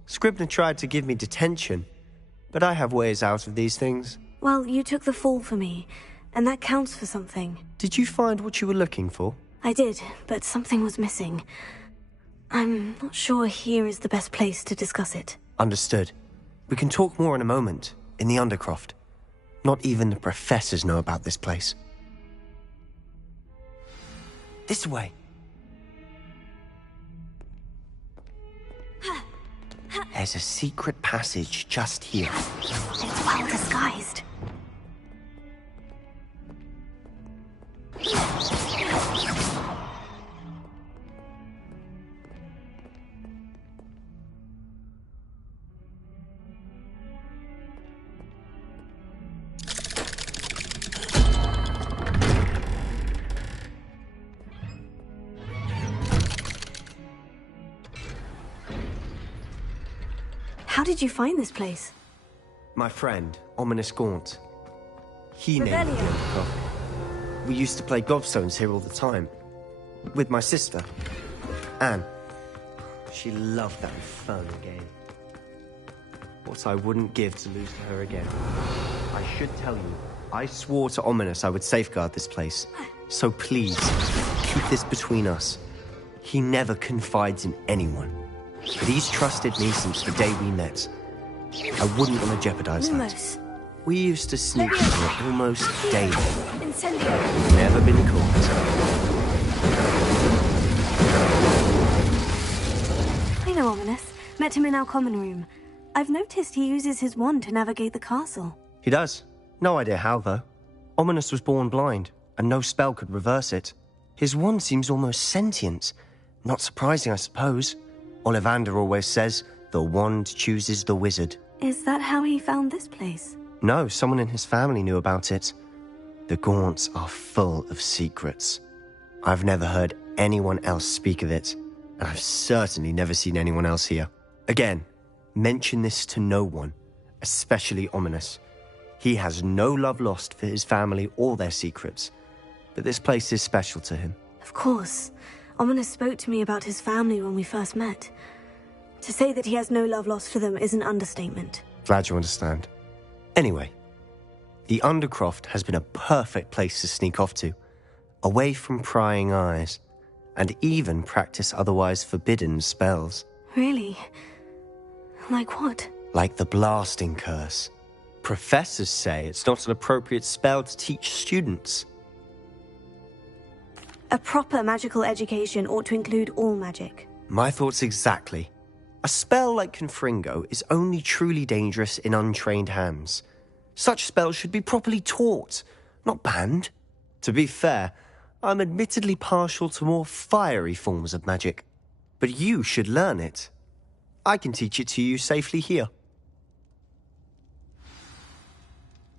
Scribner tried to give me detention, but I have ways out of these things. Well, you took the fall for me, and that counts for something. Did you find what you were looking for? I did, but something was missing. I'm not sure here is the best place to discuss it. Understood. We can talk more in a moment, in the Undercroft. Not even the professors know about this place. This way. There's a secret passage just here. It's well disguised. How did you find this place? My friend, Ominous Gaunt. He named it the Undercroft. We used to play gobstones here all the time. With my sister, Anne. She loved that infernal game. What I wouldn't give to lose to her again. I should tell you, I swore to Ominous I would safeguard this place. So please, keep this between us. He never confides in anyone. But he's trusted me since the day we met. I wouldn't want to jeopardize that. We used to sneak here almost daily. Incendio. Never been caught. I know Ominous. Met him in our common room. I've noticed he uses his wand to navigate the castle. He does. No idea how, though. Ominous was born blind, and no spell could reverse it. His wand seems almost sentient. Not surprising, I suppose. Ollivander always says, the wand chooses the wizard. Is that how he found this place? No, someone in his family knew about it. The Gaunts are full of secrets. I've never heard anyone else speak of it, and I've certainly never seen anyone else here. Again, mention this to no one, especially Ominous. He has no love lost for his family or their secrets, but this place is special to him. Of course. Ominous spoke to me about his family when we first met. To say that he has no love lost for them is an understatement. Glad you understand. Anyway, the Undercroft has been a perfect place to sneak off to, away from prying eyes, and even practice otherwise forbidden spells. Really? Like what? Like the blasting curse. Professors say it's not an appropriate spell to teach students. A proper magical education ought to include all magic. My thoughts exactly. A spell like Confringo is only truly dangerous in untrained hands. Such spells should be properly taught, not banned. To be fair, I'm admittedly partial to more fiery forms of magic. But you should learn it. I can teach it to you safely here.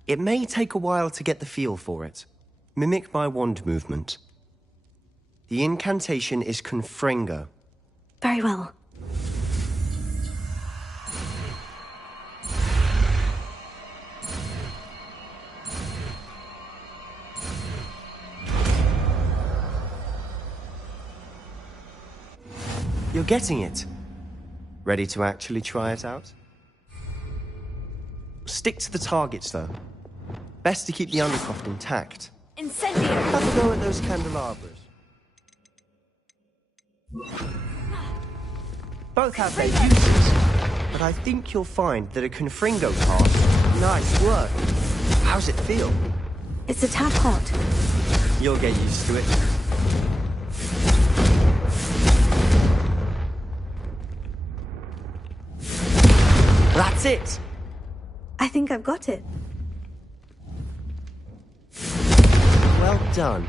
It may take a while to get the feel for it. Mimic my wand movement. The incantation is Confringo. Very well. You're getting it. Ready to actually try it out? Stick to the targets, though. Best to keep the Undercroft intact. Incendio! Have a go at those candelabras. Both have their uses, but I think you'll find that a Confringo pass. Nice work. How's it feel? It's a tad hot. You'll get used to it. That's it! I think I've got it. Well done.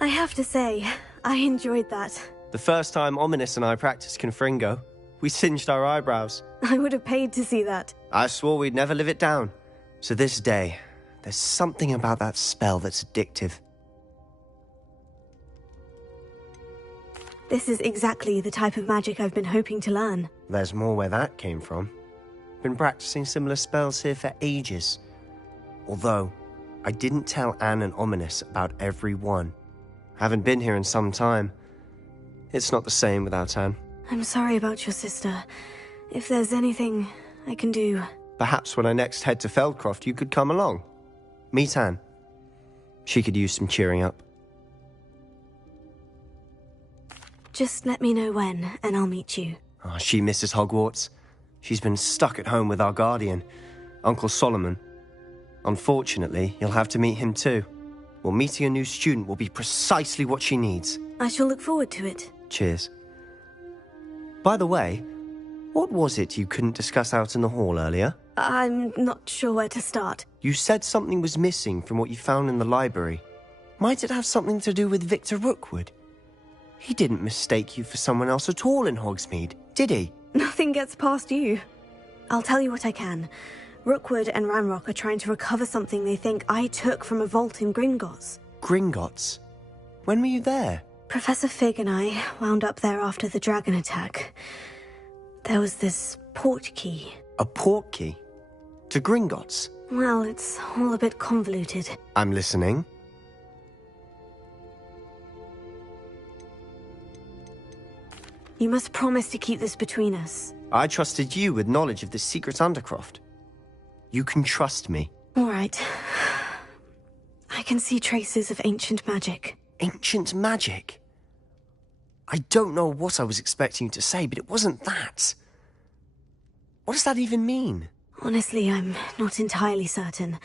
I have to say, I enjoyed that. The first time Ominous and I practiced Confringo, we singed our eyebrows. I would have paid to see that. I swore we'd never live it down. So this day, there's something about that spell that's addictive. This is exactly the type of magic I've been hoping to learn. There's more where that came from. Been practicing similar spells here for ages. Although, I didn't tell Anne and Ominous about every one. Haven't been here in some time. It's not the same without Anne. I'm sorry about your sister. If there's anything I can do... Perhaps when I next head to Feldcroft, you could come along. Meet Anne. She could use some cheering up. Just let me know when, and I'll meet you. Oh, she misses Hogwarts. She's been stuck at home with our guardian, Uncle Solomon. Unfortunately, you'll have to meet him too. Well, meeting a new student will be precisely what she needs. I shall look forward to it. Cheers. By the way, what was it you couldn't discuss out in the hall earlier? I'm not sure where to start. You said something was missing from what you found in the library. Might it have something to do with Victor Rookwood? He didn't mistake you for someone else at all in Hogsmeade, did he? Nothing gets past you. I'll tell you what I can. Rookwood and Ranrock are trying to recover something they think I took from a vault in Gringotts. Gringotts? When were you there? Professor Fig and I wound up there after the dragon attack. There was this port key. A port key? To Gringotts? Well, it's all a bit convoluted. I'm listening. You must promise to keep this between us. I trusted you with knowledge of this secret Undercroft. You can trust me. All right. I can see traces of ancient magic. Ancient magic? I don't know what I was expecting you to say, but it wasn't that. What does that even mean? Honestly, I'm not entirely certain.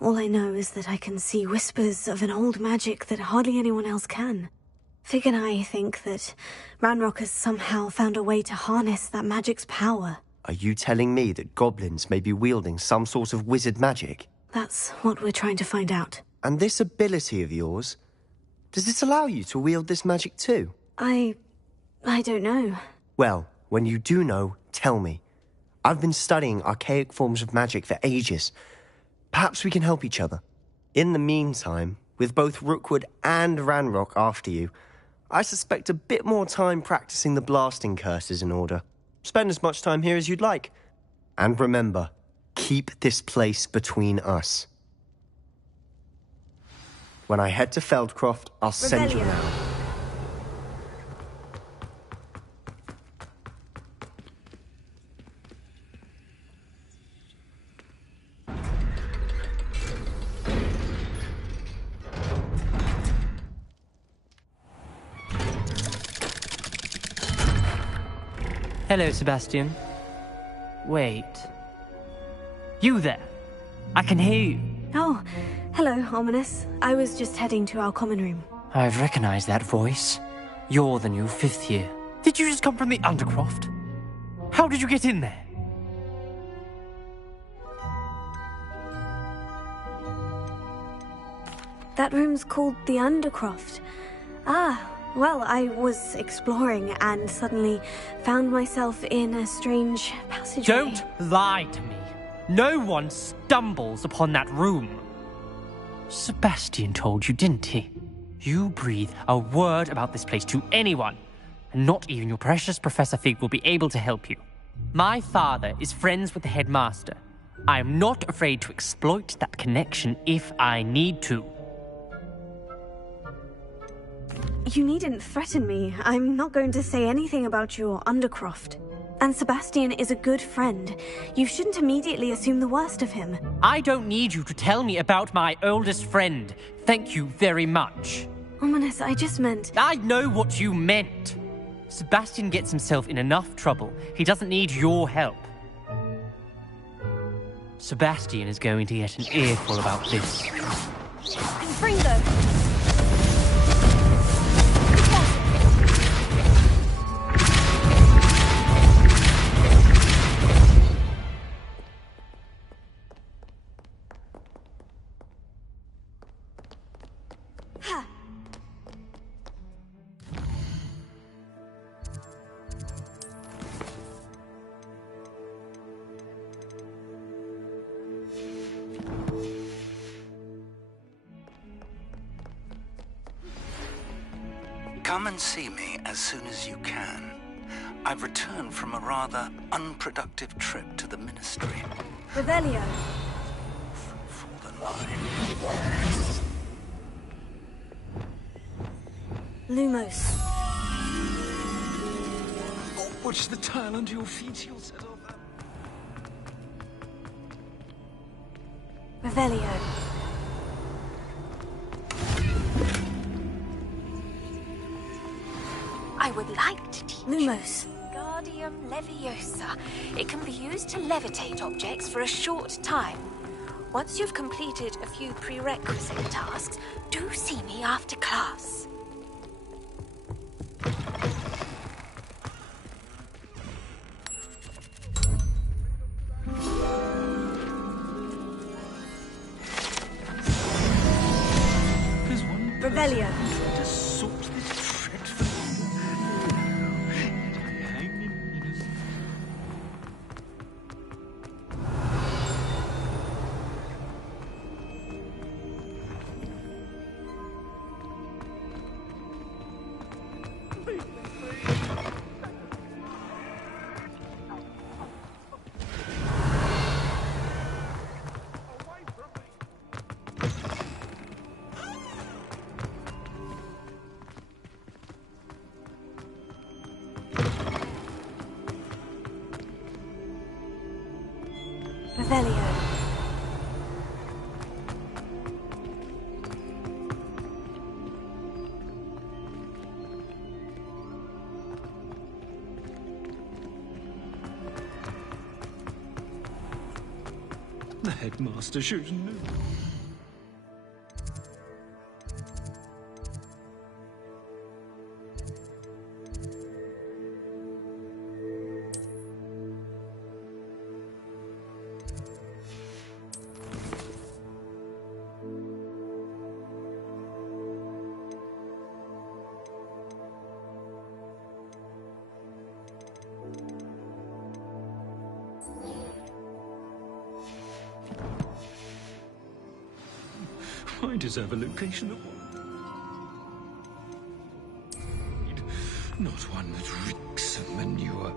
All I know is that I can see whispers of an old magic that hardly anyone else can. Fig and I think that Ranrock has somehow found a way to harness that magic's power. Are you telling me that goblins may be wielding some sort of wizard magic? That's what we're trying to find out. And this ability of yours, does it allow you to wield this magic too? I don't know. Well, when you do know, tell me. I've been studying archaic forms of magic for ages. Perhaps we can help each other. In the meantime, with both Rookwood and Ranrock after you, I suspect a bit more time practicing the blasting curse is in order. Spend as much time here as you'd like. And remember, keep this place between us. When I head to Feldcroft, I'll send you round. Hello, Sebastian. Wait. You there? I can hear you. Oh, hello, Ominous. I was just heading to our common room. I've recognized that voice. You're the new 5th year. Did you just come from the Undercroft? How did you get in there? That room's called the Undercroft. Ah, well, I was exploring and suddenly found myself in a strange passageway. Don't lie to me. No one stumbles upon that room. Sebastian told you, didn't he? You breathe a word about this place to anyone, and not even your precious Professor Fig will be able to help you. My father is friends with the headmaster. I am not afraid to exploit that connection if I need to. You needn't threaten me. I'm not going to say anything about your Undercroft. And Sebastian is a good friend. You shouldn't immediately assume the worst of him. I don't need you to tell me about my oldest friend. Thank you very much. Ominous, I just meant... I know what you meant. Sebastian gets himself in enough trouble. He doesn't need your help. Sebastian is going to get an earful about this. Fringo! Come and see me as soon as you can. I've returned from a rather unproductive trip to the Ministry. Revelio. Fallen line. Lumos. Oh, watch the tile under your feet, you'll set off. Revelio. I would like to teach Lumos. Guardium Leviosa. It can be used to levitate objects for a short time. Once you've completed a few prerequisite tasks, do see me after class. Revelio. To sort this dreadful... Revelio. The headmaster should know. I deserve a location that not one that reeks of manure.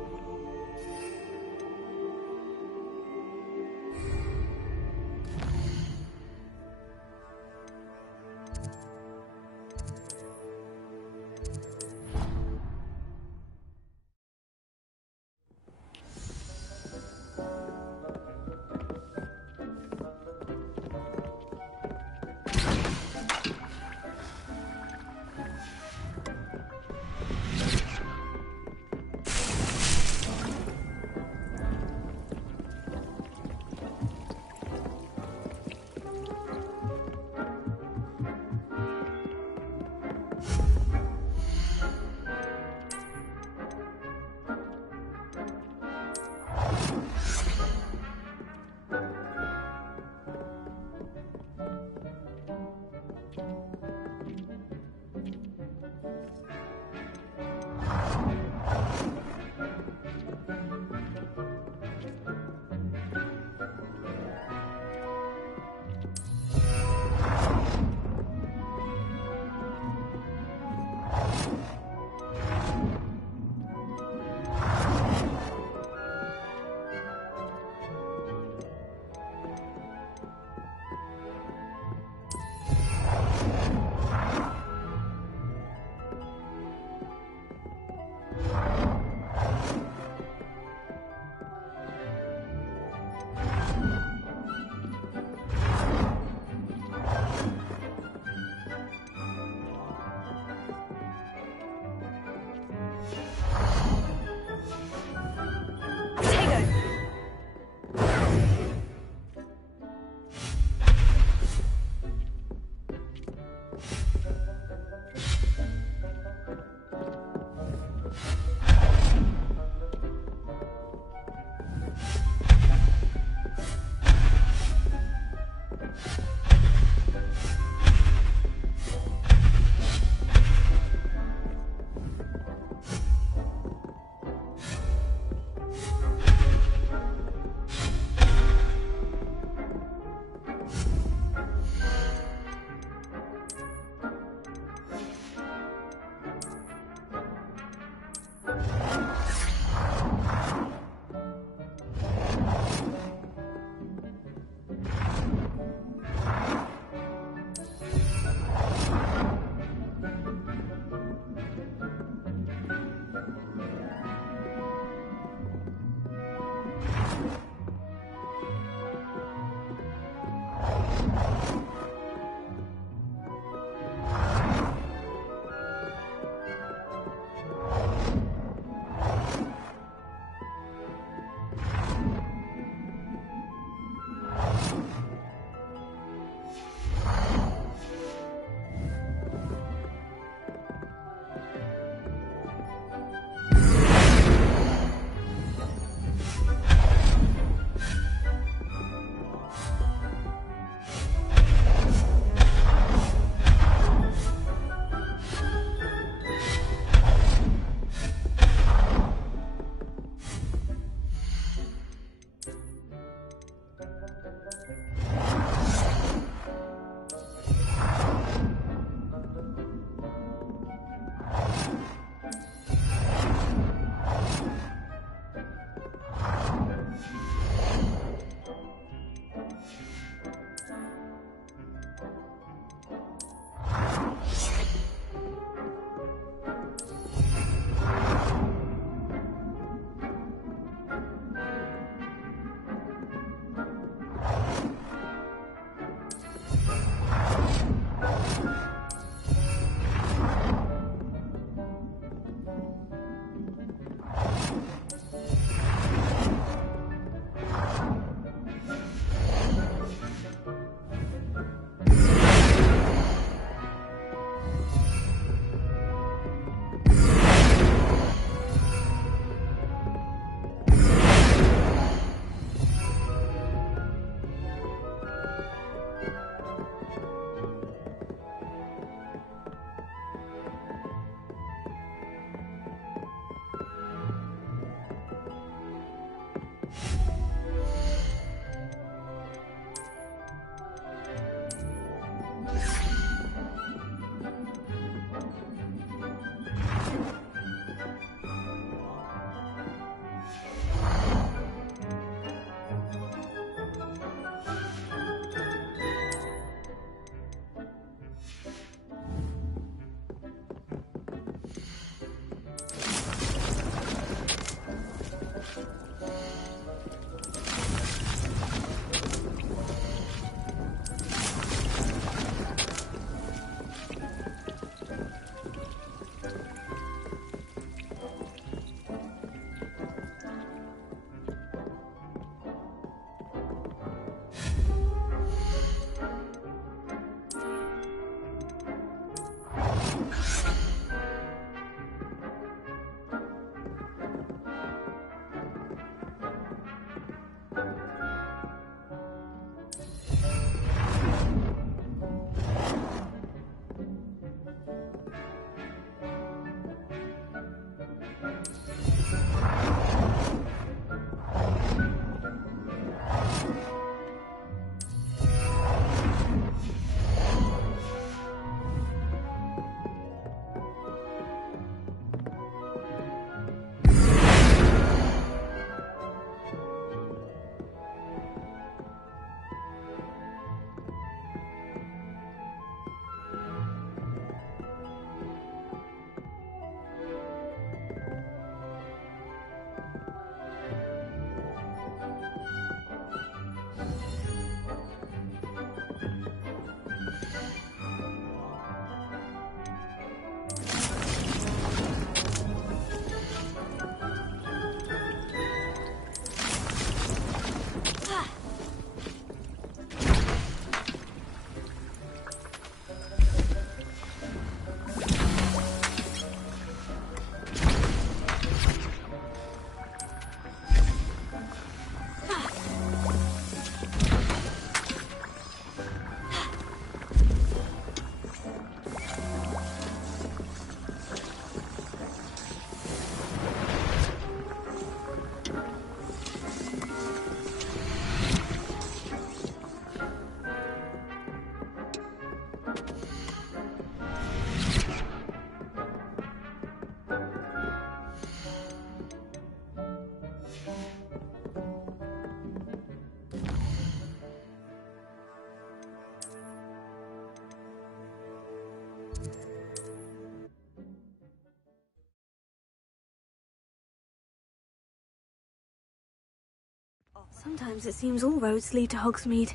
Sometimes it seems all roads lead to Hogsmeade.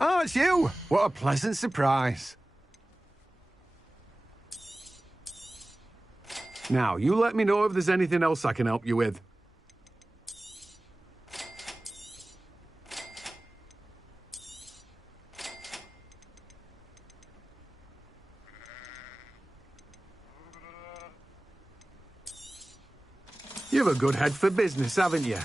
Oh, it's you! What a pleasant surprise. Now, you let me know if there's anything else I can help you with. You've a good head for business, haven't you?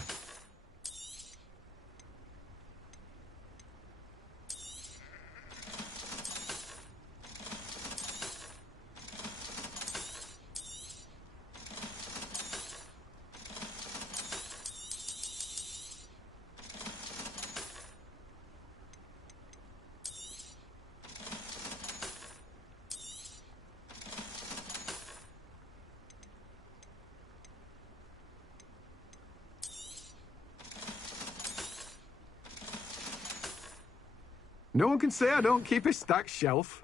No one can say I don't keep a stacked shelf.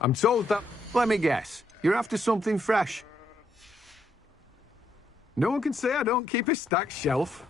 I'm told that... Let me guess. You're after something fresh. No one can say I don't keep a stacked shelf.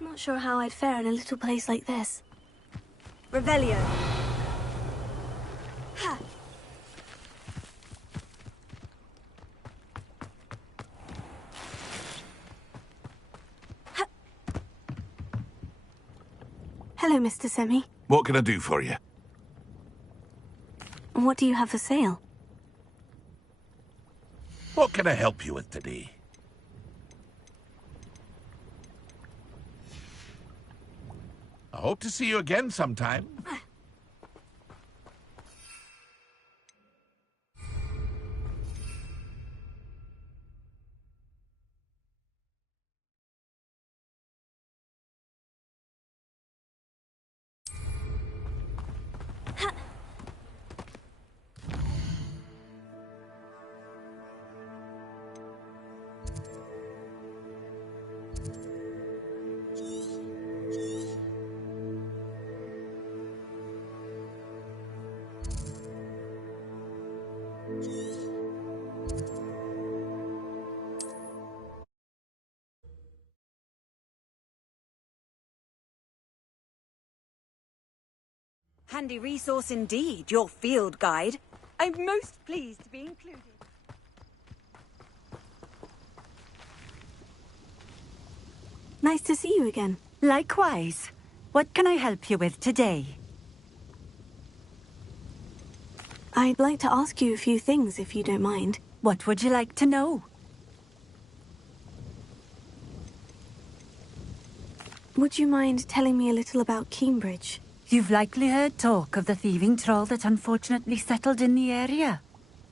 I'm not sure how I'd fare in a little place like this. Revelio. Ha! Ha! Hello, Mr. Semi. What can I do for you? What do you have for sale? What can I help you with today? I hope to see you again sometime. Handy resource indeed, your field guide. I'm most pleased to be included. Nice to see you again. Likewise. What can I help you with today? I'd like to ask you a few things, if you don't mind. What would you like to know? Would you mind telling me a little about Cambridge? You've likely heard talk of the thieving troll that unfortunately settled in the area.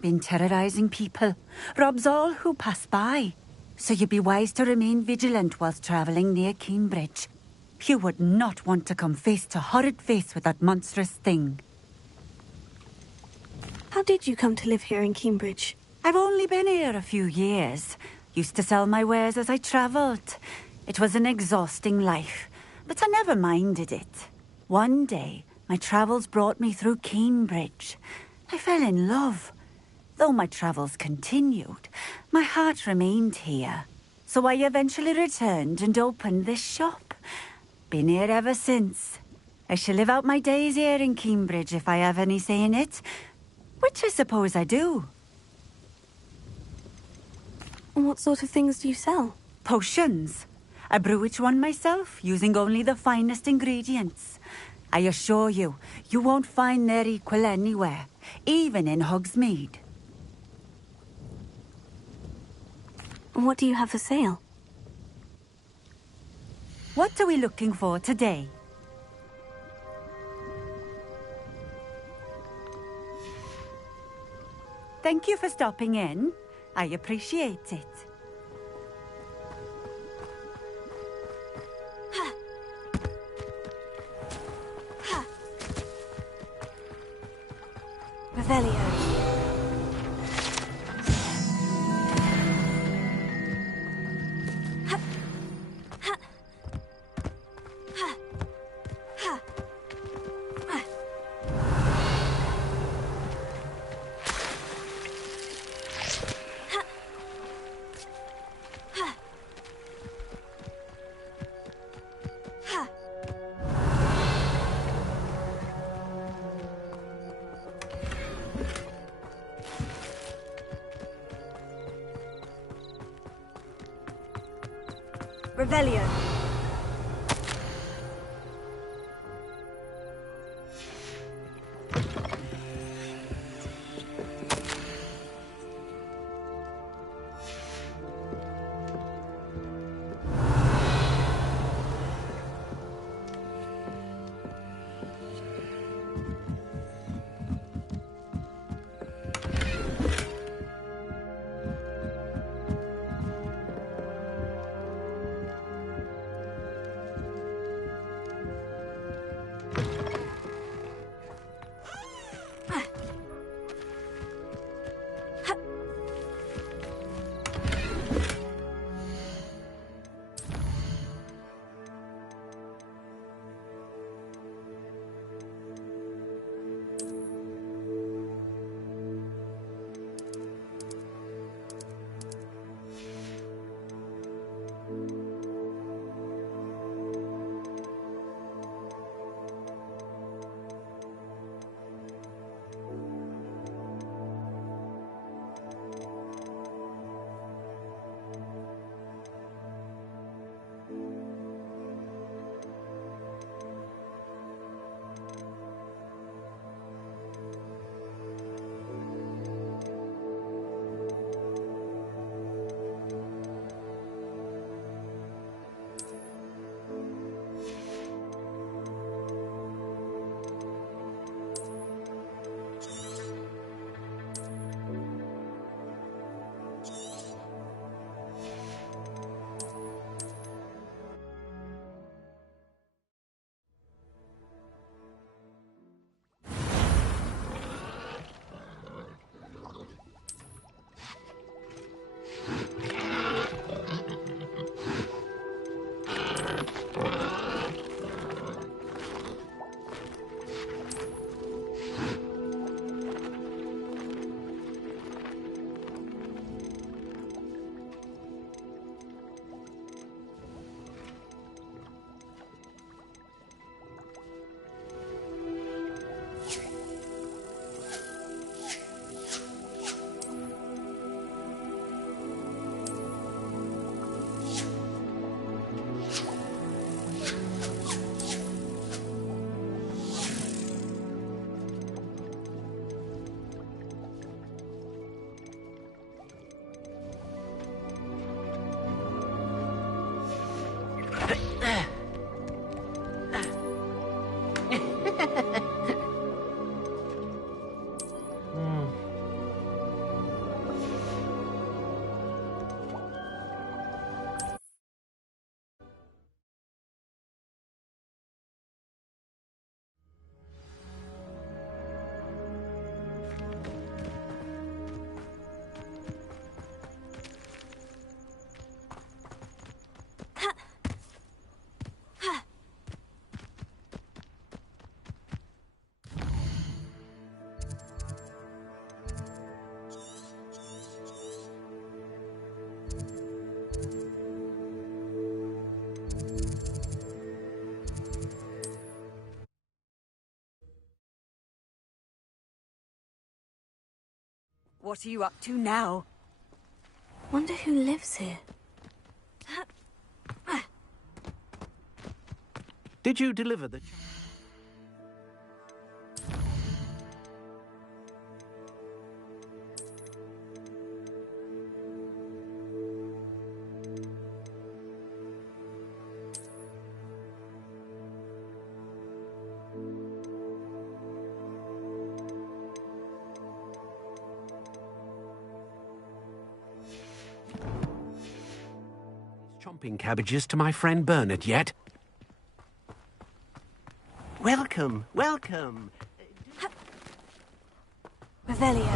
Been terrorizing people. Robs all who pass by. So you'd be wise to remain vigilant whilst travelling near Cambridge. You would not want to come face to horrid face with that monstrous thing. How did you come to live here in Cambridge? I've only been here a few years. Used to sell my wares as I travelled. It was an exhausting life, but I never minded it. One day, my travels brought me through Cambridge. I fell in love. Though my travels continued, my heart remained here. So I eventually returned and opened this shop. Been here ever since. I shall live out my days here in Cambridge if I have any say in it. Which I suppose I do. What sort of things do you sell? Potions. I brew each one myself, using only the finest ingredients. I assure you, you won't find their equal anywhere, even in Hogsmeade. What do you have for sale? What are we looking for today? Thank you for stopping in. I appreciate it. Revelio. Revelio. What are you up to now? Wonder who lives here. Did you deliver the... chomping cabbages to my friend Bernard yet? Welcome, welcome. Revelio.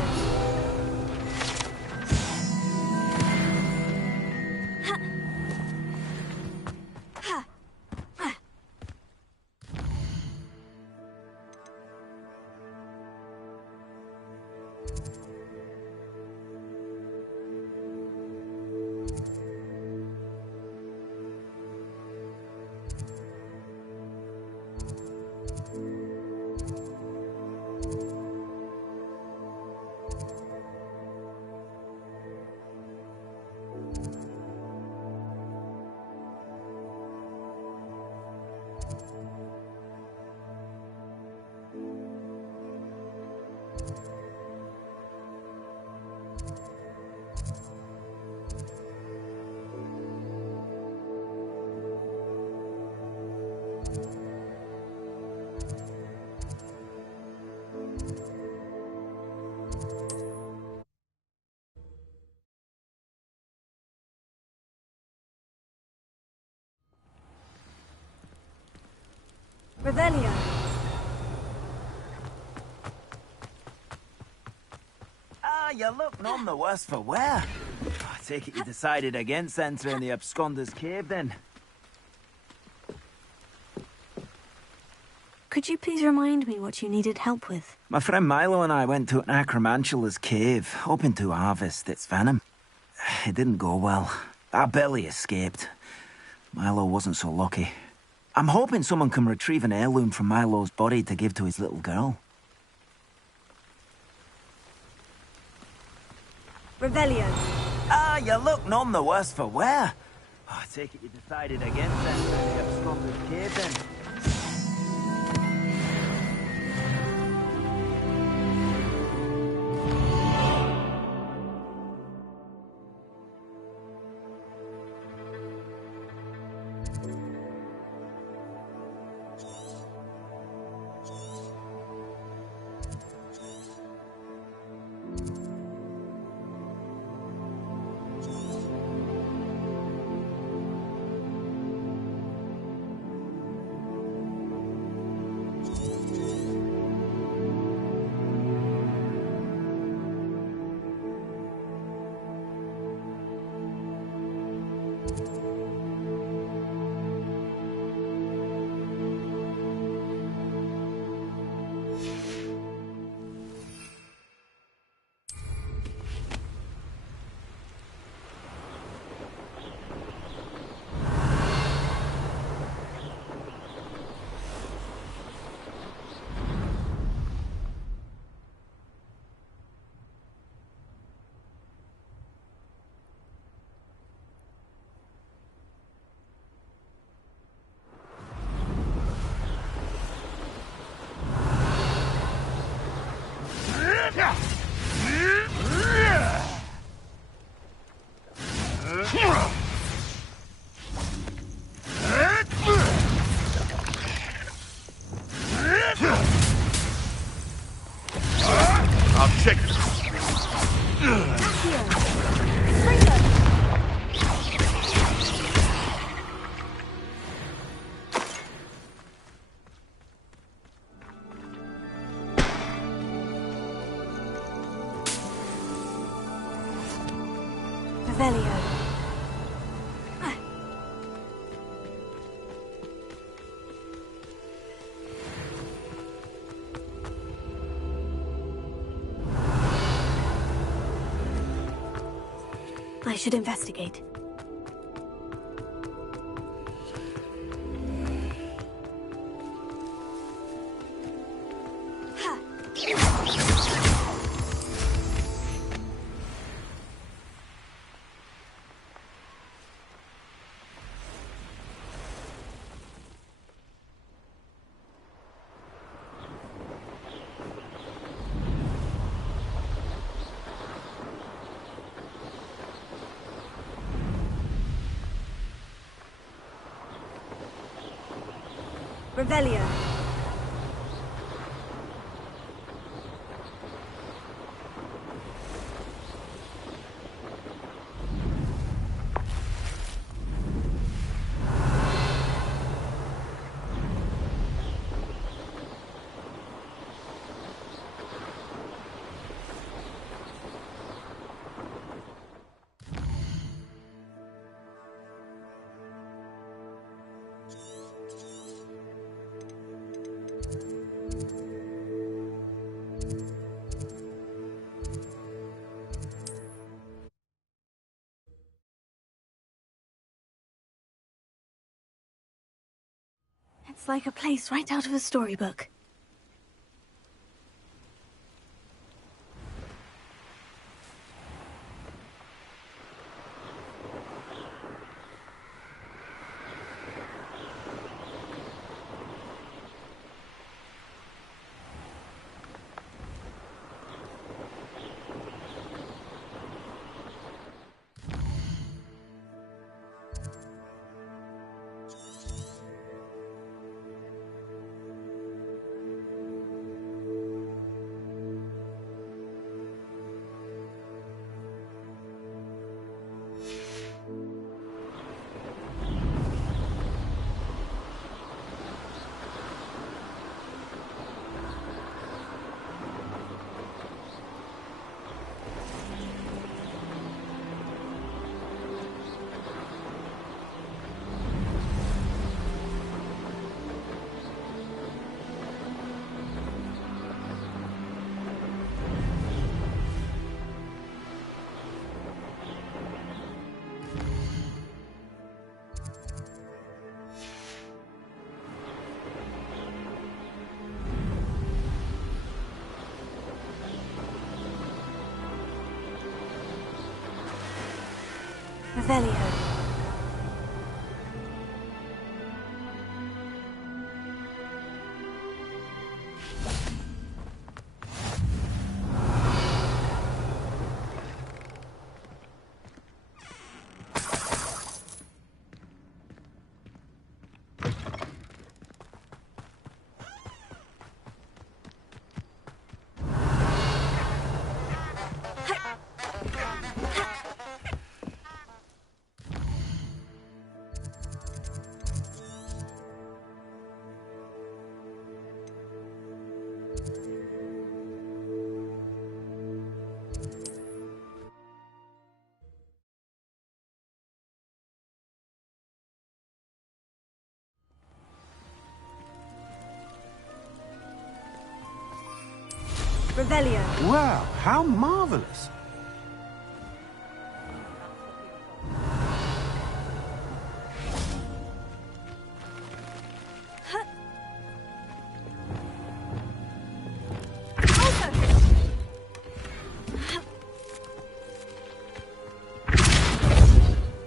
Revelio. You look none the worse for wear. I take it you decided against entering the Absconder's Cave, then? Could you please remind me what you needed help with? My friend Milo and I went to an Acromantula's cave, hoping to harvest its venom. It didn't go well. Our belly escaped. Milo wasn't so lucky. I'm hoping someone can retrieve an heirloom from Milo's body to give to his little girl. Revelio. You look none the worse for wear. I take it you decided against entering the Absconder's Cave, then? I'll check. Revelio. I should investigate. Revelio. It's like a place right out of a storybook. Revelio. Revelio. Wow, how marvelous!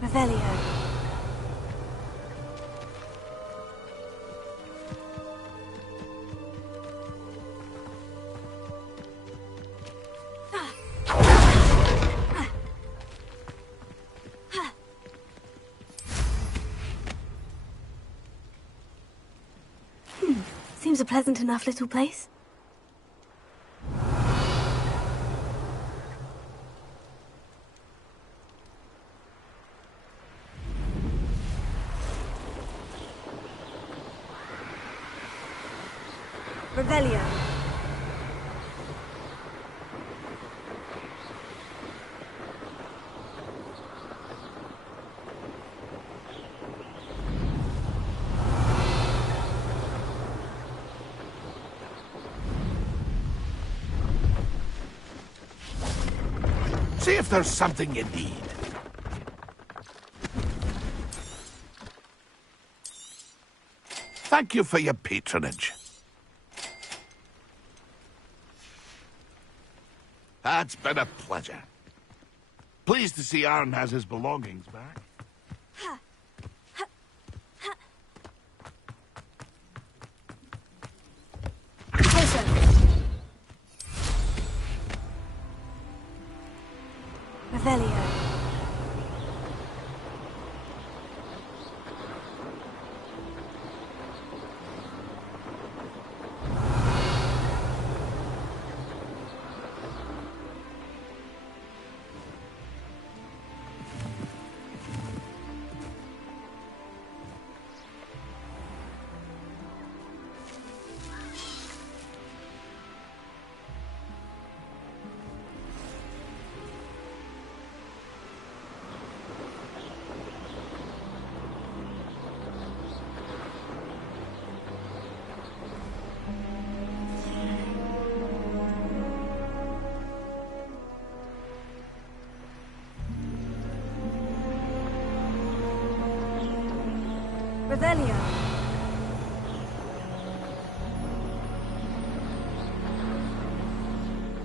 Revelio. Seems a pleasant enough little place. Revelio. See if there's something you need. Thank you for your patronage. It's been a pleasure. Pleased to see Aaron has his belongings back. Revelio. Revelio.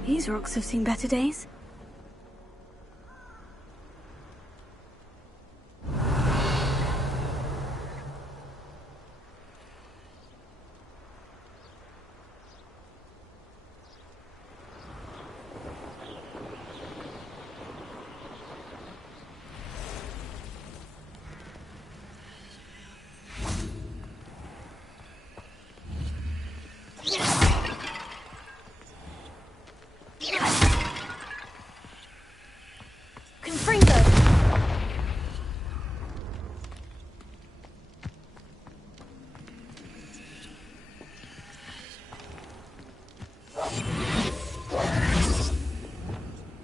These rocks have seen better days.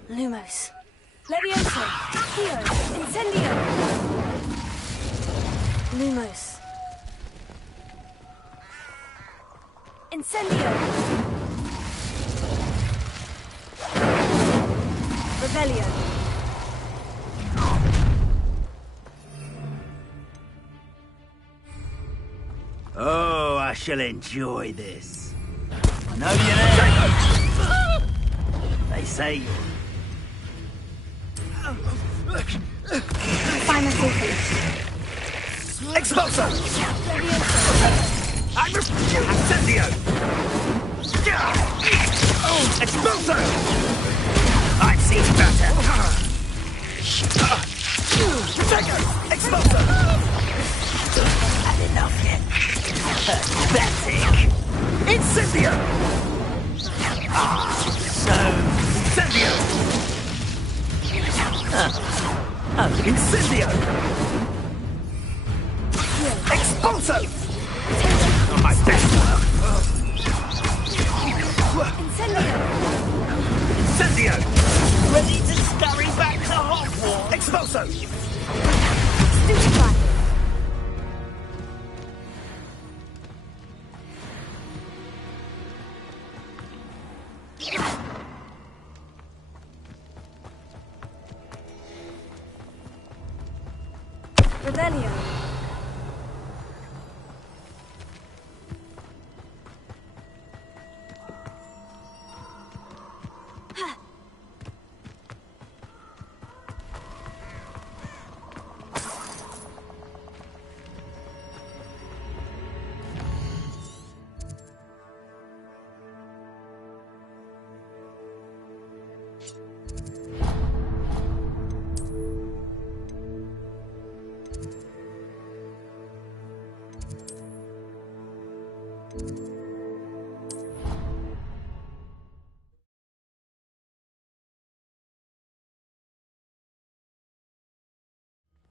Lumos. Levioso. Accio. Incendio. Lumos. Incendio. Revelio. Oh, I shall enjoy this. I know you're there. They say Final sequence. Expulso! I refuse! Incendio! Expulso! I've seen better! Expulso! Had enough yet? Pathetic! Incendio! Incendio! Incendio! Expulso! Not my best work! Incendio! Incendio! Ready to scurry back to Hogwarts! Expulso! Stupefy! Revelio.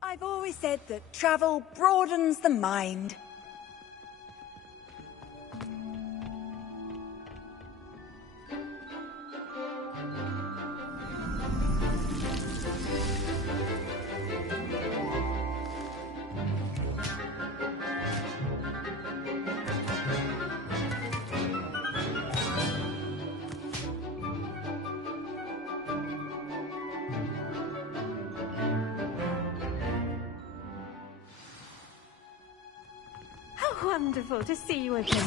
I've always said that travel broadens the mind. Wonderful to see you again.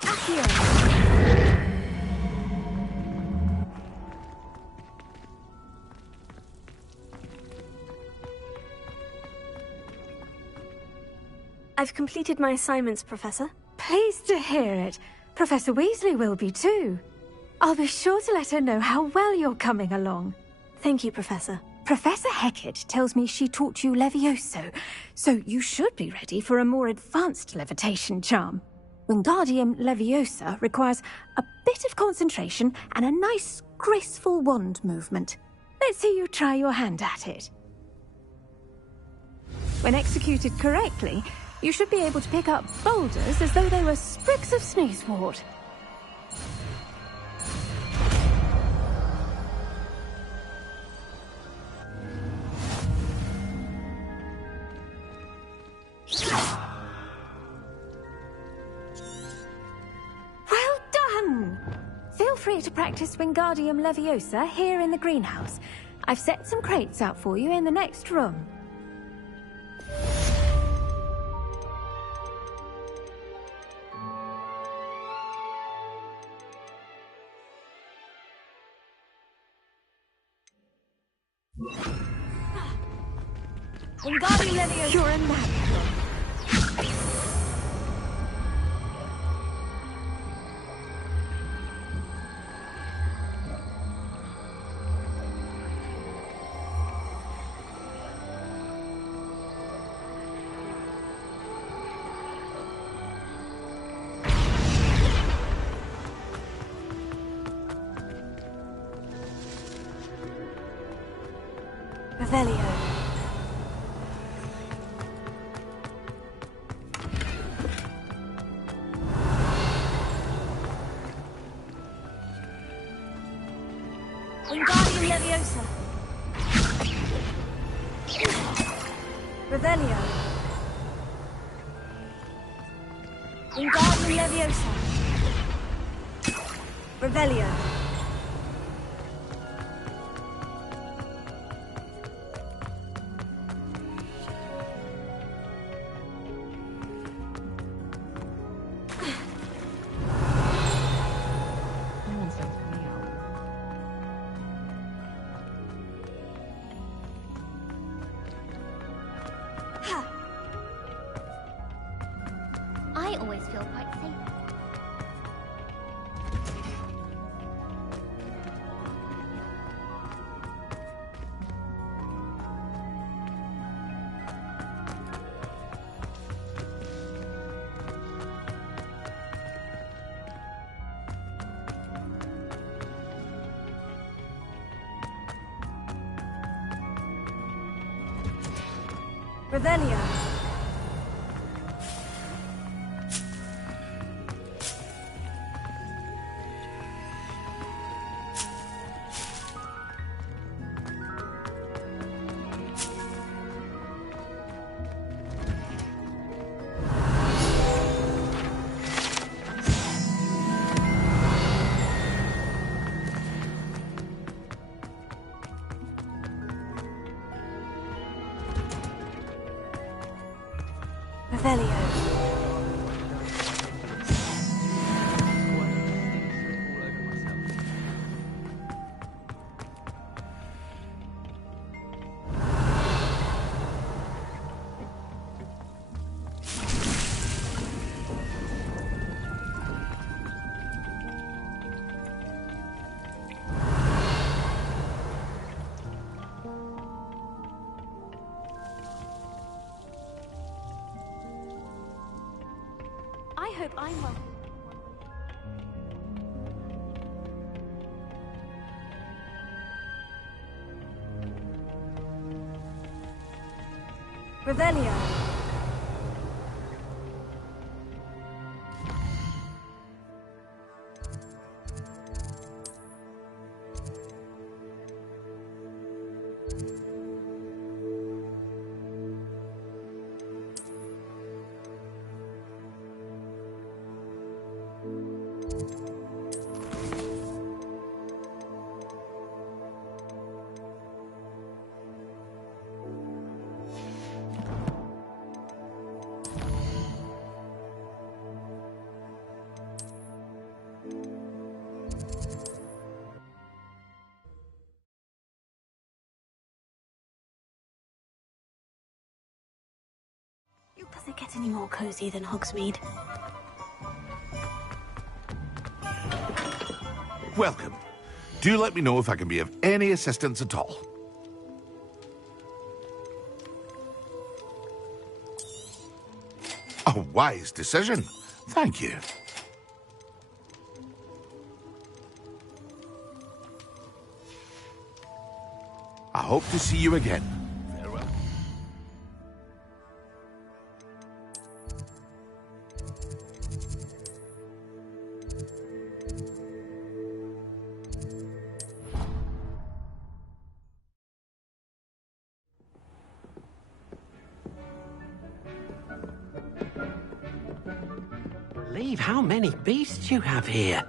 Accio. I've completed my assignments, Professor. Pleased to hear it. Professor Weasley will be too. I'll be sure to let her know how well you're coming along. Thank you, Professor. Professor Hecat tells me she taught you Levioso, so you should be ready for a more advanced levitation charm. Wingardium Leviosa requires a bit of concentration and a nice, graceful wand movement. Let's see you try your hand at it. When executed correctly, you should be able to pick up boulders as though they were sprigs of sneezewort. Well done! Feel free to practice Wingardium Leviosa here in the greenhouse. I've set some crates out for you in the next room. Wingardium Leviosa! You're a madman. Revelio. Wingardium Leviosa! Revelio! Wingardium Leviosa! Revelio! I always feel quite safe. Revelio! Revelio. I hope I'm well. Revelio! Does it get any more cozy than Hogsmeade? Welcome. Do let me know if I can be of any assistance at all. A wise decision. Thank you. I hope to see you again. Farewell. Believe how many beasts you have here.